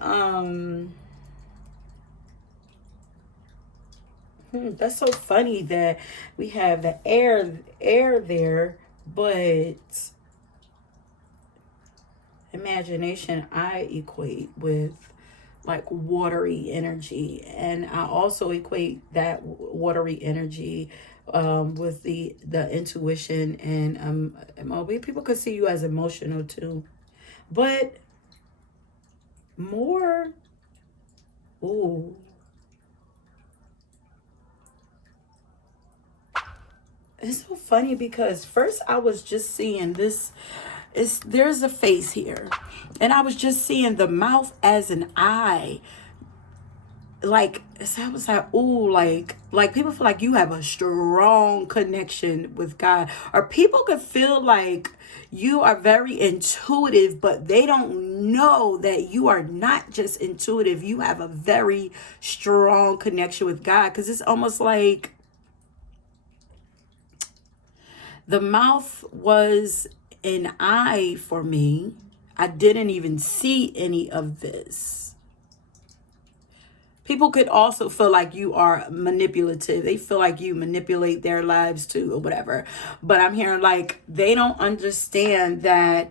that's so funny that we have the air there, but imagination I equate with like watery energy, and I also equate that watery energy with the intuition and people could see you as emotional too, but more. Ooh, it's so funny because first I was just seeing this. There's a face here, and I was just seeing the mouth as an eye. Like so I was like, ooh, like people feel like you have a strong connection with God, or people could feel like you are very intuitive, but they don't know that you are not just intuitive. You have a very strong connection with God, because it's almost like the mouth was an eye for me. I didn't even see any of this. People could also feel like you are manipulative. They feel like you manipulate their lives too or whatever. But I'm hearing like they don't understand that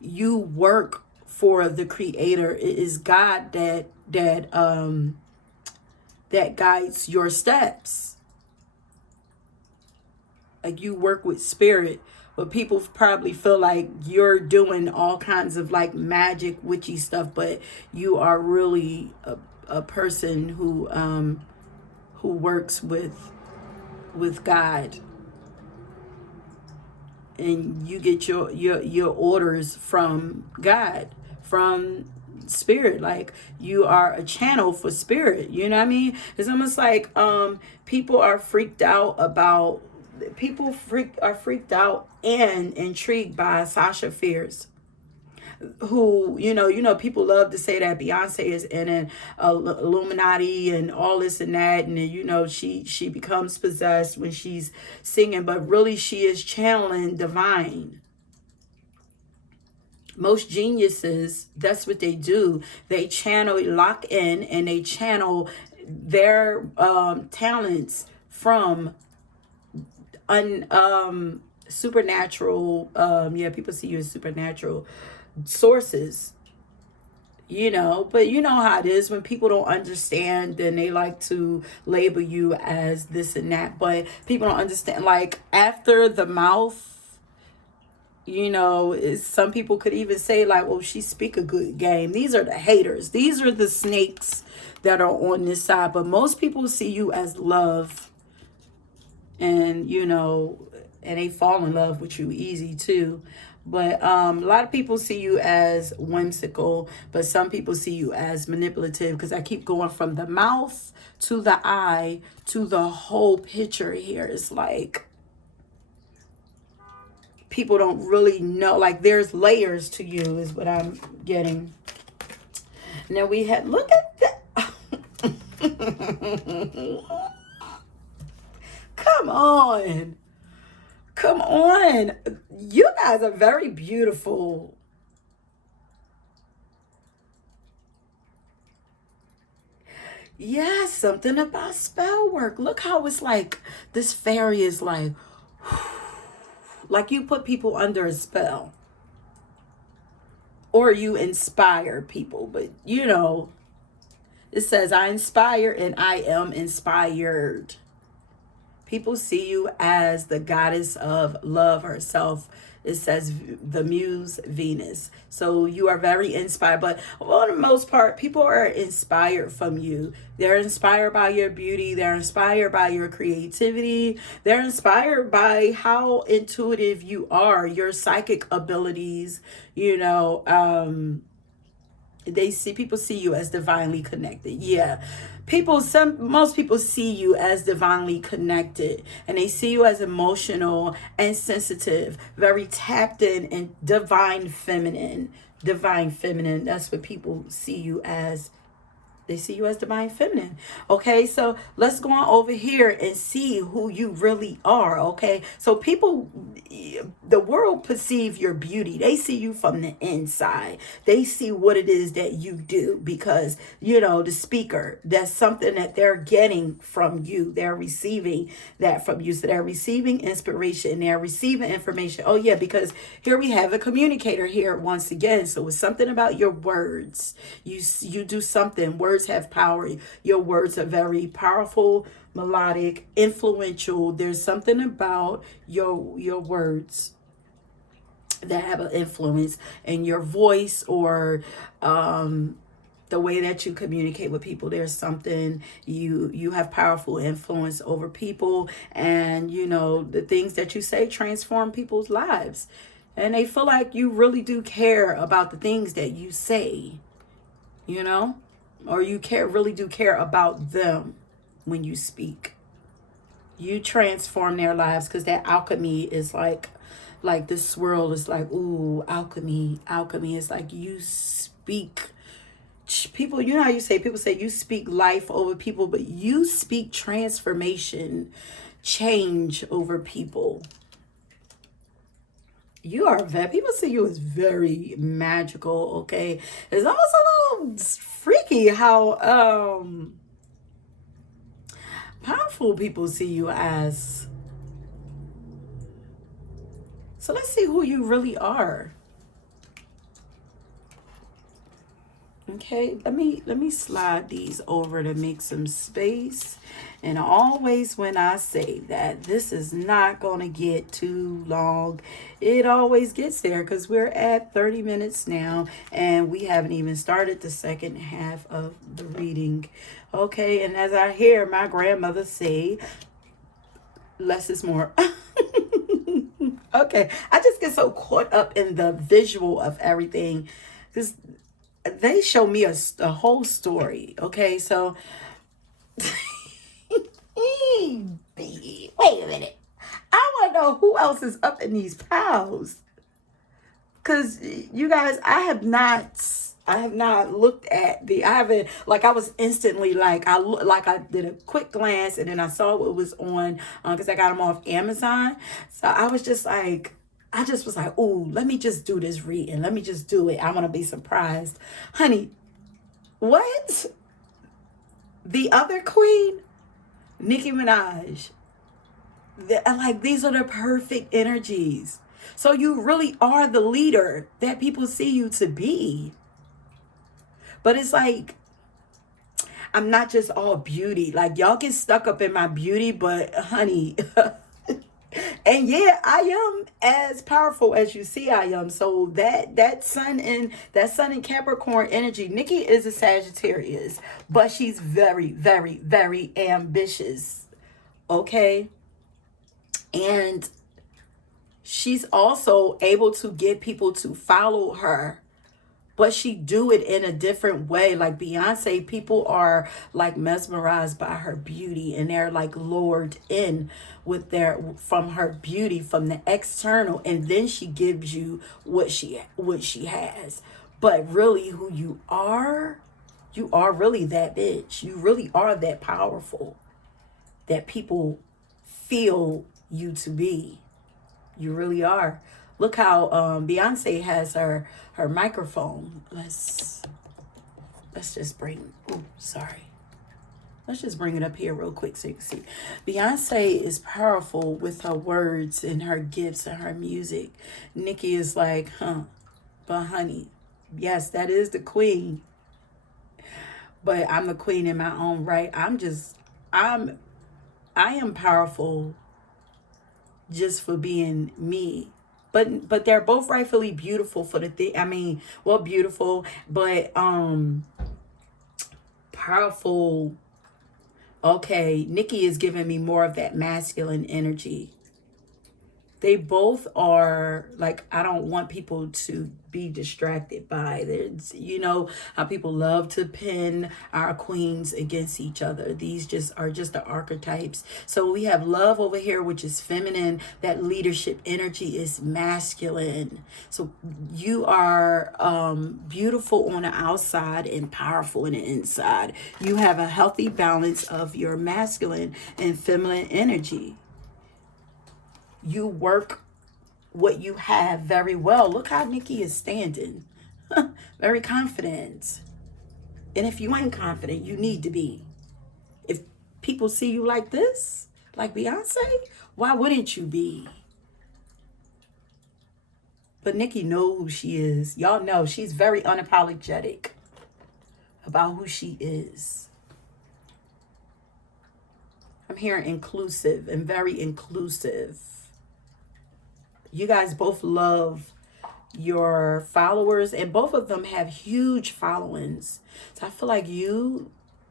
you work for the creator. It is God that guides your steps. Like you work with spirit, but people probably feel like you're doing all kinds of like magic witchy stuff, but you are really a person who works with God, and you get your orders from God, from spirit. Like you are a channel for spirit, you know what I mean? It's almost like people are freaked out about are freaked out and intrigued by Sasha Fierce, who people love to say that Beyonce is in an Illuminati and all this and that, and then, she becomes possessed when she's singing, but really she is channeling divine. Most geniuses, that's what they do. They channel, lock in, and they channel their talents from supernatural, people see you as supernatural sources, but you know how it is when people don't understand, then they like to label you as this and that, but people don't understand, like after the mouth, You know, some people could even say like, "Oh, she speak a good game." These are the haters. These are the snakes that are on this side. But most people see you as love, and you know, and they fall in love with you easy too. But a lot of people see you as whimsical, but some people see you as manipulative, because I keep going from the mouth to the eye to the whole picture here. It's like people don't really know, like there's layers to you is what I'm getting. Now we had, look at that. Come on. Come on. You guys are very beautiful. Yeah, something about spell work. Look how it's like this fairy is like you put people under a spell, or you inspire people. But you know, it says I inspire and I am inspired. People see you as the goddess of love herself. It says the muse Venus. So you are very inspired. But for the most part, people are inspired from you. They're inspired by your beauty. They're inspired by your creativity. They're inspired by how intuitive you are, your psychic abilities, you know. People see you as divinely connected. Yeah, most people see you as divinely connected, and they see you as emotional and sensitive, very tapped in and divine feminine. That's what people see you as. They see you as divine feminine. Okay, so let's go on over here and see who you really are. Okay, so people, the world perceive your beauty. They see you from the inside. They see what it is that you do, because, you know, the speaker, that's something that they're getting from you. They're receiving that from you. So they're receiving inspiration. They're receiving information. Oh, yeah, because here we have a communicator here once again. So it's something about your words. You do something. Words have power. Your words are very powerful, melodic, influential. There's something about your words that have an influence, in your voice, or the way that you communicate with people. There's something, you have powerful influence over people, and you know, the things that you say transform people's lives, and they feel like you really do care about the things that you say, you know, or you really do care about them. When you speak, you transform their lives, because that alchemy is like this swirl is like, ooh, alchemy is like you speak. People, you know how you say, people say you speak life over people, but you speak transformation, change over people. You are very, people see you as very magical. Okay, it's almost a little freaky how powerful people see you as. So let's see who you really are. Okay, let me slide these over to make some space. And always when I say that this is not going to get too long, it always gets there, because we're at 30 minutes now and we haven't even started the second half of the reading. Okay, and as I hear my grandmother say, less is more. Okay, I just get so caught up in the visual of everything, because they show me a whole story. Okay, so wait a minute. I want to know who else is up in these piles, because you guys, I have not looked at I haven't, like, I was instantly like, I did a quick glance, and then I saw what was on, because I got them off Amazon. So I was just like, I just was like, ooh, let me just do this reading. Let me just do it. I want to be surprised. Honey, what? The other queen, Nicki Minaj. Like, these are the perfect energies. So you really are the leader that people see you to be. But it's like, I'm not just all beauty. Like, y'all get stuck up in my beauty, but honey, And yeah, I am as powerful as you see I am. So that sun in Capricorn energy, Nikki is a Sagittarius, but she's very, very, very ambitious. Okay. And she's also able to get people to follow her, but she do it in a different way. Like Beyonce, people are like mesmerized by her beauty, and they're like lured in with their from her beauty, from the external, and then she gives you what she has. But really, who you are really that bitch. You really are that powerful that people feel you to be. You really are. Look how Beyonce has her microphone. Let's just bring. Oh, sorry. Let's just bring it up here real quick so you can see. Beyonce is powerful with her words and her gifts and her music. Nikki is like, but honey, yes, that is the queen. But I'm the queen in my own right. I am powerful just for being me. But they're both rightfully beautiful for the thing. I mean, well, beautiful, but powerful. Okay, Nikki is giving me more of that masculine energy. They both are like, I don't want people to be distracted by this. You know how people love to pin our queens against each other. These are just the archetypes. So we have love over here, which is feminine. That leadership energy is masculine. So you are beautiful on the outside and powerful on the inside. You have a healthy balance of your masculine and feminine energy. You work what you have very well. Look how Nikki is standing. Very confident. And if you ain't confident, you need to be. If people see you like this, like Beyonce, why wouldn't you be? But Nikki knows who she is. Y'all know she's very unapologetic about who she is. I'm hearing inclusive and very inclusive. You guys both love your followers, and both of them have huge followings. So I feel like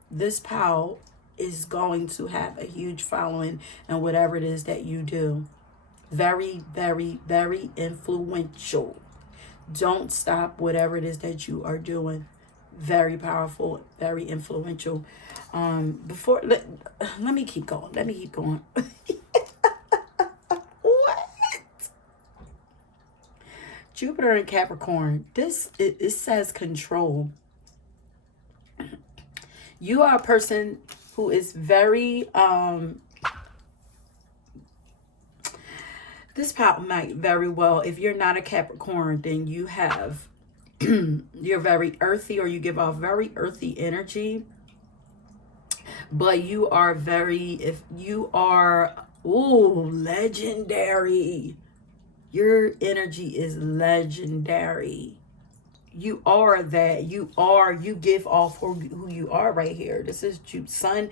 this pal is going to have a huge following in whatever it is that you do. Very, very, very influential. Don't stop whatever it is that you are doing. Very powerful, very influential. Let me keep going. Let me keep going. Jupiter in Capricorn, it says control. You are a person who is very, this pop might very well, if you're not a Capricorn, then you have, you're very earthy, or you give off very earthy energy. But you are legendary. Your energy is legendary. You are that. You give off who you are right here. This is Sun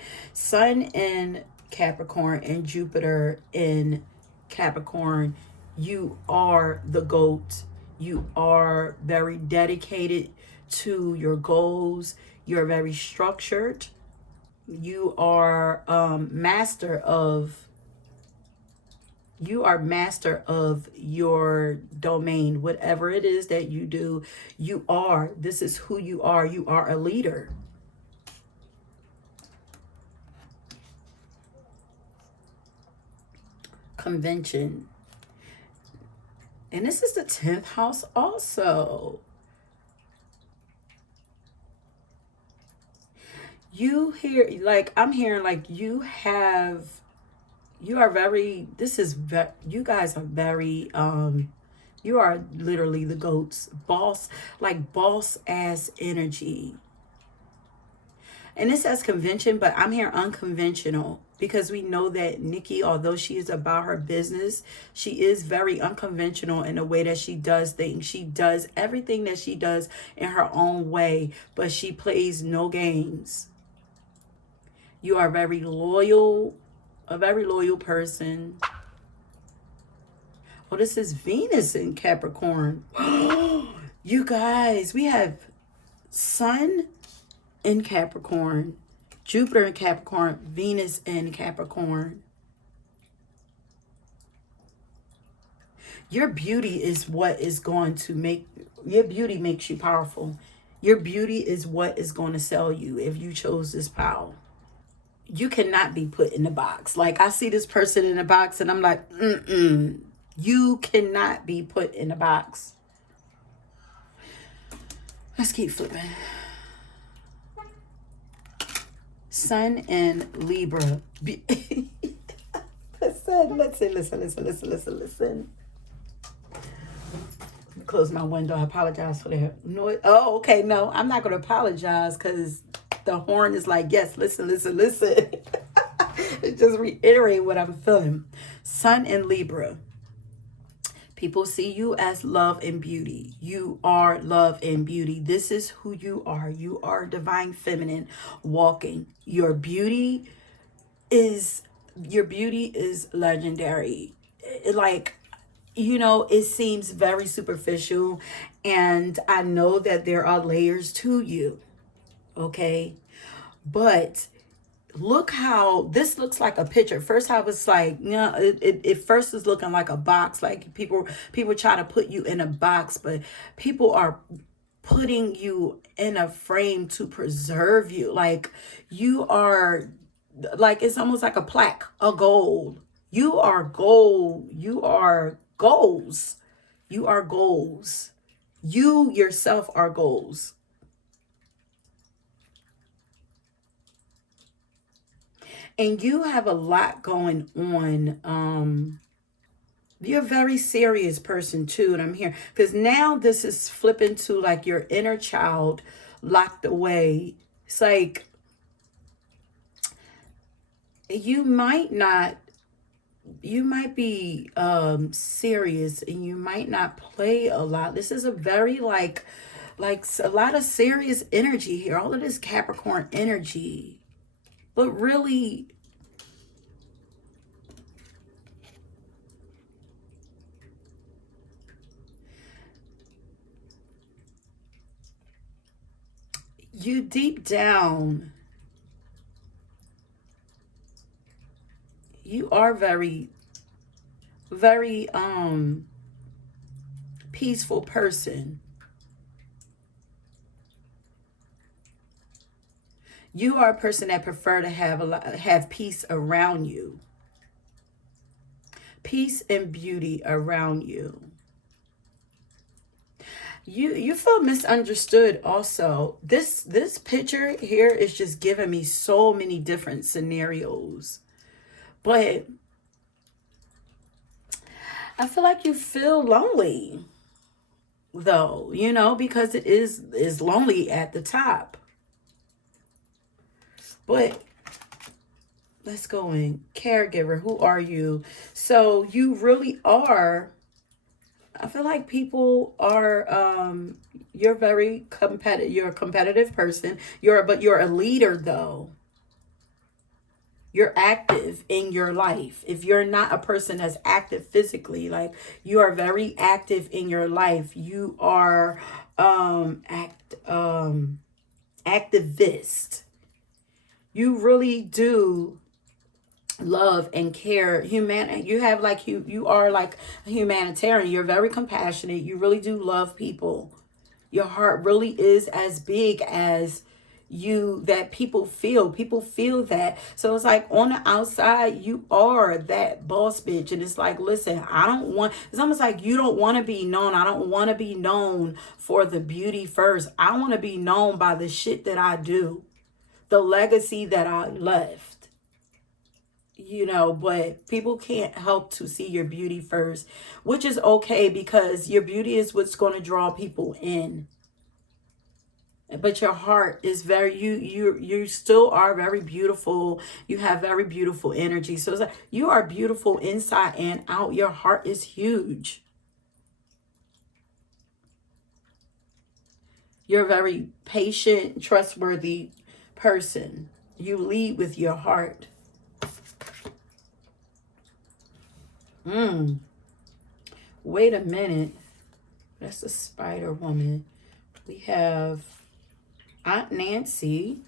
in Capricorn and Jupiter in Capricorn. You are the GOAT. You are very dedicated to your goals. You're very structured. You are master of your domain. Whatever it is that you do, this is who you are. You are a leader. Convention. And this is the 10th house also. You hear, like, I'm hearing like you guys are very, you are literally the GOATs, boss ass energy. And it says convention, but I'm here unconventional, because we know that Nikki, although she is about her business, she is very unconventional in the way that she does things. She does everything that she does in her own way, but she plays no games. You are a very loyal person. Oh, this is Venus in Capricorn. You guys, we have Sun in Capricorn, Jupiter in Capricorn, Venus in Capricorn. Your beauty is what is going to make, your beauty makes you powerful. Your beauty is what is going to sell you if you chose this power. You cannot be put in a box. Like, I see this person in a box and I'm like, you cannot be put in a box. Let's keep flipping. Sun in Libra. Listen. Close my window. I apologize for that noise. Oh, okay. No, I'm not going to apologize because the horn is like, yes, listen. Just reiterate what I'm feeling. Sun in Libra. People see you as love and beauty. You are love and beauty. This is who you are. You are divine feminine walking. Your beauty is legendary. Like, you know, it seems very superficial, and I know that there are layers to you, okay? But look how this looks like a picture. First I was like, it first is looking like a box, like people try to put you in a box, but people are putting you in a frame to preserve you. Like, you are, like, it's almost like a plaque, a gold. You are gold. You are goals. You are goals. You yourself are goals. And you have a lot going on. You're a very serious person too, and I'm here because now this is flipping to like your inner child locked away. It's like you might be serious, and you might not play a lot. This is a very like a lot of serious energy here. All of this Capricorn energy. But really, you deep down, you are very, very peaceful person. You are a person that prefer to have peace around you. Peace and beauty around you. You feel misunderstood also. This picture here is just giving me so many different scenarios. But I feel like you feel lonely though, you know, because it is lonely at the top. But let's go in. Caregiver, who are you? So you really are, I feel like people are, you're very competitive. You're a competitive person. But you're a leader though. You're active in your life. If you're not a person that's active physically, like you are very active in your life. You are activist. You really do love and care. You have like you are like a humanitarian. You're very compassionate. You really do love people. Your heart really is as big as you, that people feel that. So it's like on the outside you are that boss bitch, and it's like, listen, it's almost like you don't want to be known. I don't want to be known for the beauty first. I want to be known by the shit that I do, the legacy that I left. You know, but people can't help to see your beauty first, which is okay, because your beauty is what's going to draw people in. But your heart is very, you still are very beautiful. You have very beautiful energy. So it's like you are beautiful inside and out. Your heart is huge. You're a very patient, trustworthy person. You lead with your heart. Wait a minute. That's the Spider Woman. We have Aunt Nancy.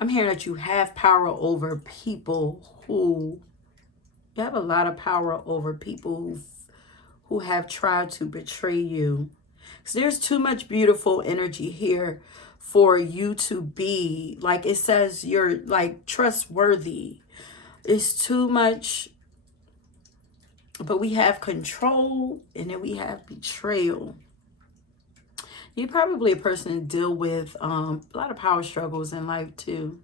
I'm hearing that you have power over people who... You have a lot of power over people who have tried to betray you. So there's too much beautiful energy here for you to be, like it says, you're like trustworthy. It's too much. But we have control, and then we have betrayal. You're probably a person to deal with a lot of power struggles in life too.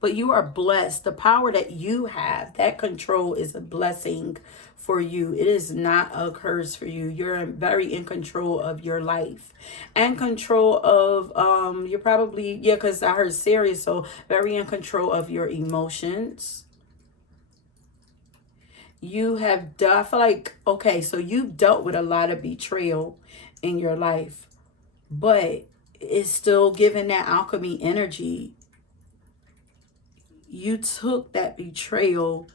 But you are blessed. The power that you have, that control, is a blessing for you. It is not a curse for you. You're very in control of your life and control of, you're probably, yeah, because I heard serious, so very in control of your emotions. You have, I feel like, okay, so you've dealt with a lot of betrayal in your life, but it's still giving that alchemy energy. You took that betrayal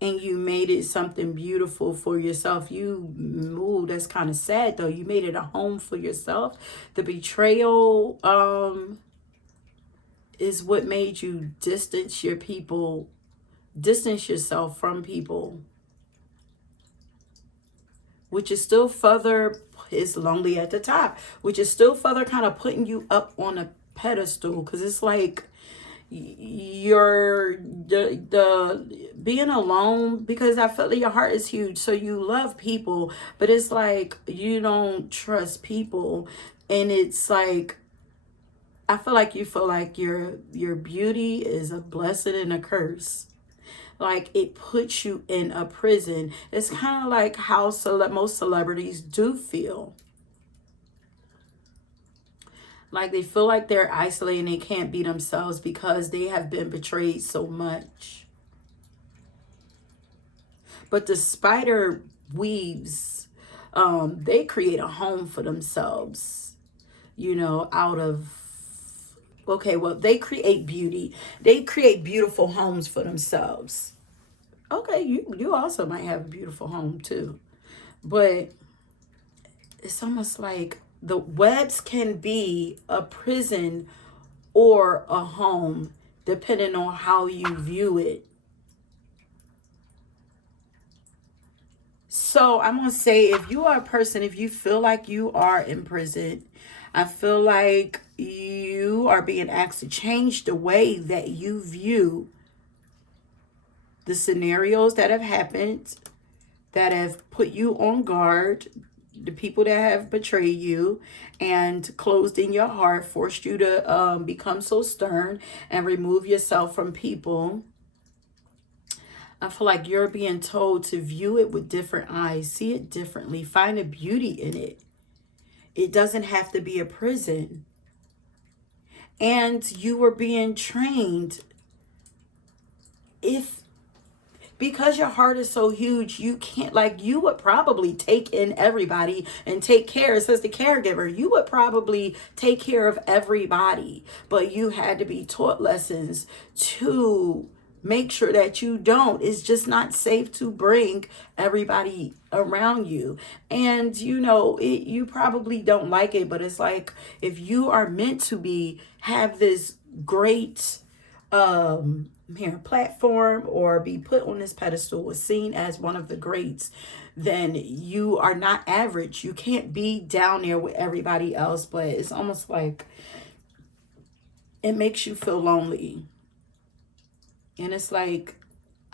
and you made it something beautiful for yourself. Ooh, that's kind of sad though. You made it a home for yourself. The betrayal is what made you distance yourself from people, which is still further, it's lonely at the top, which is still further kind of putting you up on a pedestal, because it's like you're the being alone, because I feel like your heart is huge, so you love people, but it's like you don't trust people, and it's like I feel like you feel like your beauty is a blessing and a curse. Like it puts you in a prison. It's kind of like how most celebrities do feel. Like they feel like they're isolated and they can't be themselves because they have been betrayed so much. But the spider weaves, they create a home for themselves, you know, out of, okay, well, they create beauty. They create beautiful homes for themselves. Okay, you also might have a beautiful home too. But it's almost like the webs can be a prison or a home, depending on how you view it. So I'm going to say, if you are a person, if you feel like you are in prison, I feel like you are being asked to change the way that you view the scenarios that have happened, that have put you on guard, the people that have betrayed you and closed in your heart, forced you to become so stern and remove yourself from people. I feel like you're being told to view it with different eyes, see it differently, find a beauty in it. It doesn't have to be a prison. And you were being trained, because your heart is so huge, you can't, like, you would probably take in everybody and take care. It says the caregiver, you would probably take care of everybody, but you had to be taught lessons to make sure that you don't. It's just not safe to bring everybody around you. And you know, you probably don't like it, but it's like, if you are meant to have this great platform, or be put on this pedestal, or seen as one of the greats, then you are not average. You can't be down there with everybody else. But it's almost like it makes you feel lonely. And it's like,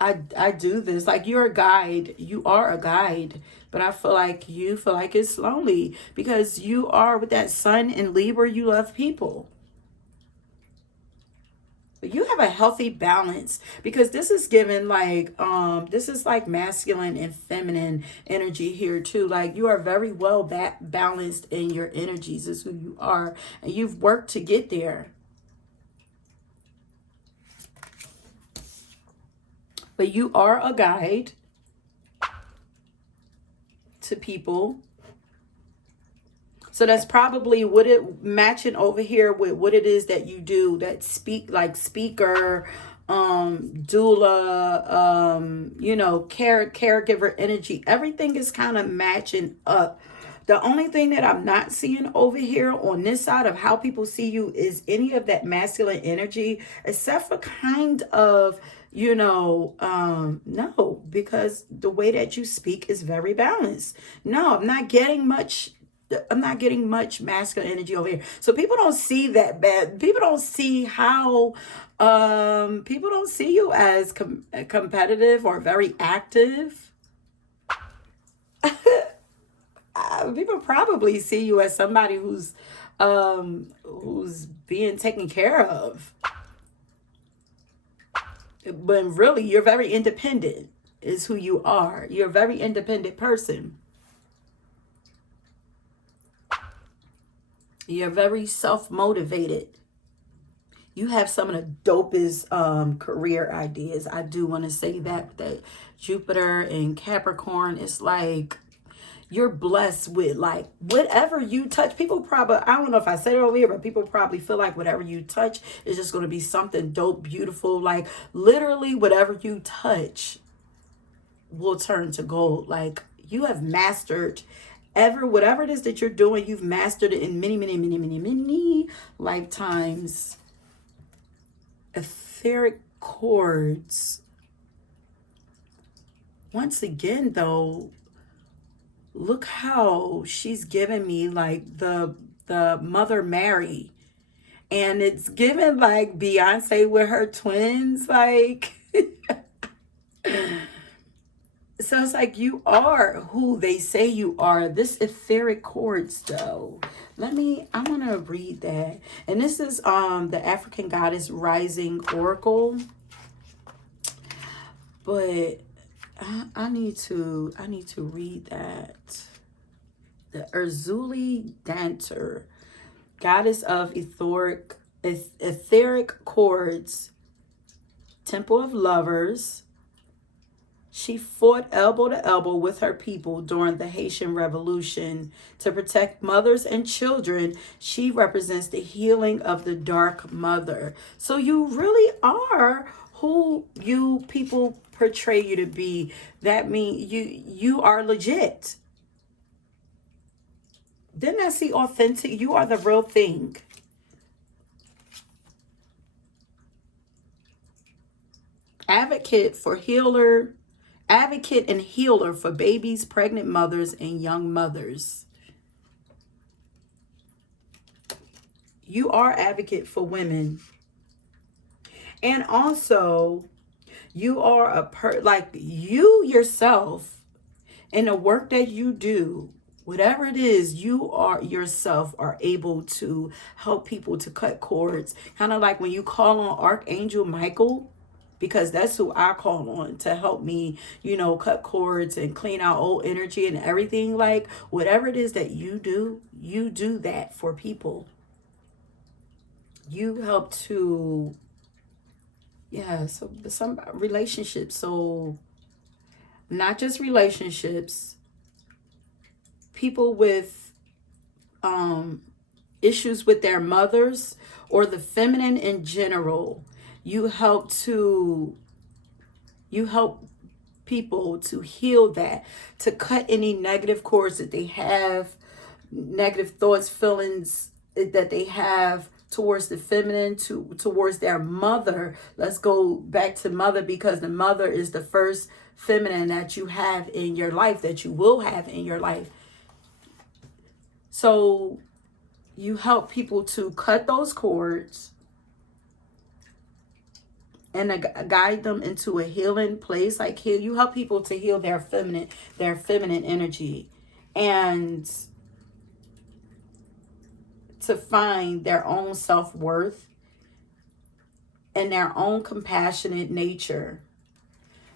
I do this, like, you're a guide, you are a guide, but I feel like you feel like it's lonely because you are with that sun in Libra. You love people. But you have a healthy balance, because this is given like this is like masculine and feminine energy here too. Like, you are very well balanced in your energies, is who you are, and you've worked to get there. But you are a guide to people. So that's probably what it matching over here with what it is that you do, that speaker, doula, you know, caregiver energy. Everything is kind of matching up. The only thing that I'm not seeing over here on this side of how people see you is any of that masculine energy, except for kind of, you know, no, because the way that you speak is very balanced. No, I'm not getting much. I'm not getting much masculine energy over here. So people don't see that bad. People don't see how people don't see you as competitive or very active. People probably see you as somebody who's being taken care of. But really you're very independent is who you are. You're a very independent person. You're very self-motivated. You have some of the dopest career ideas. I do want to say that Jupiter and Capricorn is like you're blessed with like whatever you touch. People probably, I don't know if I said it over here, but people probably feel like whatever you touch is just going to be something dope, beautiful. Like literally whatever you touch will turn to gold. Like you have mastered whatever it is that you're doing, you've mastered it in many lifetimes. Etheric chords. Once again, though, look how she's giving me like the Mother Mary. And it's given like Beyonce with her twins. Like so it's like you are who they say you are. This etheric chords though. I want to read that. And this is the African Goddess Rising Oracle. But I need to read that. The Urzuli Dancer, Goddess of Etheric Chords, Temple of Lovers. She fought elbow to elbow with her people during the Haitian Revolution to protect mothers and children. She represents the healing of the Dark Mother. So you really are who you people portray you to be. That means you are legit. Didn't I see authentic? You are the real thing. Advocate and healer for babies, pregnant mothers, and young mothers. You are advocate for women. And also, you are like you yourself in the work that you do, whatever it is, you are yourself are able to help people to cut cords. Kind of like when you call on Archangel Michael, because that's who I call on to help me, you know, cut cords and clean out old energy and everything. Like whatever it is that you do that for people. You help to, yeah, so some relationships. So not just relationships, people with issues with their mothers or the feminine in general. You help people to heal that, to cut any negative cords that they have, negative thoughts, feelings that they have towards the feminine, towards their mother. Let's go back to mother, because the mother is the first feminine that you have in your life, that you will have in your life. So you help people to cut those cords and guide them into a healing place. Like you help people to heal their feminine energy, and to find their own self-worth and their own compassionate nature.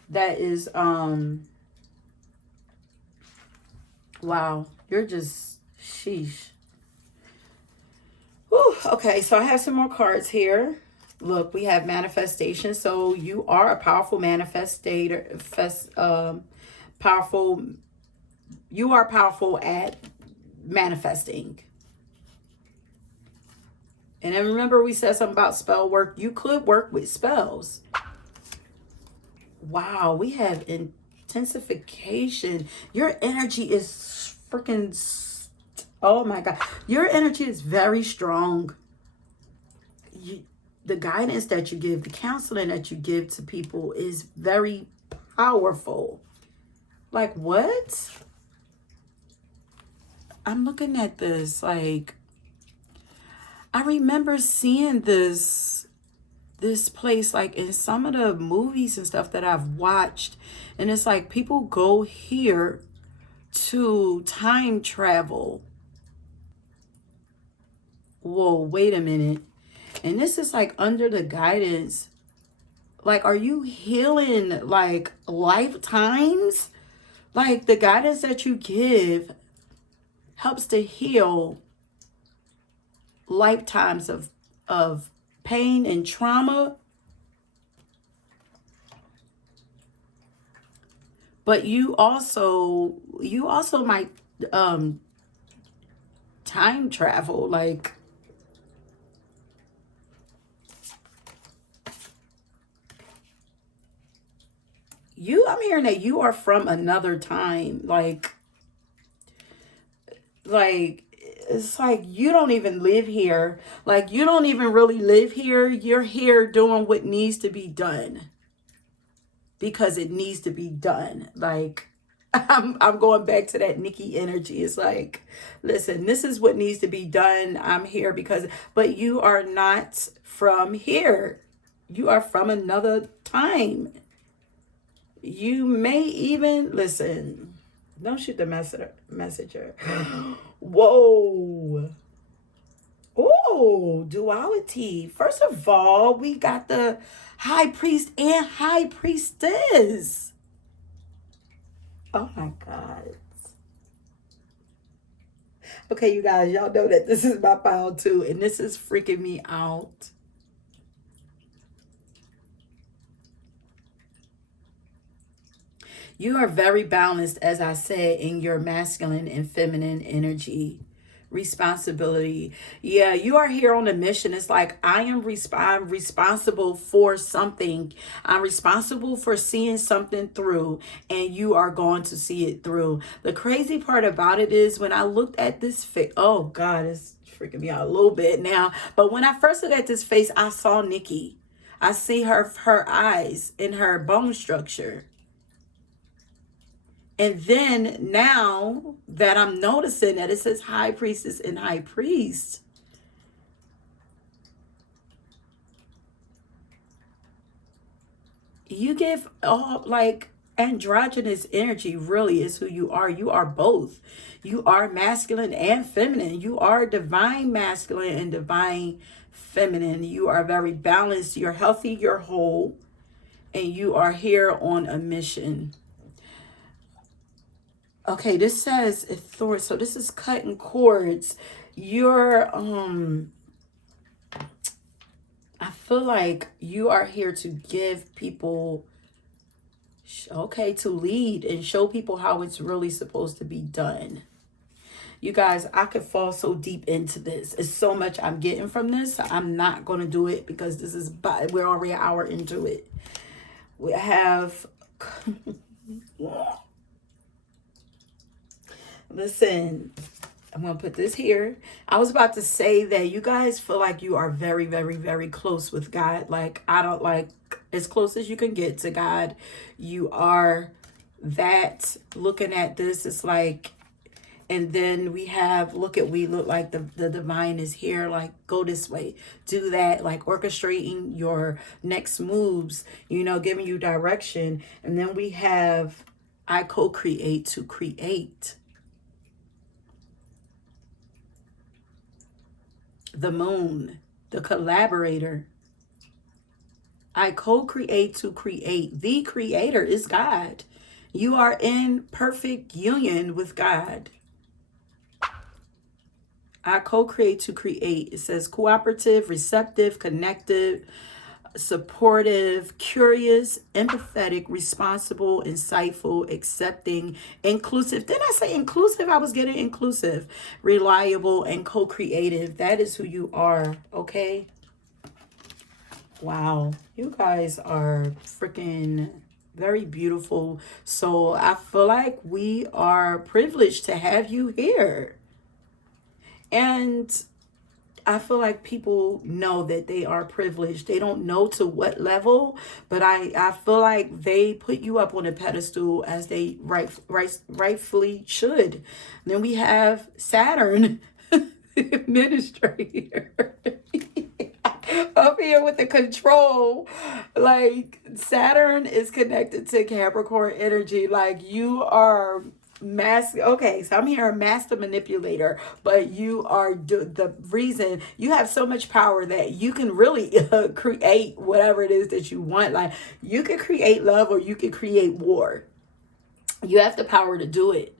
That is wow, you're just sheesh. Whew. Okay, so I have some more cards here. Look, we have manifestation. So you are a powerful manifestator. You are powerful at manifesting. And then remember we said something about spell work. You could work with spells. Wow, we have intensification. Your energy is freaking, oh my God. Your energy is very strong. The guidance that you give, the counseling that you give to people is very powerful. Like, what? I'm looking at this, like, I remember seeing this place like in some of the movies and stuff that I've watched, and it's like people go here to time travel. Whoa, wait a minute. And this is like under the guidance. Like, are you healing like lifetimes? Like, the guidance that you give helps to heal lifetimes of pain and trauma. But you also might time travel. Like, I'm hearing that you are from another time. Like it's like you don't even live here. Like, you don't even really live here. You're here doing what needs to be done because it needs to be done. Like, I'm going back to that Nikki energy. It's like, listen, this is what needs to be done. I'm here because, but you are not from here. You are from another time. You may even, listen, don't shoot the messenger. Whoa. Oh, duality. First of all, we got the high priest and high priestess. Oh my God. Okay, you guys, y'all know that this is my pile too, and this is freaking me out. You are very balanced, as I said, in your masculine and feminine energy. Responsibility. Yeah, you are here on a mission. It's like, I'm responsible for something. I'm responsible for seeing something through, and you are going to see it through. The crazy part about it is when I looked at this face, oh God, it's freaking me out a little bit now. But when I first looked at this face, I saw Nikki. I see her eyes and her bone structure. And then now that I'm noticing that it says high priestess and high priest, you give all like androgynous energy. Really is who you are. You are both. You are masculine and feminine. You are divine masculine and divine feminine. You are very balanced. You're healthy. You're whole. And you are here on a mission. Okay, this says authority. So this is cutting cords. You're I feel like you are here to give people, okay, to lead and show people how it's really supposed to be done. You guys, I could fall so deep into this. It's so much I'm getting from this. I'm not going to do it because this is, we're already an hour into it. We have listen, I'm going to put this here. I was about to say that you guys feel like you are very, very, very close with God. Like, I don't like as close as you can get to God. You are that. Looking at this, it's like, and then we have, we look like the divine is here. Like, go this way, do that, like orchestrating your next moves, giving you direction. And then we have, I co-create to create. The moon, the collaborator. I co-create to create. The creator is God. You are in perfect union with God. I co-create to create. It says cooperative, receptive, connected, supportive, curious, empathetic, responsible, insightful, accepting, inclusive. Didn't I say inclusive? I was getting inclusive, reliable, and co-creative. That is who you are, okay? Wow. You guys are freaking Very beautiful. So I feel like we are privileged to have you here. And I feel like people know that they are privileged. They don't know to what level, but I feel like they put you up on a pedestal as they rightfully should. And then we have Saturn administrator up here with the control. Like Saturn is connected to Capricorn energy. Like you are okay, so I'm here a master manipulator, but you are the reason you have so much power that you can really create whatever it is that you want. Like you can create love or you can create war. You have the power to do it,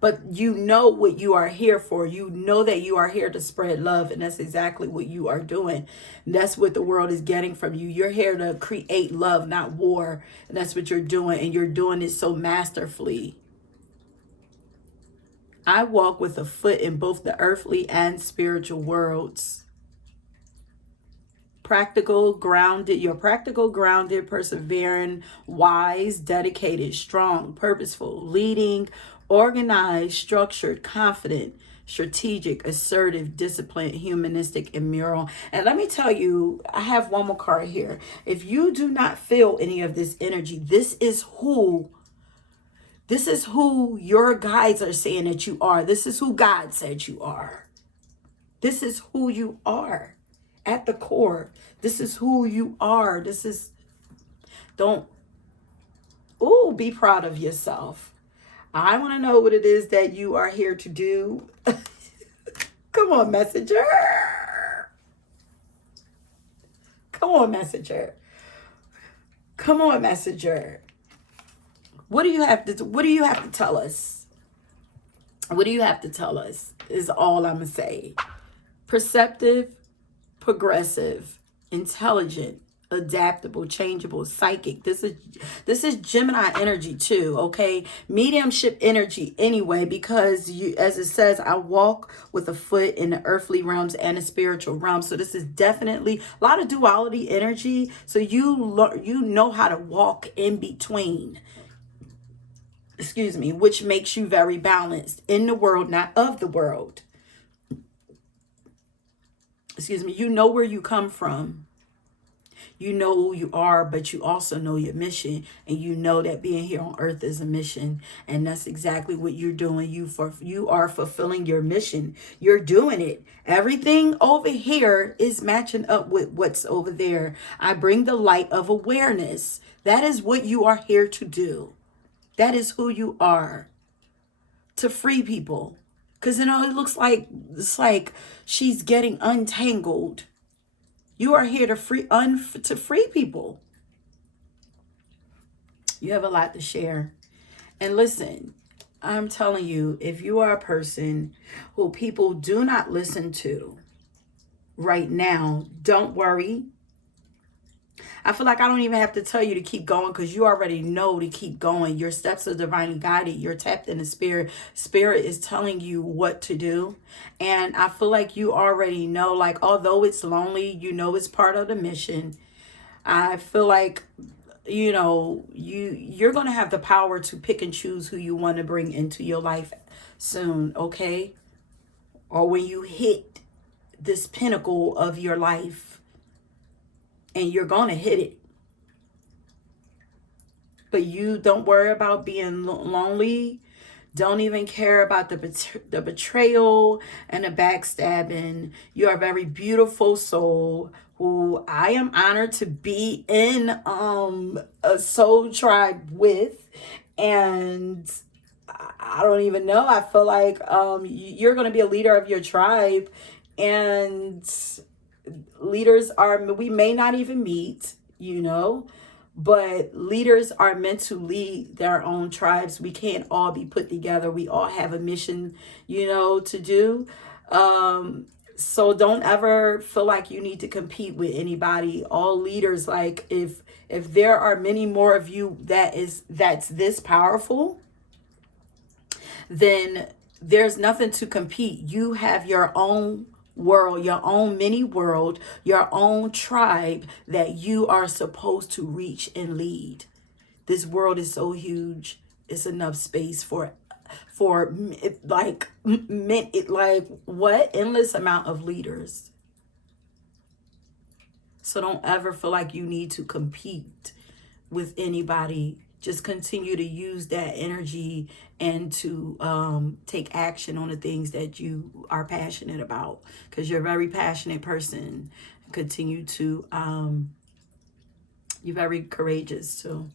but you know what you are here for. You know that you are here to spread love, and that's exactly what you are doing. And that's what the world is getting from you. You're here to create love, not war, and that's what you're doing, and you're doing it so masterfully. I walk with a foot in both the earthly and spiritual worlds. Practical, grounded, you're practical, grounded, persevering, wise, dedicated, strong, purposeful, leading, organized, structured, confident, strategic, assertive, disciplined, humanistic, and moral. And let me tell you, I have one more card here. If you do not feel any of this energy, this is who your guides are saying that you are. This is who God said you are. This is who you are at the core. This is who you are. Be proud of yourself. I want to know what it is that you are here to do. Come on, messenger. Come on, messenger. Come on, messenger. What do you have to tell us? What do you have to tell us is all I'm going to say. Perceptive, progressive, intelligent, adaptable, changeable, psychic. This is Gemini energy too, okay? Mediumship energy anyway, because as it says, I walk with a foot in the earthly realms and the spiritual realms. So this is definitely a lot of duality energy. So you know how to walk in between. Which makes you very balanced in the world, not of the world. You know where you come from. You know who you are, but you also know your mission, and you know that being here on earth is a mission, and that's exactly what you're doing. You are fulfilling your mission. You're doing it. Everything over here is matching up with what's over there. I bring the light of awareness. That is what you are here to do. That is who you are. To free people. Because, it looks like she's getting untangled. You are here to free people. You have a lot to share. And listen, I'm telling you, if you are a person who people do not listen to right now, don't worry. I feel like I don't even have to tell you to keep going, because you already know to keep going. Your steps are divinely guided. You're tapped in the spirit. Spirit is telling you what to do. And I feel like you already know, like, although it's lonely, you know it's part of the mission. I feel like, you're going to have the power to pick and choose who you want to bring into your life soon, okay? Or when you hit this pinnacle of your life. And you're going to hit it. But you don't worry about being lonely. Don't even care about the betrayal and the backstabbing. You are a very beautiful soul who I am honored to be in a soul tribe with. And I don't even know. I feel like you're going to be a leader of your tribe. And we may not even meet, but leaders are meant to lead their own tribes. We can't all be put together. We all have a mission, to do. So don't ever feel like you need to compete with anybody. All leaders, like if there are many more of you that's this powerful, then there's nothing to compete. You have your own world, your own mini world, your own tribe that you are supposed to reach and lead. This world is so huge. It's enough space for like what endless amount of leaders. So don't ever feel like you need to compete with anybody. Just continue to use that energy and to take action on the things that you are passionate about, because you're a very passionate person. Continue to you're very courageous too.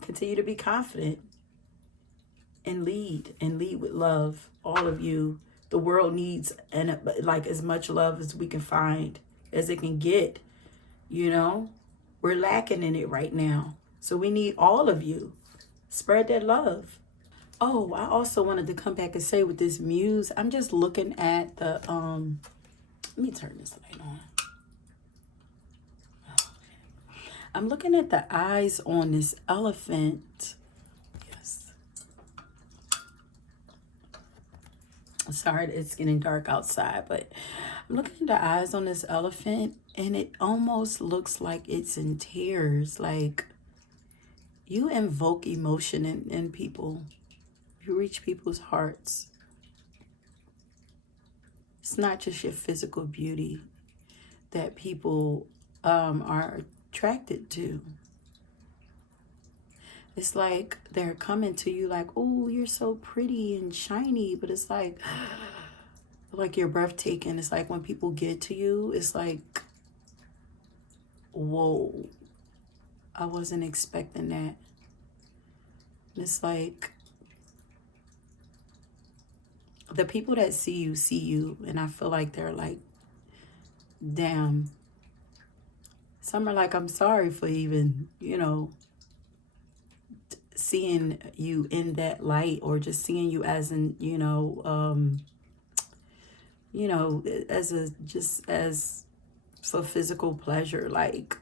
Continue to be confident and lead with love. All of you. The world needs like as much love as we can find, as it can get. You know, we're lacking in it right now. So we need all of you. Spread that love. Oh, I also wanted to come back and say with this muse, I'm just looking at the let me turn this light on. I'm looking at the eyes on this elephant. Yes. Sorry, it's getting dark outside, but I'm looking at the eyes on this elephant, and it almost looks like it's in tears. Like, you invoke emotion in people. You reach people's hearts. It's not just your physical beauty that people are attracted to. It's like they're coming to you like, oh, you're so pretty and shiny, but it's like you're breathtaking. It's like when people get to you, it's like, whoa, I wasn't expecting that. It's like the people that see you, and I feel like they're like, damn. Some are like, I'm sorry for even, seeing you in that light, or just seeing you as an, as for physical pleasure. Like,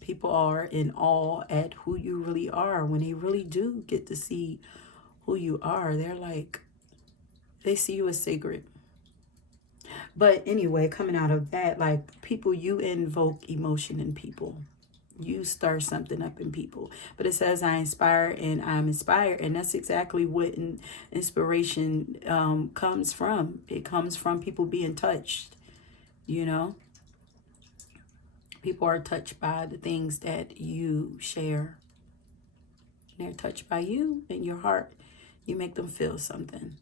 people are in awe at who you really are. When they really do get to see who you are, they're like, they see you as sacred. But anyway, coming out of that, like, people, you invoke emotion in people. You stir something up in people. But it says, I inspire and I'm inspired. And that's exactly what inspiration comes from. It comes from people being touched, People are touched by the things that you share. They're touched by you and your heart. You make them feel something.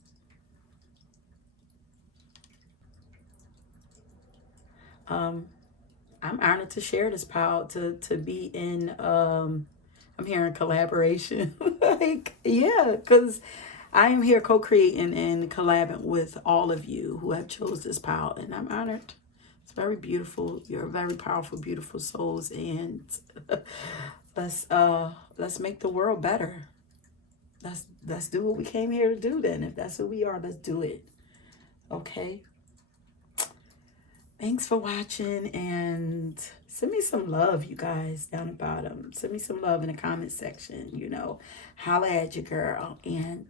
I'm honored to share this power, to be in, I'm hearing collaboration. Like, yeah, because I am here co-creating and collabing with all of you who have chose this power, and I'm honored. It's very beautiful. You're very powerful, beautiful souls, and let's make the world better. Let's do what we came here to do then. If that's who we are, let's do it. Okay? Thanks for watching, and send me some love, you guys, down the bottom. Send me some love in the comment section, Holla at your girl. And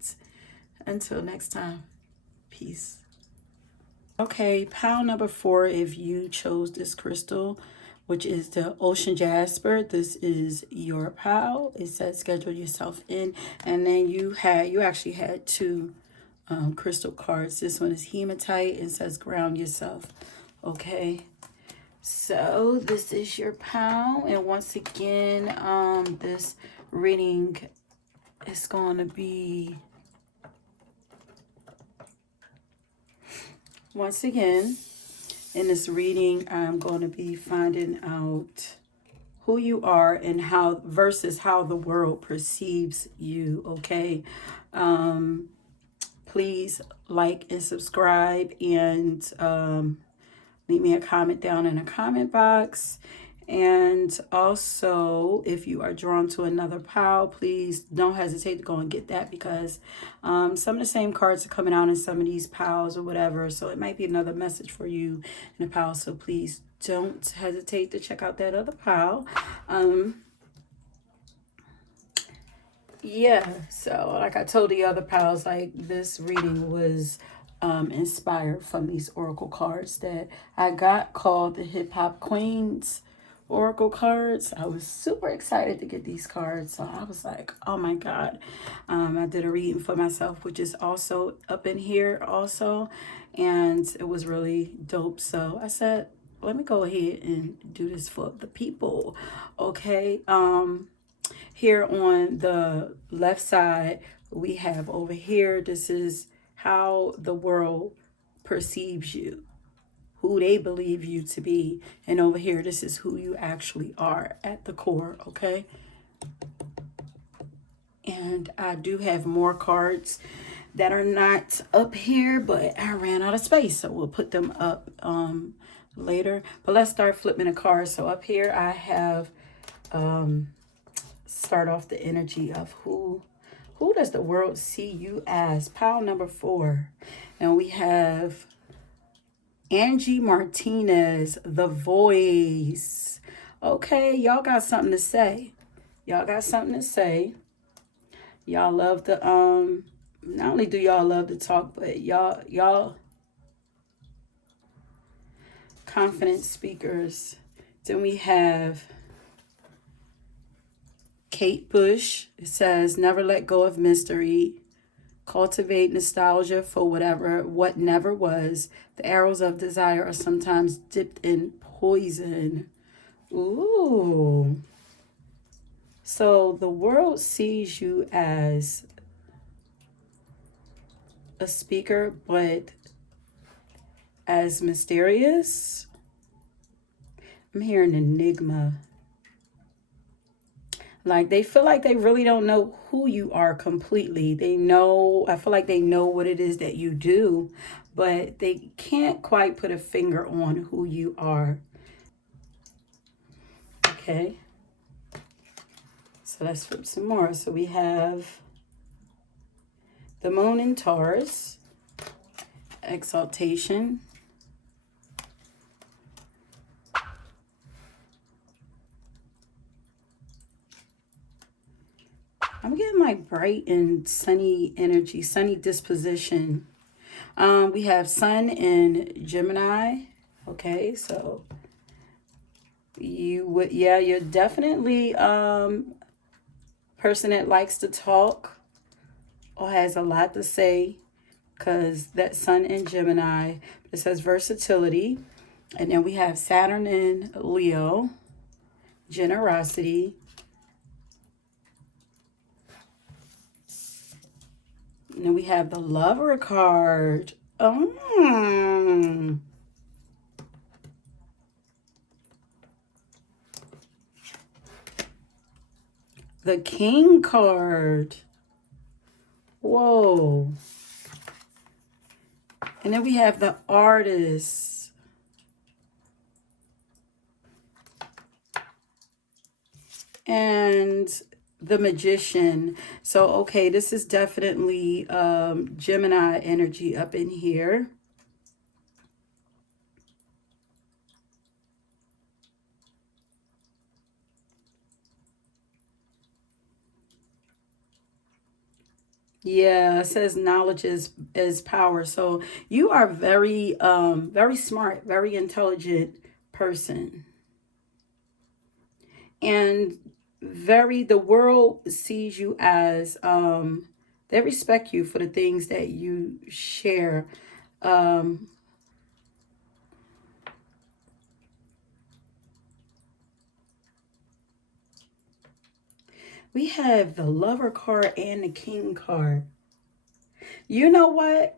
until next time, peace. Okay, pile number 4, if you chose this crystal, which is the ocean jasper, this is your pile. It says schedule yourself in, and then you actually had 2 crystal cards. This one is hematite and says ground yourself. Okay, so this is your pile, and once again, this reading is going to be, once again, in this reading, I'm going to be finding out who you are and how versus how the world perceives you. Okay, please like and subscribe, and leave me a comment down in the comment box. And also, if you are drawn to another pile, please don't hesitate to go and get that, because some of the same cards are coming out in some of these piles or whatever. So it might be another message for you in a pile. So please don't hesitate to check out that other pile. Yeah, so like I told the other pals, like, this reading was inspired from these oracle cards that I got, called the Hip Hop Queens oracle cards. I was super excited to get these cards. So I was like, oh my God. I did a reading for myself, which is also up in here also. And it was really dope. So I said, let me go ahead and do this for the people. Okay. Here on the left side, we have over here, this is how the world perceives you, who they believe you to be. And over here, this is who you actually are at the core, okay? And I do have more cards that are not up here, but I ran out of space, so we'll put them up later. But let's start flipping the cards. So up here, I have start off the energy of who does the world see you as. Pile number 4. And we have Angie Martinez, the voice. Okay, y'all got something to say. Y'all got something to say. Y'all love to not only do y'all love to talk, but y'all confident speakers. Then we have Kate Bush. It says, never let go of mystery. Cultivate nostalgia for what never was. The arrows of desire are sometimes dipped in poison. Ooh. So the world sees you as a speaker, but as mysterious. I'm hearing enigma. Like they feel like they really don't know who you are completely. I feel like they know what it is that you do, but they can't quite put a finger on who you are. Okay. So let's flip some more. So we have the moon in Taurus, exaltation. I'm getting like bright and sunny energy, sunny disposition. We have Sun in Gemini. Okay, so you're definitely person that likes to talk or has a lot to say, because that Sun in Gemini, it says versatility. And then we have Saturn in Leo, generosity. And then we have the Lover card. The King card. Whoa. And then we have the Artist. And the Magician. So, okay, this is definitely Gemini energy up in here. Yeah, it says knowledge is power. So you are very very smart, very intelligent person. And the world sees you as they respect you for the things that you share. We have the Lover card and the King card. You know what?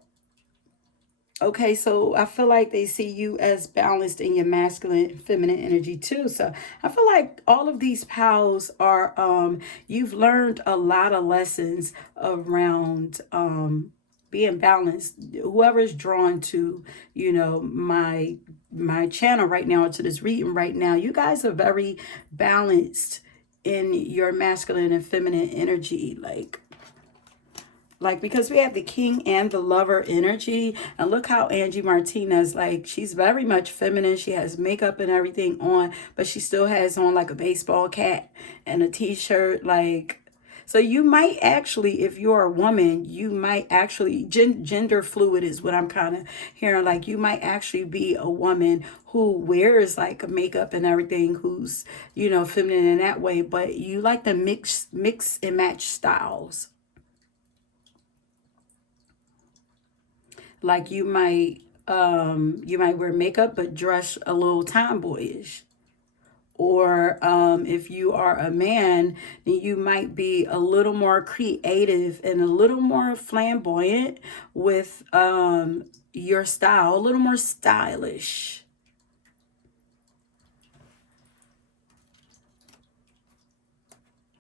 Okay, so I feel like they see you as balanced in your masculine and feminine energy too. So I feel like all of these pals are, you've learned a lot of lessons around being balanced. Whoever is drawn to, my channel right now, or to this reading right now, you guys are very balanced in your masculine and feminine energy. Like, because we have the King and the Lover energy. And look how Angie Martinez, like, she's very much feminine. She has makeup and everything on, but she still has on like a baseball cap and a t-shirt. Like, So you might actually, if you're a woman, you might actually, gender fluid is what I'm kind of hearing. Like you might actually be a woman who wears like makeup and everything, who's, feminine in that way, but you like to mix and match styles. Like you might wear makeup but dress a little tomboyish. Or if you are a man, then you might be a little more creative and a little more flamboyant with your style, a little more stylish.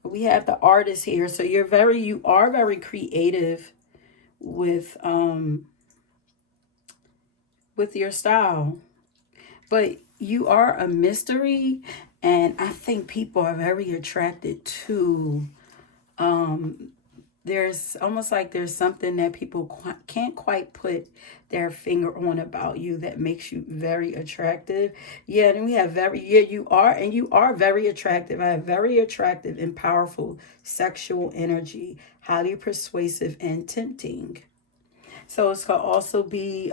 We have the artist here, so you are very creative with your style, but you are a mystery, and I think people are very attracted to. There's almost like there's something that people can't quite put their finger on about you that makes you very attractive. Yeah, and we have you are very attractive. I have very attractive and powerful sexual energy, highly persuasive and tempting. So it's gonna also be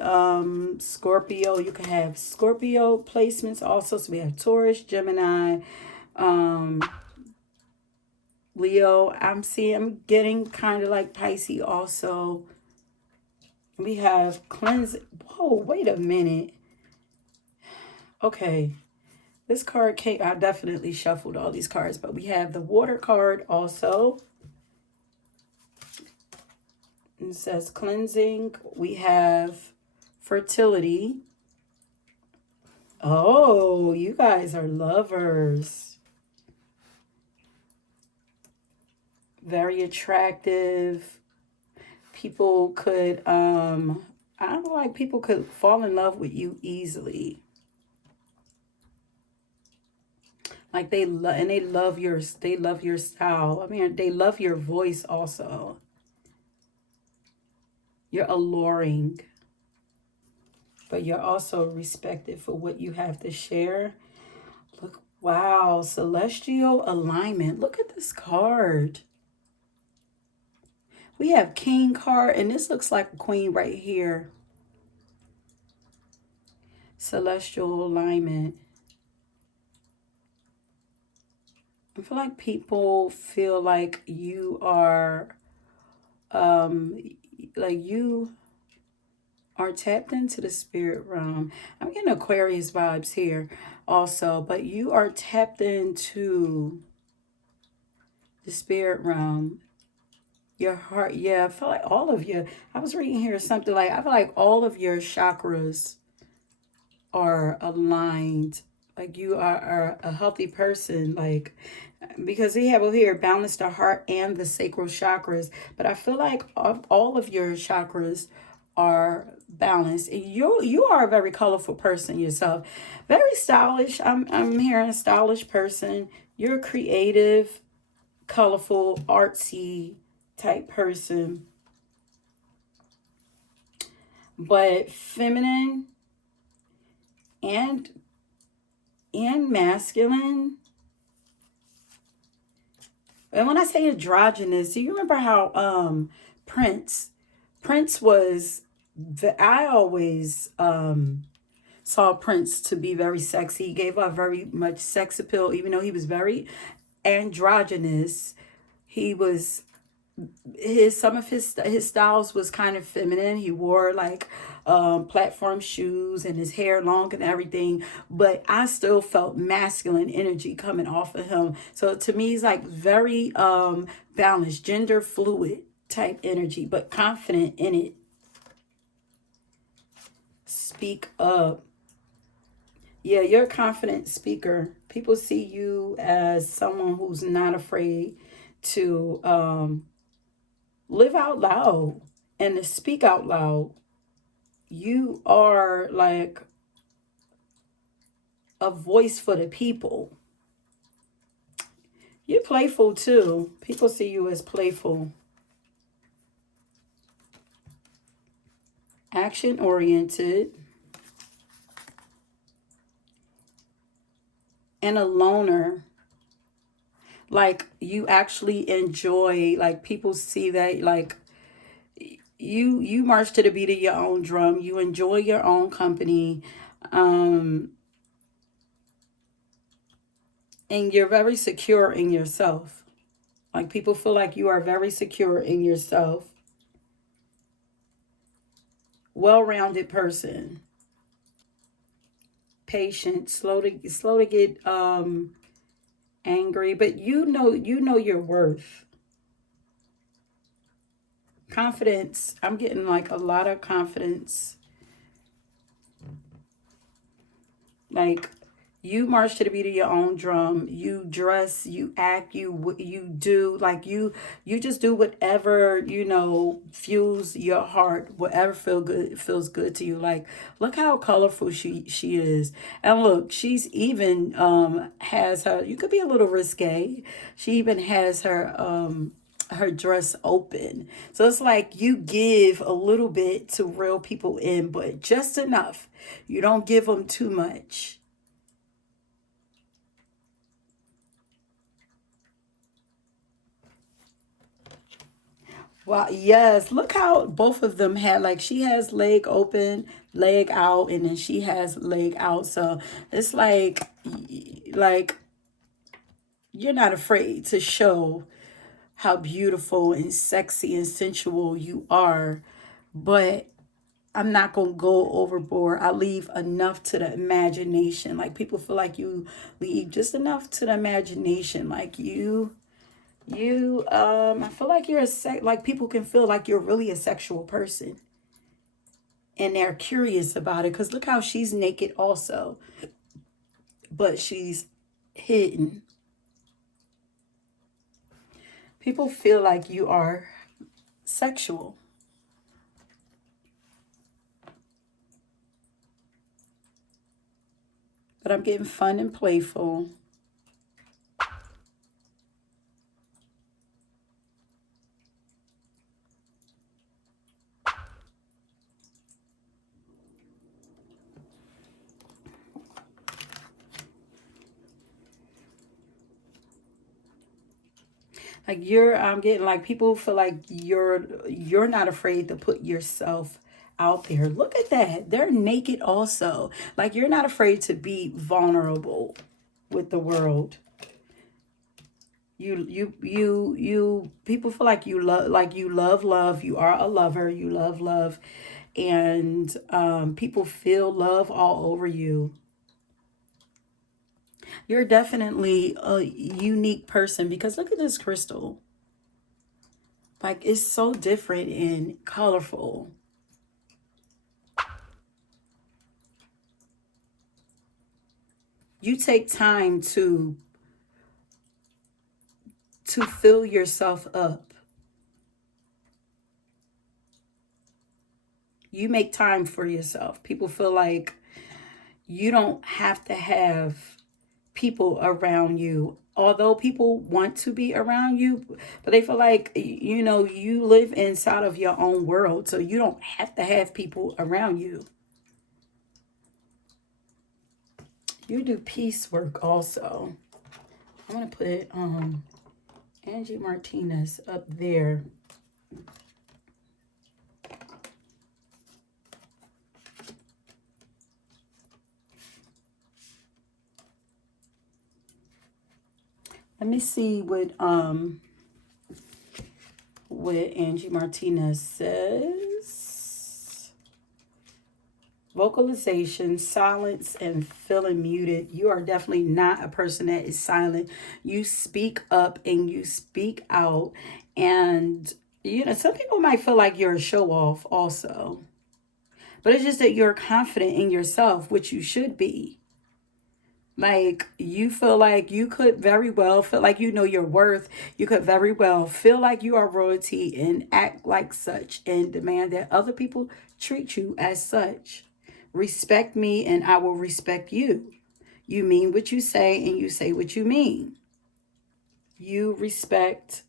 Scorpio. You can have Scorpio placements also. So we have Taurus, Gemini, um, Leo. I'm getting kind of like Pisces also. We have cleanse. Whoa, wait a minute. Okay. This card came, I definitely shuffled all these cards, but we have the water card also. It says cleansing. We have fertility. Oh, you guys are lovers. Very attractive. People could I don't know, like people could fall in love with you easily. Like they love your style. I mean, they love your voice also. You're alluring, but you're also respected for what you have to share. Look, wow, celestial alignment. Look at this card. We have king card, and this looks like a queen right here. Celestial alignment. I feel like people feel like you are, like you are tapped into the spirit realm. I'm getting Aquarius vibes here also, but you are tapped into the spirit realm. Your heart, yeah, I feel like all of you. I was reading here something like I feel like all of your chakras are aligned. Like you are a healthy person, like because we have over here balance the heart and the sacral chakras. But I feel like all of your chakras are balanced. And you are a very colorful person yourself, very stylish. I'm hearing a stylish person. You're creative, colorful, artsy type person, but feminine and masculine. And when I say androgynous, do you remember how Prince was I always saw Prince to be very sexy. He gave off very much sex appeal, even though he was very androgynous. He was some of his styles was kind of feminine. He wore like platform shoes and his hair long and everything, but I still felt masculine energy coming off of him. So to me, he's like very balanced, gender fluid type energy, but confident in it. Speak up. Yeah, you're a confident speaker. People see you as someone who's not afraid to live out loud and to speak out loud. You are like a voice for the people. You're playful too. People see you as playful, action oriented, and a loner. Like you actually enjoy, like people see that, like you march to the beat of your own drum. You enjoy your own company. Um, and you're very secure in yourself. Like people feel like you are very secure in yourself. Well-rounded person. Patient, slow to get angry, but you know your worth. Confidence. I'm getting like a lot of confidence. Like you march to the beat of your own drum. You dress, you act, you do, like you just do whatever, fuels your heart, whatever feels good to you. Like look how colorful she is. And look, she's even has her, you could be a little risque. She even has her dress open. So it's like you give a little bit to reel people in, but just enough. You don't give them too much. Well, yes. Look how both of them had, like she has leg open, leg out, and then she has leg out. So it's like you're not afraid to show how beautiful and sexy and sensual you are, but I'm not gonna go overboard. I leave enough to the imagination. Like people feel like you leave just enough to the imagination. Like I feel like like people can feel like you're really a sexual person, and they're curious about it because look how she's naked also, but she's hidden. People feel like you are sexual, but I'm getting fun and playful. Like I'm getting like people feel like you're not afraid to put yourself out there. Look at that. They're naked also. Like you're not afraid to be vulnerable with the world. You people feel like you love love. You are a lover. You love love. And people feel love all over you. You're definitely a unique person because look at this crystal. Like it's so different and colorful. You take time to fill yourself up. You make time for yourself. People feel like you don't have to have people around you. Although people want to be around you, but they feel like, you live inside of your own world. So you don't have to have people around you. You do peace work also. I'm going to put Angie Martinez up there. Let me see what Angie Martinez says. Vocalization, silence, and feeling muted. You are definitely not a person that is silent. You speak up and you speak out. And, some people might feel like you're a show off also. But it's just that you're confident in yourself, which you should be. Like you feel like you could very well feel like you know your worth. You could very well feel like you are royalty and act like such and demand that other people treat you as such. Respect me and I will respect you. You mean what you say and you say what you mean. You respect,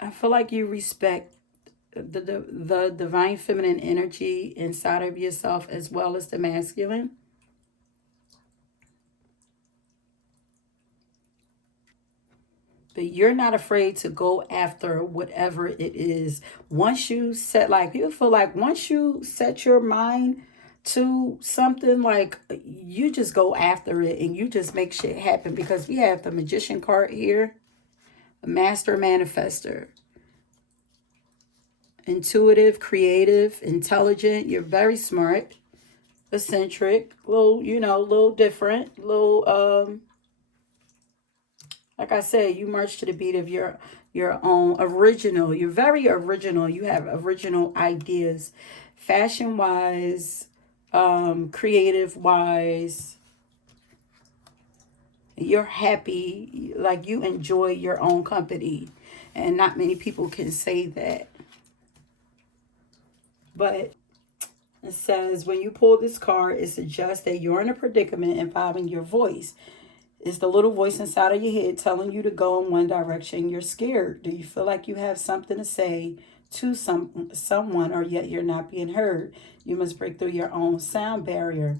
I feel like you respect the divine feminine energy inside of yourself as well as the masculine. But you're not afraid to go after whatever it is. Once you set, like, you feel like once you set your mind to something, like, you just go after it and you just make shit happen. Because we have the magician card here, a master manifester, intuitive, creative, intelligent. You're very smart, eccentric, little, little different, little like I said, you march to the beat of your own original. You're very original. You have original ideas, fashion wise, creative wise. You're happy, like you enjoy your own company, and not many people can say that. But it says when you pull this card, it suggests that you're in a predicament involving your voice. It's the little voice inside of your head telling you to go in one direction. You're scared. Do you feel like you have something to say to someone, or yet you're not being heard? You must break through your own sound barrier.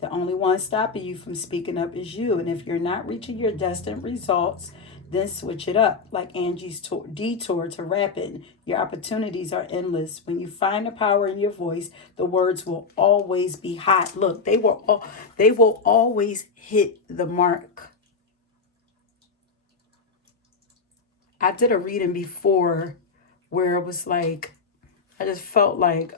The only one stopping you from speaking up is you. And if you're not reaching your destined results, then switch it up. Like Angie's detour to rapping, your opportunities are endless. When you find the power in your voice, the words will always be hot. Look, they will always hit the mark. I did a reading before where it was like, I just felt like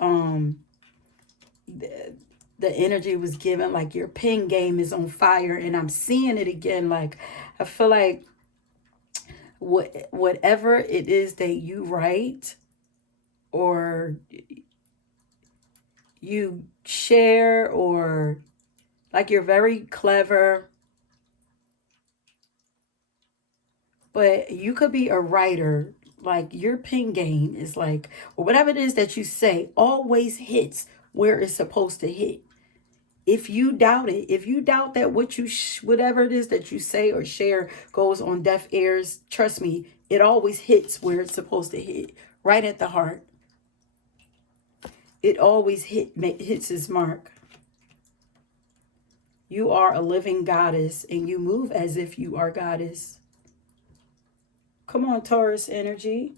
the energy was given, like your pen game is on fire, and I'm seeing it again. Like, I feel like whatever it is that you write or you share, or like you're very clever, but you could be a writer. Like your pen game is like, or whatever it is that you say always hits where it's supposed to hit. If you doubt it, if you doubt that whatever it is that you say or share goes on deaf ears, trust me, it always hits where it's supposed to hit, right at the heart. It always hits its mark. You are a living goddess, and you move as if you are goddess. Come on, Taurus energy.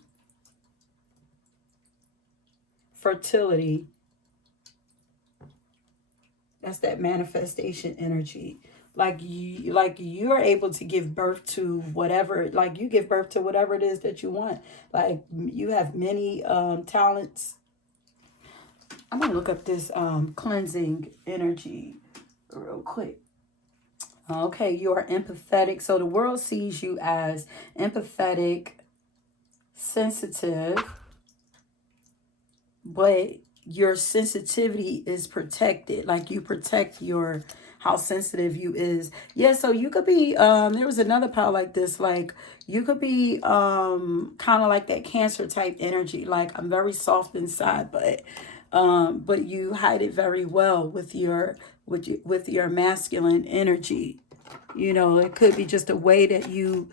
Fertility. That's that manifestation energy. Like you're able to give birth to whatever, like you give birth to whatever it is that you want. Like you have many talents. I'm gonna look up this cleansing energy real quick. Okay, you are empathetic. So the world sees you as empathetic, sensitive, but your sensitivity is protected. Like you protect your how sensitive you is. Yeah, so you could be there was another power like this, like you could be kind of like that Cancer type energy. Like I'm very soft inside, but you hide it very well with your masculine energy. It could be just a way that you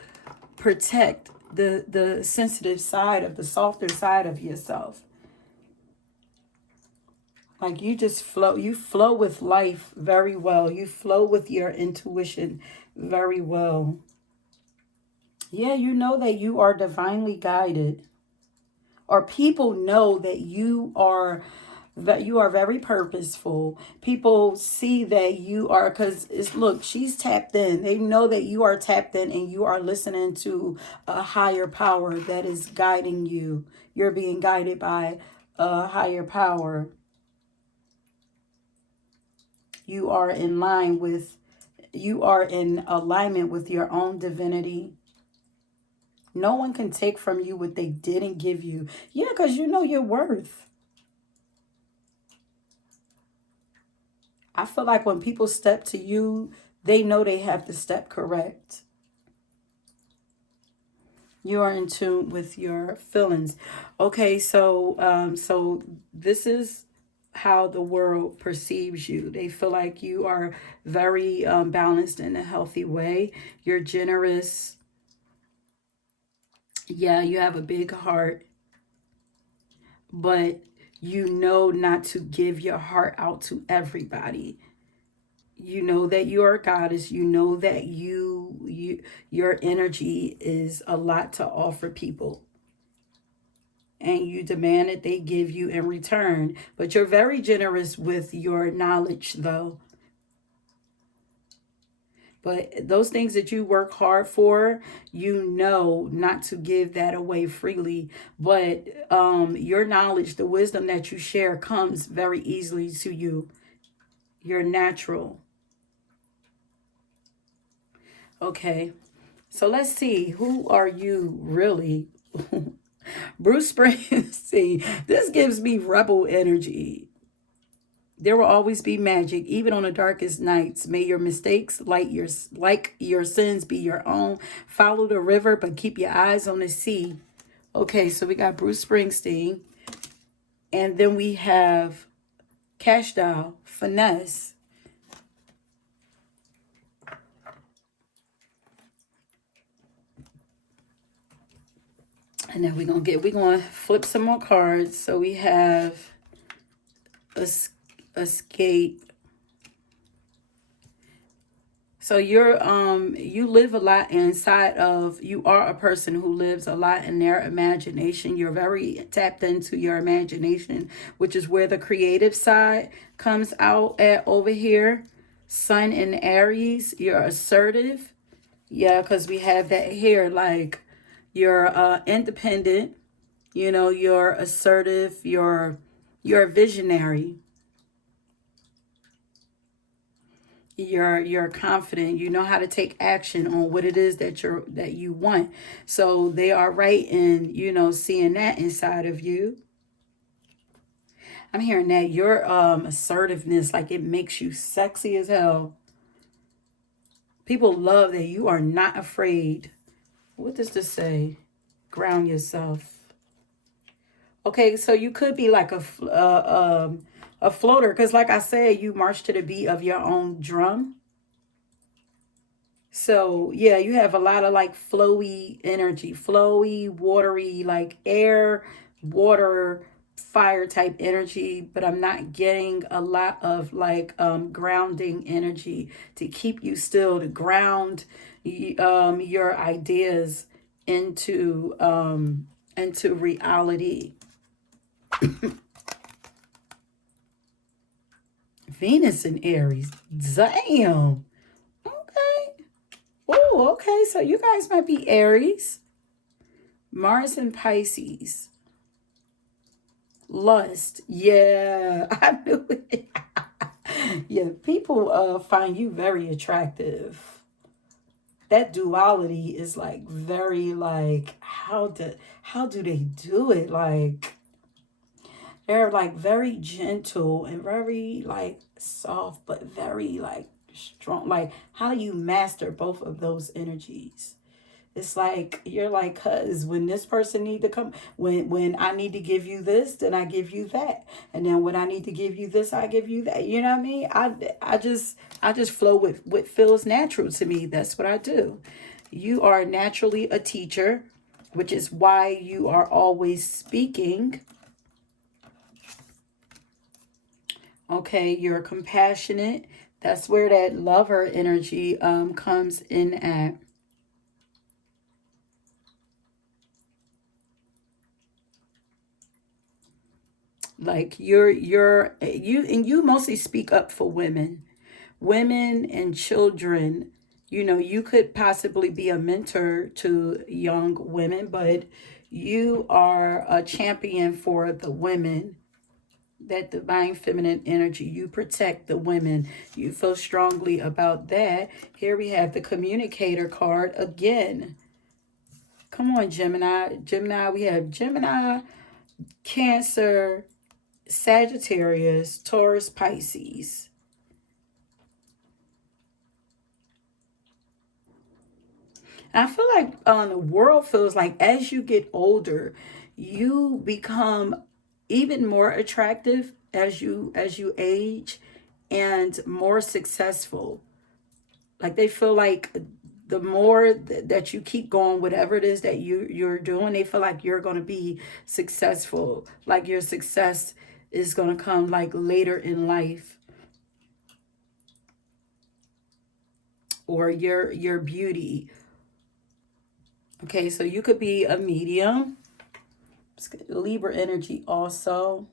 protect the sensitive side of the softer side of yourself. Like you flow with life very well. You flow with your intuition very well. Yeah, you know that you are divinely guided, or people know that you are very purposeful. People see that you are, because it's, look, she's tapped in. They know that you are tapped in and you are listening to a higher power that is guiding you. You're being guided by a higher power. You are in line with, you are in alignment with your own divinity. No one can take from you what they didn't give you. Yeah, because you know your worth. I feel like when people step to you, they know they have to step correct. You are in tune with your feelings. Okay, so this is how the world perceives you. They feel like you are very balanced in a healthy way. You're generous. Yeah, you have a big heart, but you know not to give your heart out to everybody. You know that you are a goddess. You know that your energy is a lot to offer people, and you demand that they give you in return. But you're very generous with your knowledge, though. But those things that you work hard for, you know not to give that away freely. But your knowledge, the wisdom that you share, comes very easily to you. You're natural. Okay. So let's see. Who are you really? Bruce Springsteen. This gives me rebel energy. There will always be magic, even on the darkest nights. May your mistakes, like your sins, be your own. Follow the river, but keep your eyes on the sea. Okay, so we got Bruce Springsteen, and then we have Cash Doll, Finesse, and then we're gonna flip some more cards. So we have Escape. So you live a lot inside of, you are a person who lives a lot in their imagination. You're very tapped into your imagination, which is where the creative side comes out at over here. Sun in Aries, you're assertive. Yeah, because we have that here, like you're independent, you're assertive, you're a visionary. You're confident, you know how to take action on what it is that you want. So they are right in seeing that inside of you. I'm hearing that your assertiveness, like, it makes you sexy as hell. People love that you are not afraid. What does this say? Ground yourself. Okay, so you could be like a floater, because like I said, you march to the beat of your own drum. So yeah, you have a lot of like flowy energy, flowy, watery, like air, water, fire type energy, but I'm not getting a lot of like grounding energy to keep you still, to ground your ideas into reality. Venus in Aries. Damn. Okay. Oh, okay. So you guys might be Aries. Mars and Pisces. Lust. Yeah, I knew it. Yeah, people find you very attractive. That duality is like very like, how do they do it? Like, they're like very gentle and very like soft, but very like strong. Like, how do you master both of those energies? It's like you're like, cuz when this person need to come, when I need to give you this, then I give you that. And then when I need to give you this, I give you that. You know what I mean? I just flow with what feels natural to me. That's what I do. You are naturally a teacher, which is why you are always speaking. Okay, you're compassionate. That's where that lover energy comes in at. Like you mostly speak up for women and children. You could possibly be a mentor to young women, but you are a champion for the women. That divine feminine energy, you protect the women. You feel strongly about that. Here we have the communicator card again. Come on, Gemini, we have Gemini, Cancer, Sagittarius, Taurus, Pisces. And I feel like the world feels like as you get older, you become even more attractive as you age, and more successful. Like, they feel like the more that you keep going, whatever it is that you're doing, they feel like you're going to be successful. Like, your success is going to come like later in life. or your beauty. Okay, so you could be a medium. Libra energy also.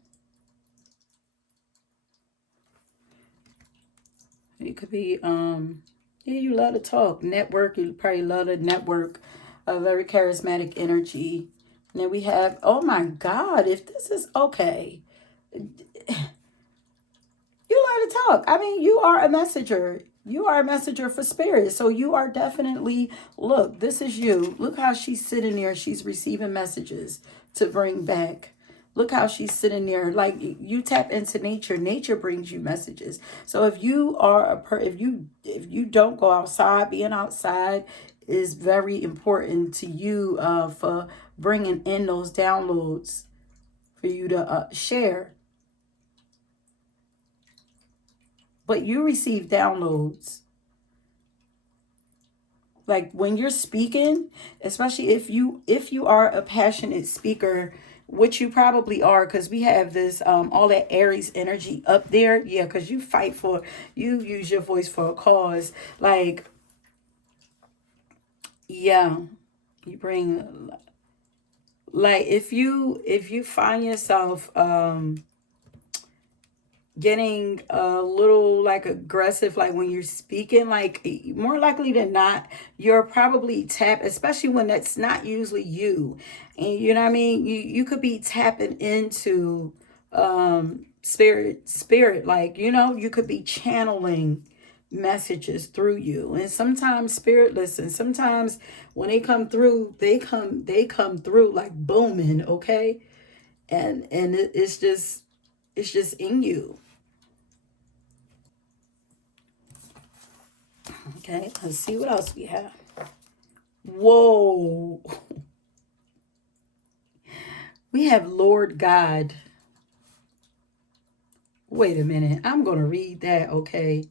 You could be yeah, you love to talk, network. You probably love to network. A very charismatic energy. And then we have, oh my God, if this is okay. You like to talk. I mean, you are a messenger. You are a messenger for spirit. So you are definitely, look, this is you. Look how she's sitting there. She's receiving messages to bring back. Look how she's sitting there. Like, you tap into nature. Nature brings you messages. So if you are if you don't go outside, being outside is very important to you, for bringing in those downloads for you to share. But you receive downloads. Like when you're speaking, especially if you are a passionate speaker, which you probably are, because we have this all that Aries energy up there. Yeah, because you use your voice for a cause. Like, yeah, you bring, like, if you find yourself getting a little like aggressive, like when you're speaking, like more likely than not you're probably tapped, especially when that's not usually you. And you know what I mean, you could be tapping into spirit, like, you could be channeling messages through you. And sometimes spirit, listen, sometimes when they come through, they come through like booming, okay? And it's just in you. Okay, let's see what else we have. Whoa. We have Lord God. Wait a minute. I'm going to read that, okay?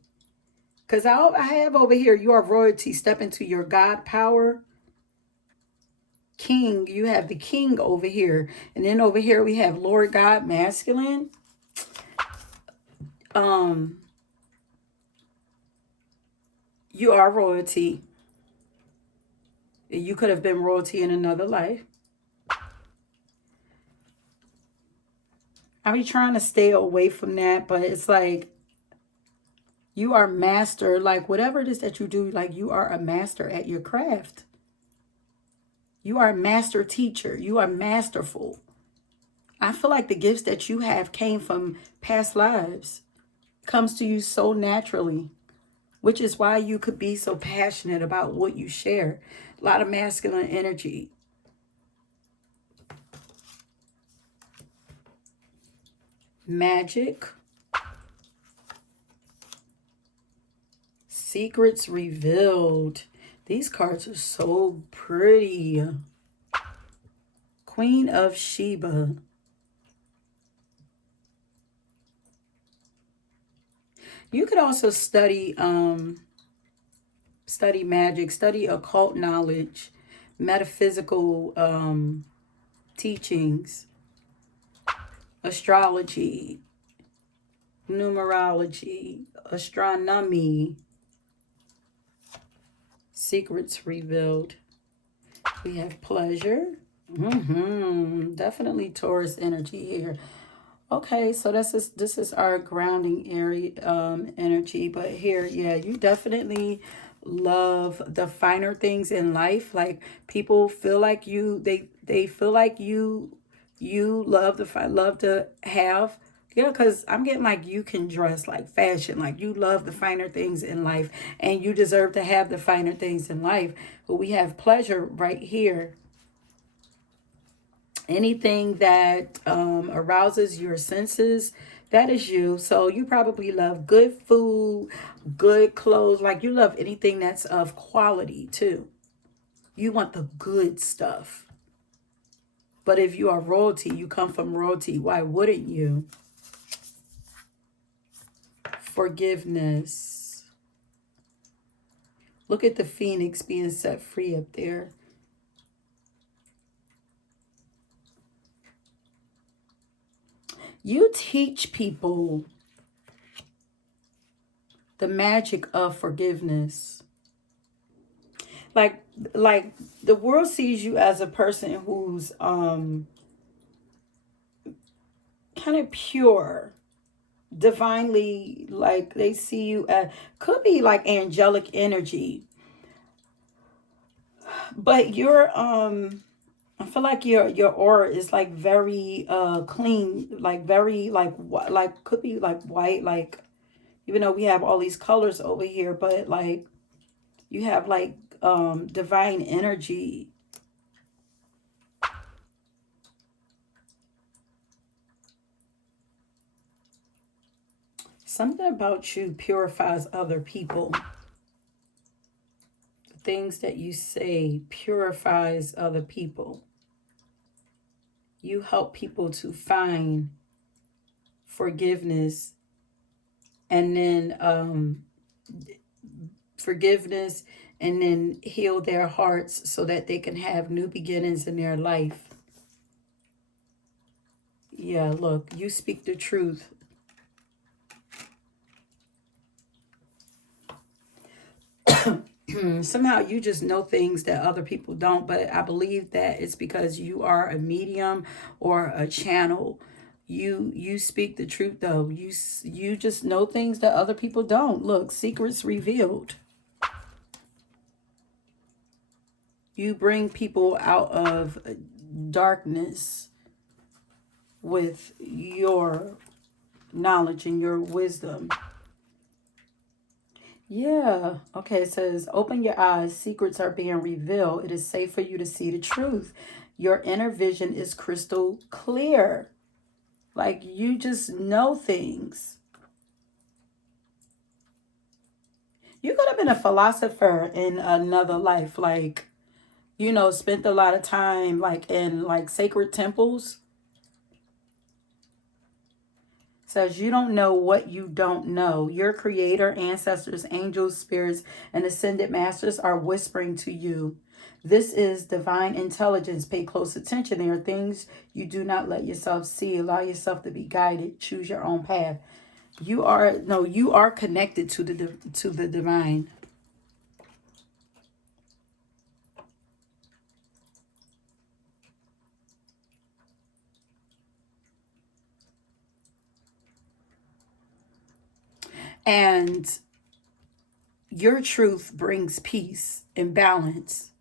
Because I have over here, you are royalty. Step into your God power. King, you have the king over here. And then over here we have Lord God, masculine. Um, you are royalty. You could have been royalty in another life. I be trying to stay away from that, but it's like you are master, like whatever it is that you do, like you are a master at your craft. You are a master teacher. You are masterful. I feel like the gifts that you have came from past lives, comes to you so naturally, which is why you could be so passionate about what you share. A lot of masculine energy. Magic. Secrets revealed. These cards are so pretty. Queen of Sheba. You could also study magic, study occult knowledge, metaphysical teachings, astrology, numerology, astronomy. Secrets revealed. We have pleasure. Definitely Taurus energy here. Okay, so this is our grounding area energy. But here, yeah, you definitely love the finer things in life. Like people feel like they feel like you love to have. Yeah, because I'm getting like you can dress like fashion, like you love the finer things in life and you deserve to have the finer things in life. But we have pleasure right here. Anything that arouses your senses, that is you. So you probably love good food, good clothes, like you love anything that's of quality too. You want the good stuff. But if you are royalty, you come from royalty, why wouldn't you? Forgiveness. Look at the phoenix being set free up there. You teach people the magic of forgiveness. like like the world sees you as a person who's kind of pure, divinely, like they see you as, could be like angelic energy, but you're I feel like your aura is like very clean, like very like could be like white, like even though we have all these colors over here, but like you have like divine energy. Something about you purifies other people. The things that you say purifies other people. You help people to find forgiveness, and then forgiveness and then heal their hearts so that they can have new beginnings in their life. Yeah, look, you speak the truth. Somehow you just know things that other people don't, but I believe that it's because you are a medium or a channel. You speak the truth though. You just know things that other people don't. Look, secrets revealed. You bring people out of darkness with your knowledge and your wisdom. Yeah. Okay. It says, open your eyes. Secrets are being revealed. It is safe for you to see the truth. Your inner vision is crystal clear. Like you just know things. You could have been a philosopher in another life. Like, spent a lot of time like in like sacred temples. Says you don't know what you don't know. Your creator, ancestors, angels, spirits, and ascended masters are whispering to you. This is divine intelligence. Pay close attention. There are things you do not let yourself see. Allow yourself to be guided. Choose your own path. You are connected to the divine. And your truth brings peace and balance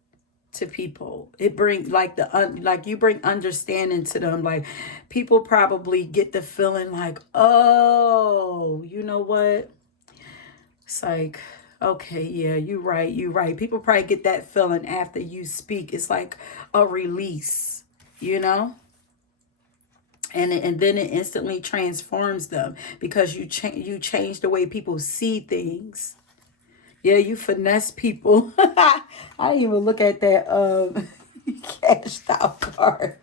to people. It brings like like you bring understanding to them. Like people probably get the feeling like, oh, you know what? It's like, okay, yeah, you're right. People probably get that feeling after you speak. It's like a release, you know? And then it instantly transforms them because you change the way people see things. Yeah, you finesse people. I didn't even look at that cashed out card.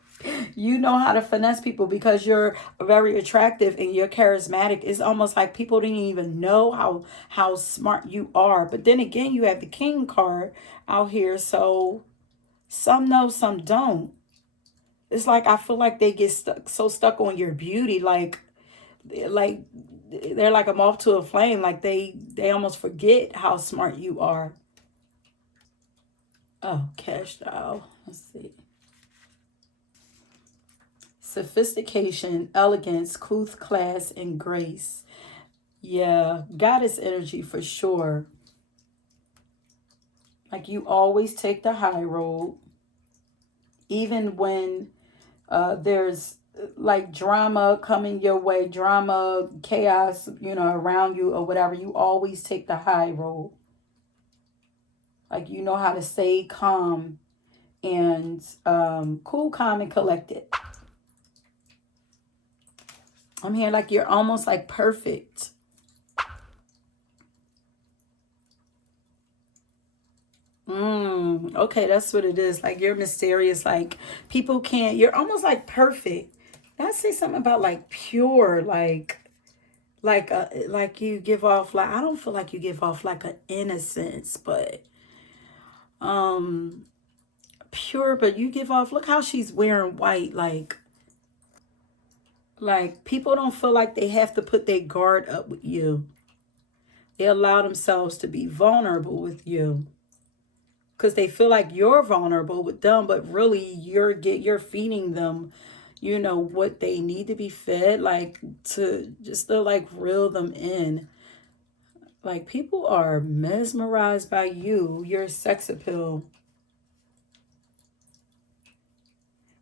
You know how to finesse people because you're very attractive and you're charismatic. It's almost like people didn't even know how smart you are. But then again, you have the king card out here, so some know, some don't. It's like I feel like they get stuck on your beauty, like they're like a moth to a flame. Like they almost forget how smart you are. Oh, cash out. Let's see. Sophistication, elegance, couth, class, and grace. Yeah, goddess energy for sure. Like you always take the high road, even when there's like drama coming your way, drama, chaos, around you or whatever. You always take the high road. Like you know how to stay calm and cool, calm, and collected. I'm here like you're almost like perfect. Okay, that's what it is. Like you're mysterious. Like people can't. You're almost like perfect. Did I say something about like pure? Like you give off like I don't feel like you give off like an innocence, but um pure. But you give off. Look how she's wearing white. Like people don't feel like they have to put their guard up with you. They allow themselves to be vulnerable with you. because they feel like you're vulnerable with them, but really you're feeding them, you know, what they need to be fed, like to just to like reel them in. Like people are mesmerized by you, your sex appeal,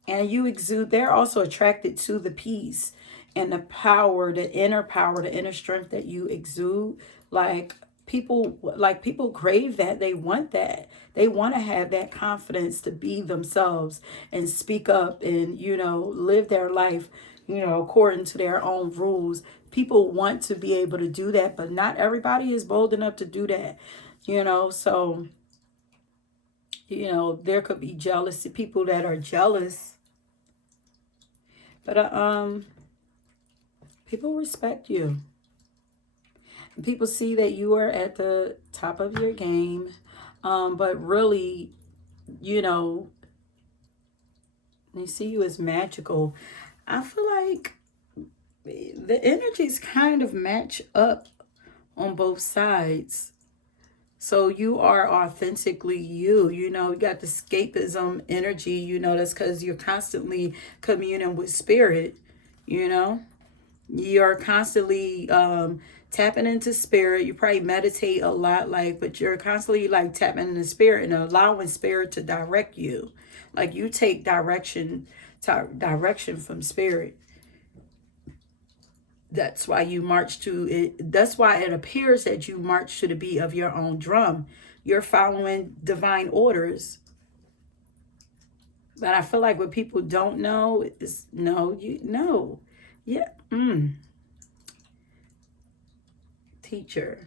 and you exude. They're also attracted to the peace and the power, the inner strength that you exude. Like people crave that. They want that. They want to have that confidence to be themselves and speak up and, you know, live their life, you know, according to their own rules. People want to be able to do that, but not everybody is bold enough to do that, you know. So, you know, there could be jealousy, people that are jealous, but people respect you. People see that you are at the top of your game, but really, you know, they see you as magical. I feel like the energies kind of match up on both sides. So you are authentically you. You know, you got the escapism energy, you know, that's because you're constantly communing with spirit, you know. You're constantly tapping into spirit. You probably meditate a lot, like, but you're constantly like tapping into spirit and allowing spirit to direct you. Like you take direction from spirit. That's why you march to it. That's why it appears that you march to the beat of your own drum. You're following divine orders. But I feel like what people don't know is no, you know. Yeah. Teacher.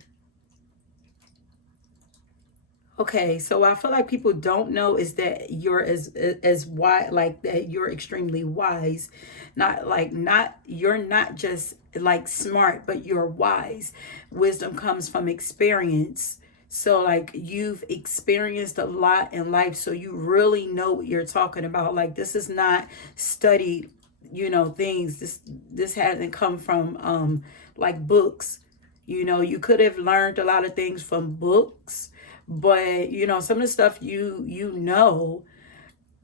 Okay, so I feel like people don't know is that you're as wise, like that you're extremely wise, not you're not just like smart, but you're wise. Wisdom comes from experience. So like you've experienced a lot in life, so you really know what you're talking about. Like this is not studied, you know, things. This hasn't come from like books. You know, you could have learned a lot of things from books, but you know some of the stuff you know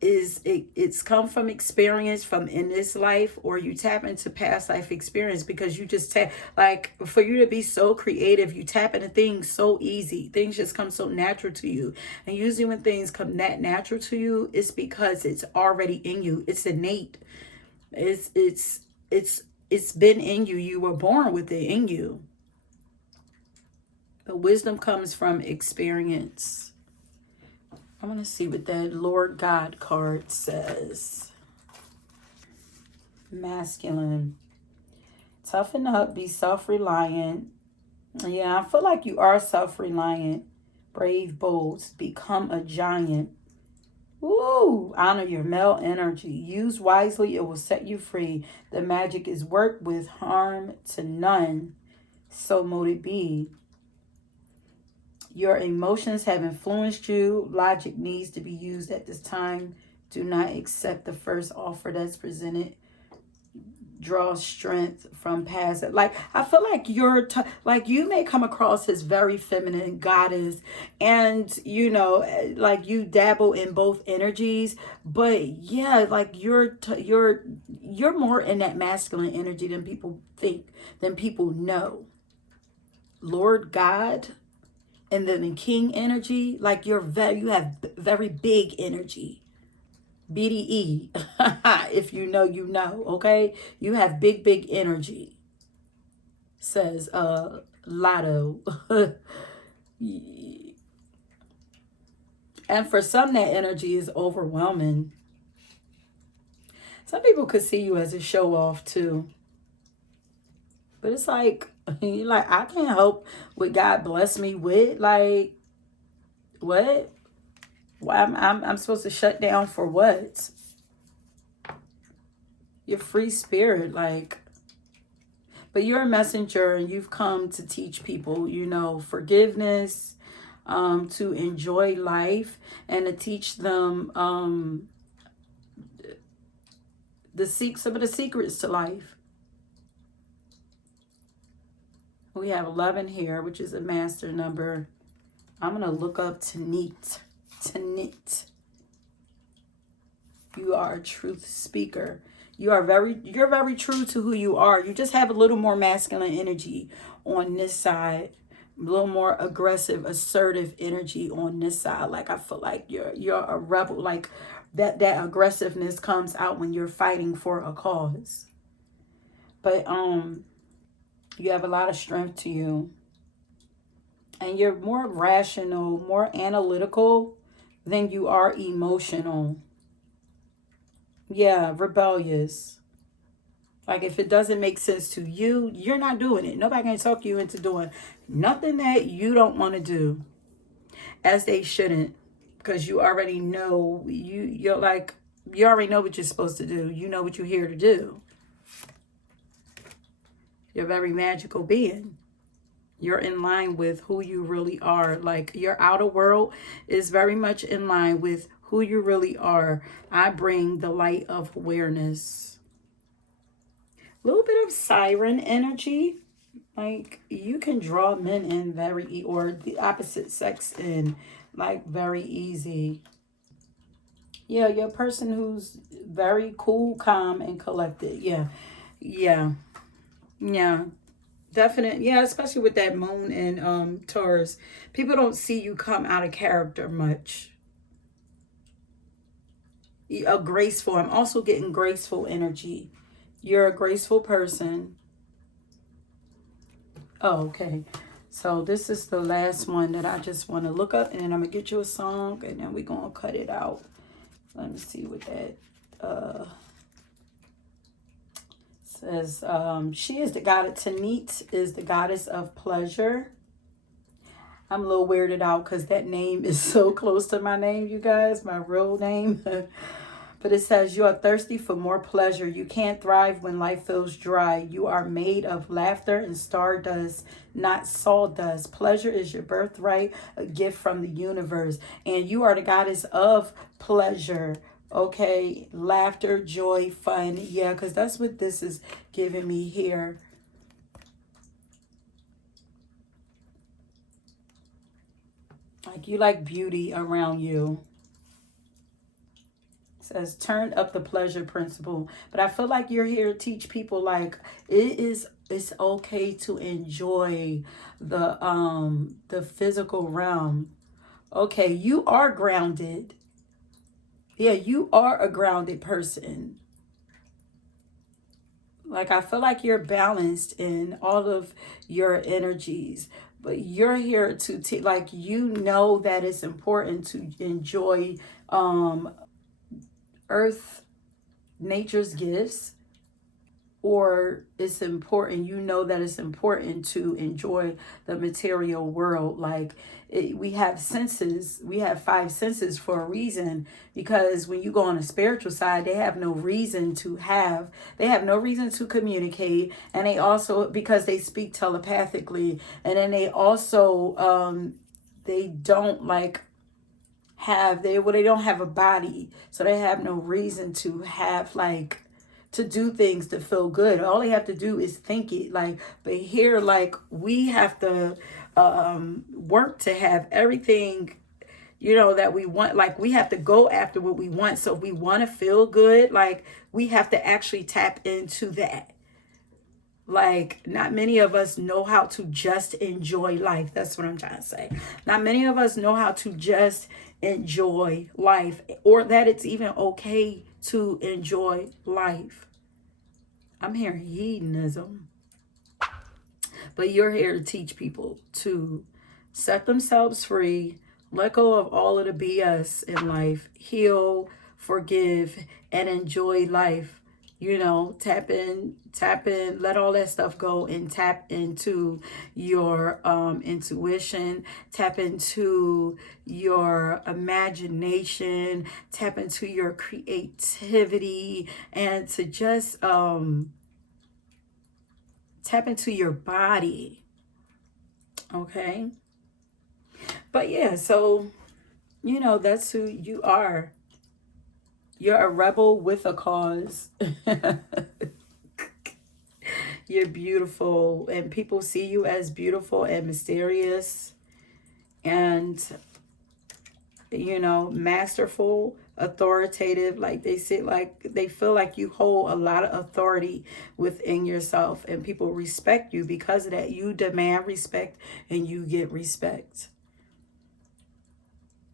it's come from experience from in this life, or you tap into past life experience because you just tap, like for you to be so creative, you tap into things so easy, things just come so natural to you. And usually when things come that natural to you, it's because it's already in you, it's innate, it's been in you, you were born with it in you. But wisdom comes from experience. I want to see what that Lord God card says. Masculine. Toughen up, be self-reliant. Yeah, I feel like you are self-reliant. Brave, bold, become a giant. Ooh, honor your male energy. Use wisely, it will set you free. The magic is worked with harm to none. So mote it be. Your emotions have influenced you. Logic needs to be used at this time. Do not accept the first offer that's presented. Draw strength from past. Like I feel like like you may come across as very feminine goddess, and you know, like you dabble in both energies. But yeah, like you're more in that masculine energy than people think, than people know. Lord God. And then in king energy, like you have very big energy. BDE. If you know, you know, okay? You have big energy, says Lotto. And for some, that energy is overwhelming. Some people could see you as a show off too. But it's like, you're like, I can't help what God bless me with. Like, what? Why I'm supposed to shut down for what? Your free spirit, like, but you're a messenger and you've come to teach people, you know, forgiveness, to enjoy life, and to teach them some of the secrets to life. We have 11 here, which is a master number. I'm gonna look up Tanit. Tanit. You are a truth speaker. You're very true to who you are. You just have a little more masculine energy on this side. A little more aggressive, assertive energy on this side. Like I feel like you're a rebel. Like that aggressiveness comes out when you're fighting for a cause. But you have a lot of strength to you. And you're more rational, more analytical than you are emotional. Yeah, rebellious. Like if it doesn't make sense to you, you're not doing it. Nobody can talk you into doing nothing that you don't want to do, as they shouldn't, because you already know you already know what you're supposed to do. You know what you're here to do. You're a very magical being. You're in line with who you really are. Like your outer world is very much in line with who you really are. I bring the light of awareness. A little bit of siren energy. Like you can draw men in or the opposite sex in like very easy. Yeah, you're a person who's very cool, calm, and collected. Yeah, yeah, yeah. Definite, yeah, especially with that moon and Taurus. People don't see you come out of character much. A graceful. I'm also getting graceful energy. You're a graceful person. Oh, okay. So this is the last one that I just want to look up, and then I'm gonna get you a song, and then we're gonna cut it out. Let me see what that says. She is the goddess. Tanit is the goddess of pleasure. I'm a little weirded out because that name is so close to my name, you guys, my real name. But it says, you are thirsty for more pleasure. You can't thrive when life feels dry. You are made of laughter and stardust, not sawdust. Pleasure is your birthright, a gift from the universe. And you are the goddess of pleasure. Okay, laughter, joy, fun. Yeah, because that's what this is giving me here. Like you like beauty around you. It says turn up the pleasure principle. But I feel like you're here to teach people like it's okay to enjoy the physical realm. Okay, you are grounded. Yeah, you are a grounded person. Like I feel like you're balanced in all of your energies, but you're here to like you know that it's important to enjoy earth, nature's gifts, or it's important, you know that it's important to enjoy the material world. Like we have senses, we have five senses for a reason, because when you go on the spiritual side, they have no reason to communicate, and they also, because they speak telepathically, and then they also they don't like they don't have a body, so they have no reason to have like to do things to feel good. All they have to do is think it. Like, but here, like we have to work to have everything, you know, that we want. Like we have to go after what we want. So if we want to feel good, like we have to actually tap into that. Like not many of us know how to just enjoy life. That's what I'm trying to say. Not many of us know how to just enjoy life, or that it's even okay to enjoy life. I'm hearing hedonism. But you're here to teach people to set themselves free, let go of all of the BS in life, heal, forgive, and enjoy life. You know, tap in, let all that stuff go, and tap into your intuition, tap into your imagination, tap into your creativity, and to just tap into your body. Okay. But yeah, so you know, that's who you are. You're a rebel with a cause. You're beautiful, and people see you as beautiful and mysterious. And you know, masterful, authoritative. Like they say, like they feel like you hold a lot of authority within yourself, and people respect you because of that. You demand respect and you get respect,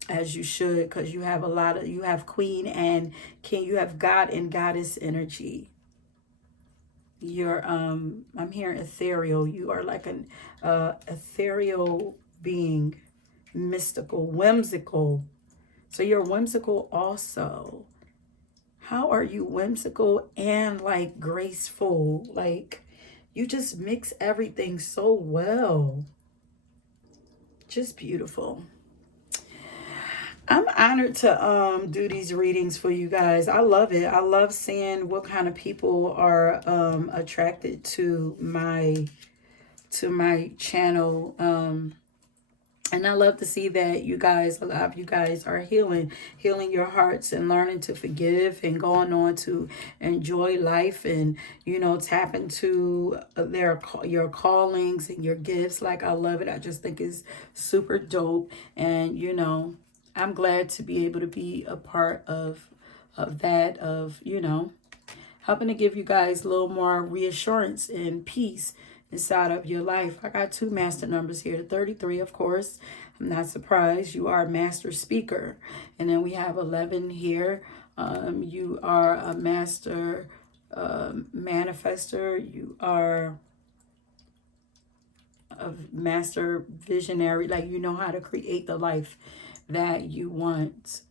as you should, because you have a lot of, you have queen and king, you have God and goddess energy. You're I'm hearing ethereal. You are like an ethereal being, mystical, whimsical. So you're whimsical also. How are you whimsical and like graceful? Like you just mix everything so well. Just beautiful. I'm honored to do these readings for you guys. I love it. I love seeing what kind of people are attracted to my channel. And I love to see that you guys, a lot of you guys are healing your hearts and learning to forgive and going on to enjoy life and, you know, tap into your callings and your gifts. Like, I love it. I just think it's super dope. And, you know, I'm glad to be able to be a part of that, of, you know, helping to give you guys a little more reassurance and peace inside of your life. I got two master numbers here, 33, of course. I'm not surprised. You are a master speaker. And then we have 11 here. You are a master manifester. You are a master visionary. Like, you know how to create the life that you want.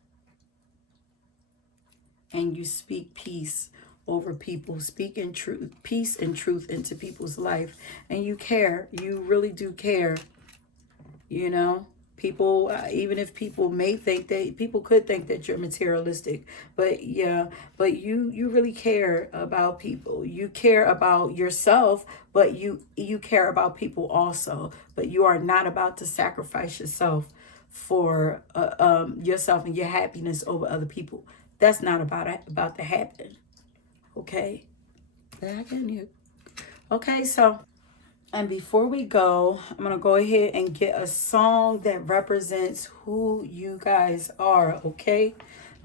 And you speak peace over people, speaking truth, peace and truth into people's life. And you care. You really do care. You know, people, even if people may think that, people could think that you're materialistic, but yeah, but you really care about people. You care about yourself, but you care about people also. But you are not about to sacrifice yourself for yourself and your happiness over other people. That's not about to happen. Okay. Okay, so, and before we go, I'm going to go ahead and get a song that represents who you guys are, okay?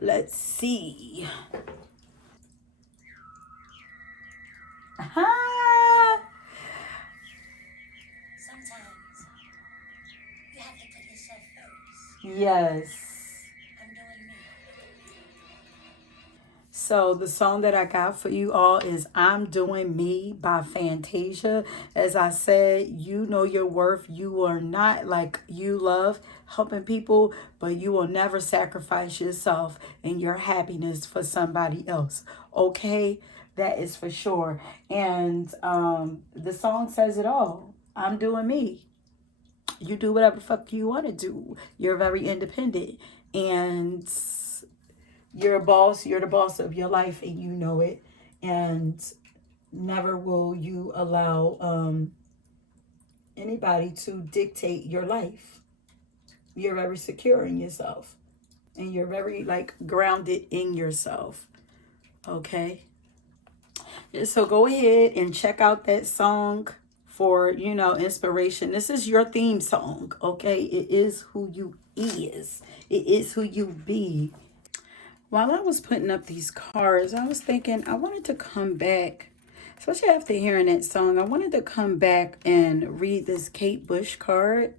Let's see. Sometimes you have to put yourself first. Yes. So the song that I got for you all is I'm Doing Me by Fantasia. As I said, you know your worth. You are not, like, you love helping people, but you will never sacrifice yourself and your happiness for somebody else. Okay? That is for sure. And the song says it all. I'm doing me. You do whatever the fuck you want to do. You're very independent. And you're a boss. You're the boss of your life, and you know it. And never will you allow anybody to dictate your life. You're very secure in yourself, and you're very, like, grounded in yourself. Okay. So go ahead and check out that song for, you know, inspiration. This is your theme song. Okay. It is who you is. It is who you be. While I was putting up these cards, I was thinking I wanted to come back, especially after hearing that song, I wanted to come back and read this Kate Bush card.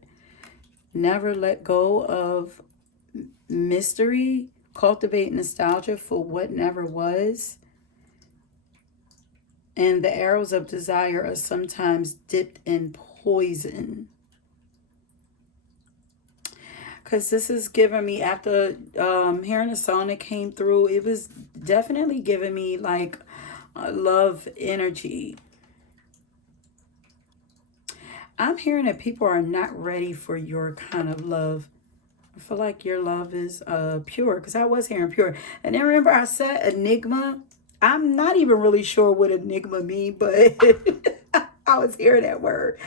Never let go of mystery. Cultivate nostalgia for what never was. And the arrows of desire are sometimes dipped in poison. Because this is giving me, after hearing the song that came through, it was definitely giving me like love energy. I'm hearing that people are not ready for your kind of love. I feel like your love is pure, because I was hearing pure. And then remember I said enigma. I'm not even really sure what enigma means, but I was hearing that word.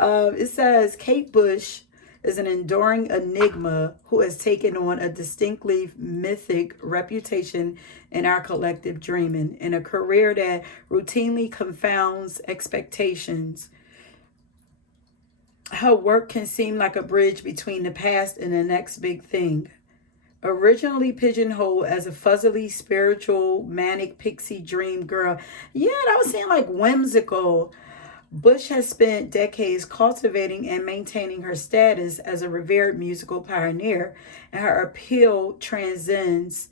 It says Kate Bush is an enduring enigma who has taken on a distinctly mythic reputation in our collective dreaming, in a career that routinely confounds expectations. Her work can seem like a bridge between the past and the next big thing. Originally pigeonholed as a fuzzily spiritual, manic pixie dream girl. Yeah, that was saying like whimsical. Bush has spent decades cultivating and maintaining her status as a revered musical pioneer, and her appeal transcends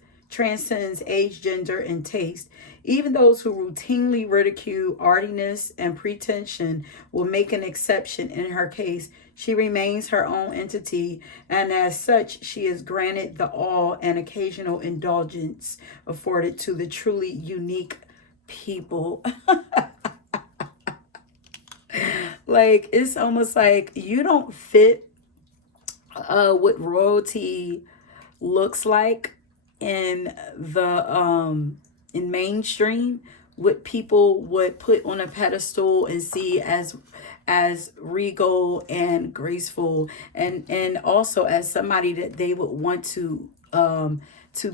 age, gender, and taste. Even those who routinely ridicule artiness and pretension will make an exception in her case. She remains her own entity, and as such, she is granted the awe and occasional indulgence afforded to the truly unique people. Like, it's almost like you don't fit what royalty looks like in the in mainstream, what people would put on a pedestal and see as regal and graceful, and also as somebody that they would want to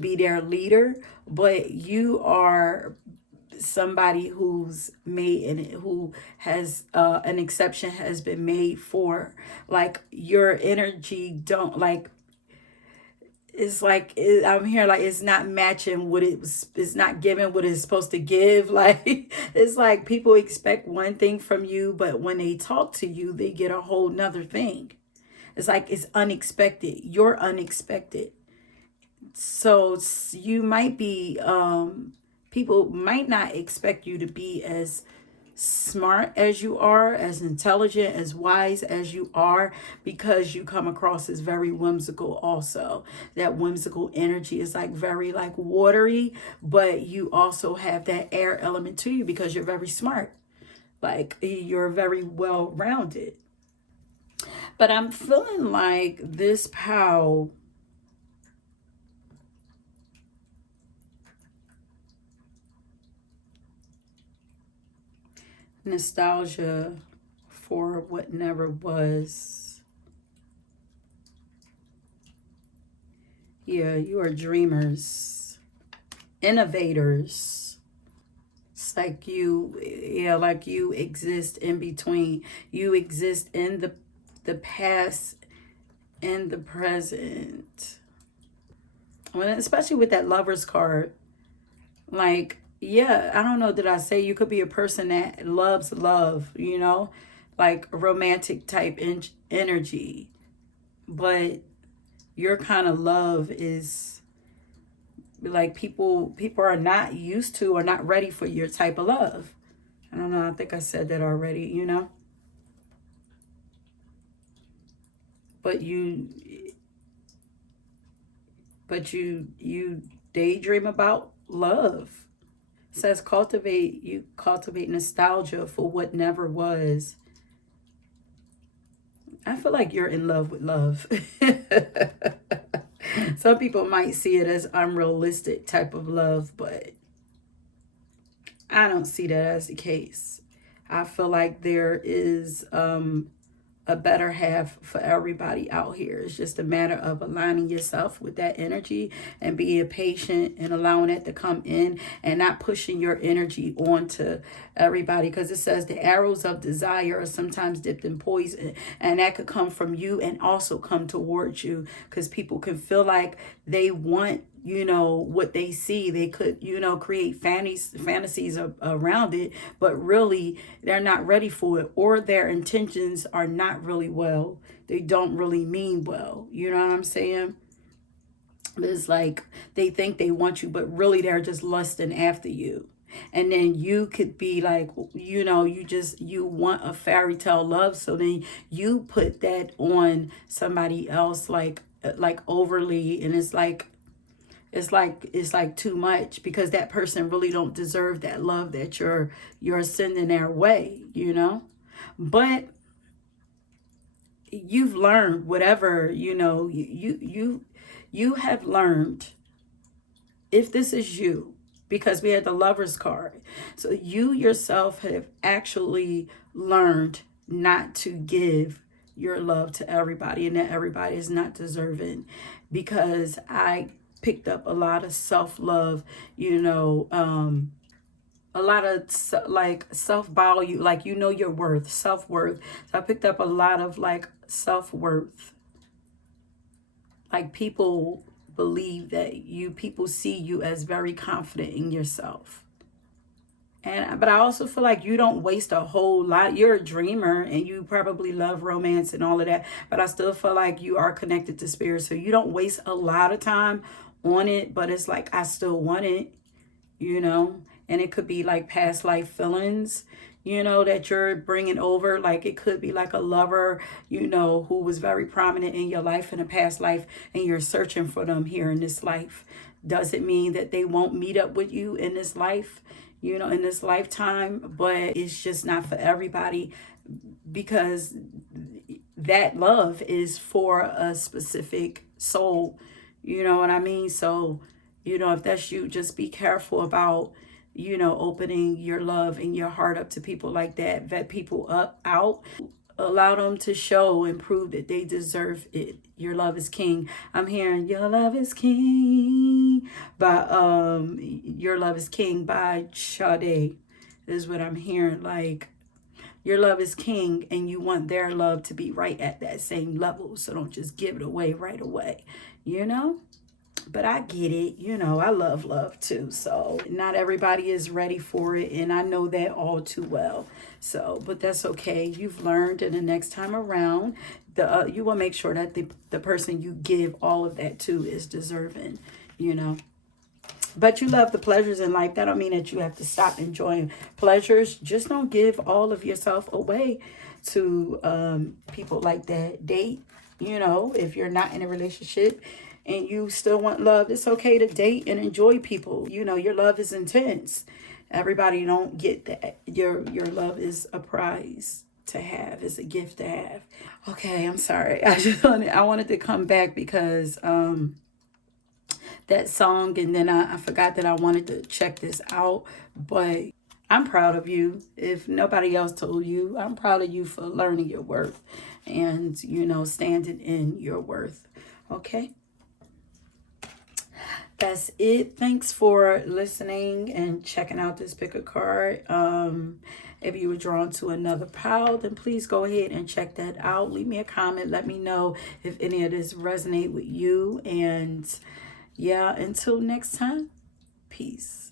be their leader. But you are somebody who's made, and who has an exception has been made for, like, your energy don't like, it's like I'm here, like it's not matching what it was, it's not giving what it's supposed to give. Like, it's like people expect one thing from you, but when they talk to you they get a whole nother thing. It's like it's unexpected, you're unexpected. So you might be people might not expect you to be as smart as you are, as intelligent, as wise as you are, because you come across as very whimsical also. That whimsical energy is like very like watery, but you also have that air element to you because you're very smart. Like, you're very well rounded. But I'm feeling like this pow nostalgia for what never was. Yeah, you are dreamers, innovators. It's like you, yeah, like you exist in between. You exist in the past and the present. Well, especially with that Lover's card. Like, yeah, I don't know, did I say you could be a person that loves love, like romantic type energy, but your kind of love is like people are not used to or not ready for your type of love. I don't know, I think I said that already. But you daydream about love. It says cultivate nostalgia for what never was. I feel like you're in love with love. Some people might see it as unrealistic type of love, but I don't see that as the case. I feel like there is a better half for everybody out here. It's just a matter of aligning yourself with that energy and being patient and allowing it to come in, and not pushing your energy onto everybody, because it says the arrows of desire are sometimes dipped in poison, and that could come from you and also come towards you, because people can feel like they want what they see. They could create fantasies around it, but really they're not ready for it, or their intentions are not really well. They don't really mean well, you know what I'm saying? It's like they think they want you, but really they're just lusting after you. And then you could be like, you want a fairy tale love, so then you put that on somebody else, like overly, and it's like too much, because that person really don't deserve that love that you're sending their way. But you've learned whatever, you have learned, if this is you, because we had the Lover's card, so you yourself have actually learned not to give your love to everybody, and that everybody is not deserving, because I picked up a lot of self-love, a lot of like self-value, like your worth, self-worth. So I picked up a lot of like self-worth, like people believe that people see you as very confident in yourself. But I also feel like you don't waste a whole lot. You're a dreamer and you probably love romance and all of that. But I still feel like you are connected to spirit. So you don't waste a lot of time on it. But it's like, I still want it, you know. And it could be like past life feelings, you know, that you're bringing over. Like it could be like a lover, you know, who was very prominent in your life in a past life. And you're searching for them here in this life. Does it mean that they won't meet up with you in this life? You know, in this lifetime, but it's just not for everybody, because that love is for a specific soul. You know what I mean? So, you know, if that's you, just be careful about, you know, opening your love and your heart up to people like that. Vet people out. Allow them to show and prove that they deserve it. Your love is king. I'm hearing Your Love is King by Your Love is King by Sade. This is what I'm hearing. Like, your love is king and you want their love to be right at that same level. So don't just give it away right away, you know? But I get it. You know, I love love too. So not everybody is ready for it. And I know that all too well. So, but that's okay. You've learned, and the next time around, you will make sure that the person you give all of that to is deserving, you know. But you love the pleasures in life. That don't mean that you have to stop enjoying pleasures. Just don't give all of yourself away to people like that. Date, you know, if you're not in a relationship and you still want love, it's okay to date and enjoy people. You know, your love is intense. Everybody don't get that. Your love is a prize to have. It's a gift to have. Okay, I'm sorry. I wanted to come back because that song, and then I forgot that I wanted to check this out. But I'm proud of you. If nobody else told you, I'm proud of you for learning your worth and, you know, standing in your worth. Okay. That's it. Thanks for listening and checking out this pick a card. If you were drawn to another pile, then please go ahead and check that out. Leave me a comment. Let me know if any of this resonate with you. And yeah, until next time, peace.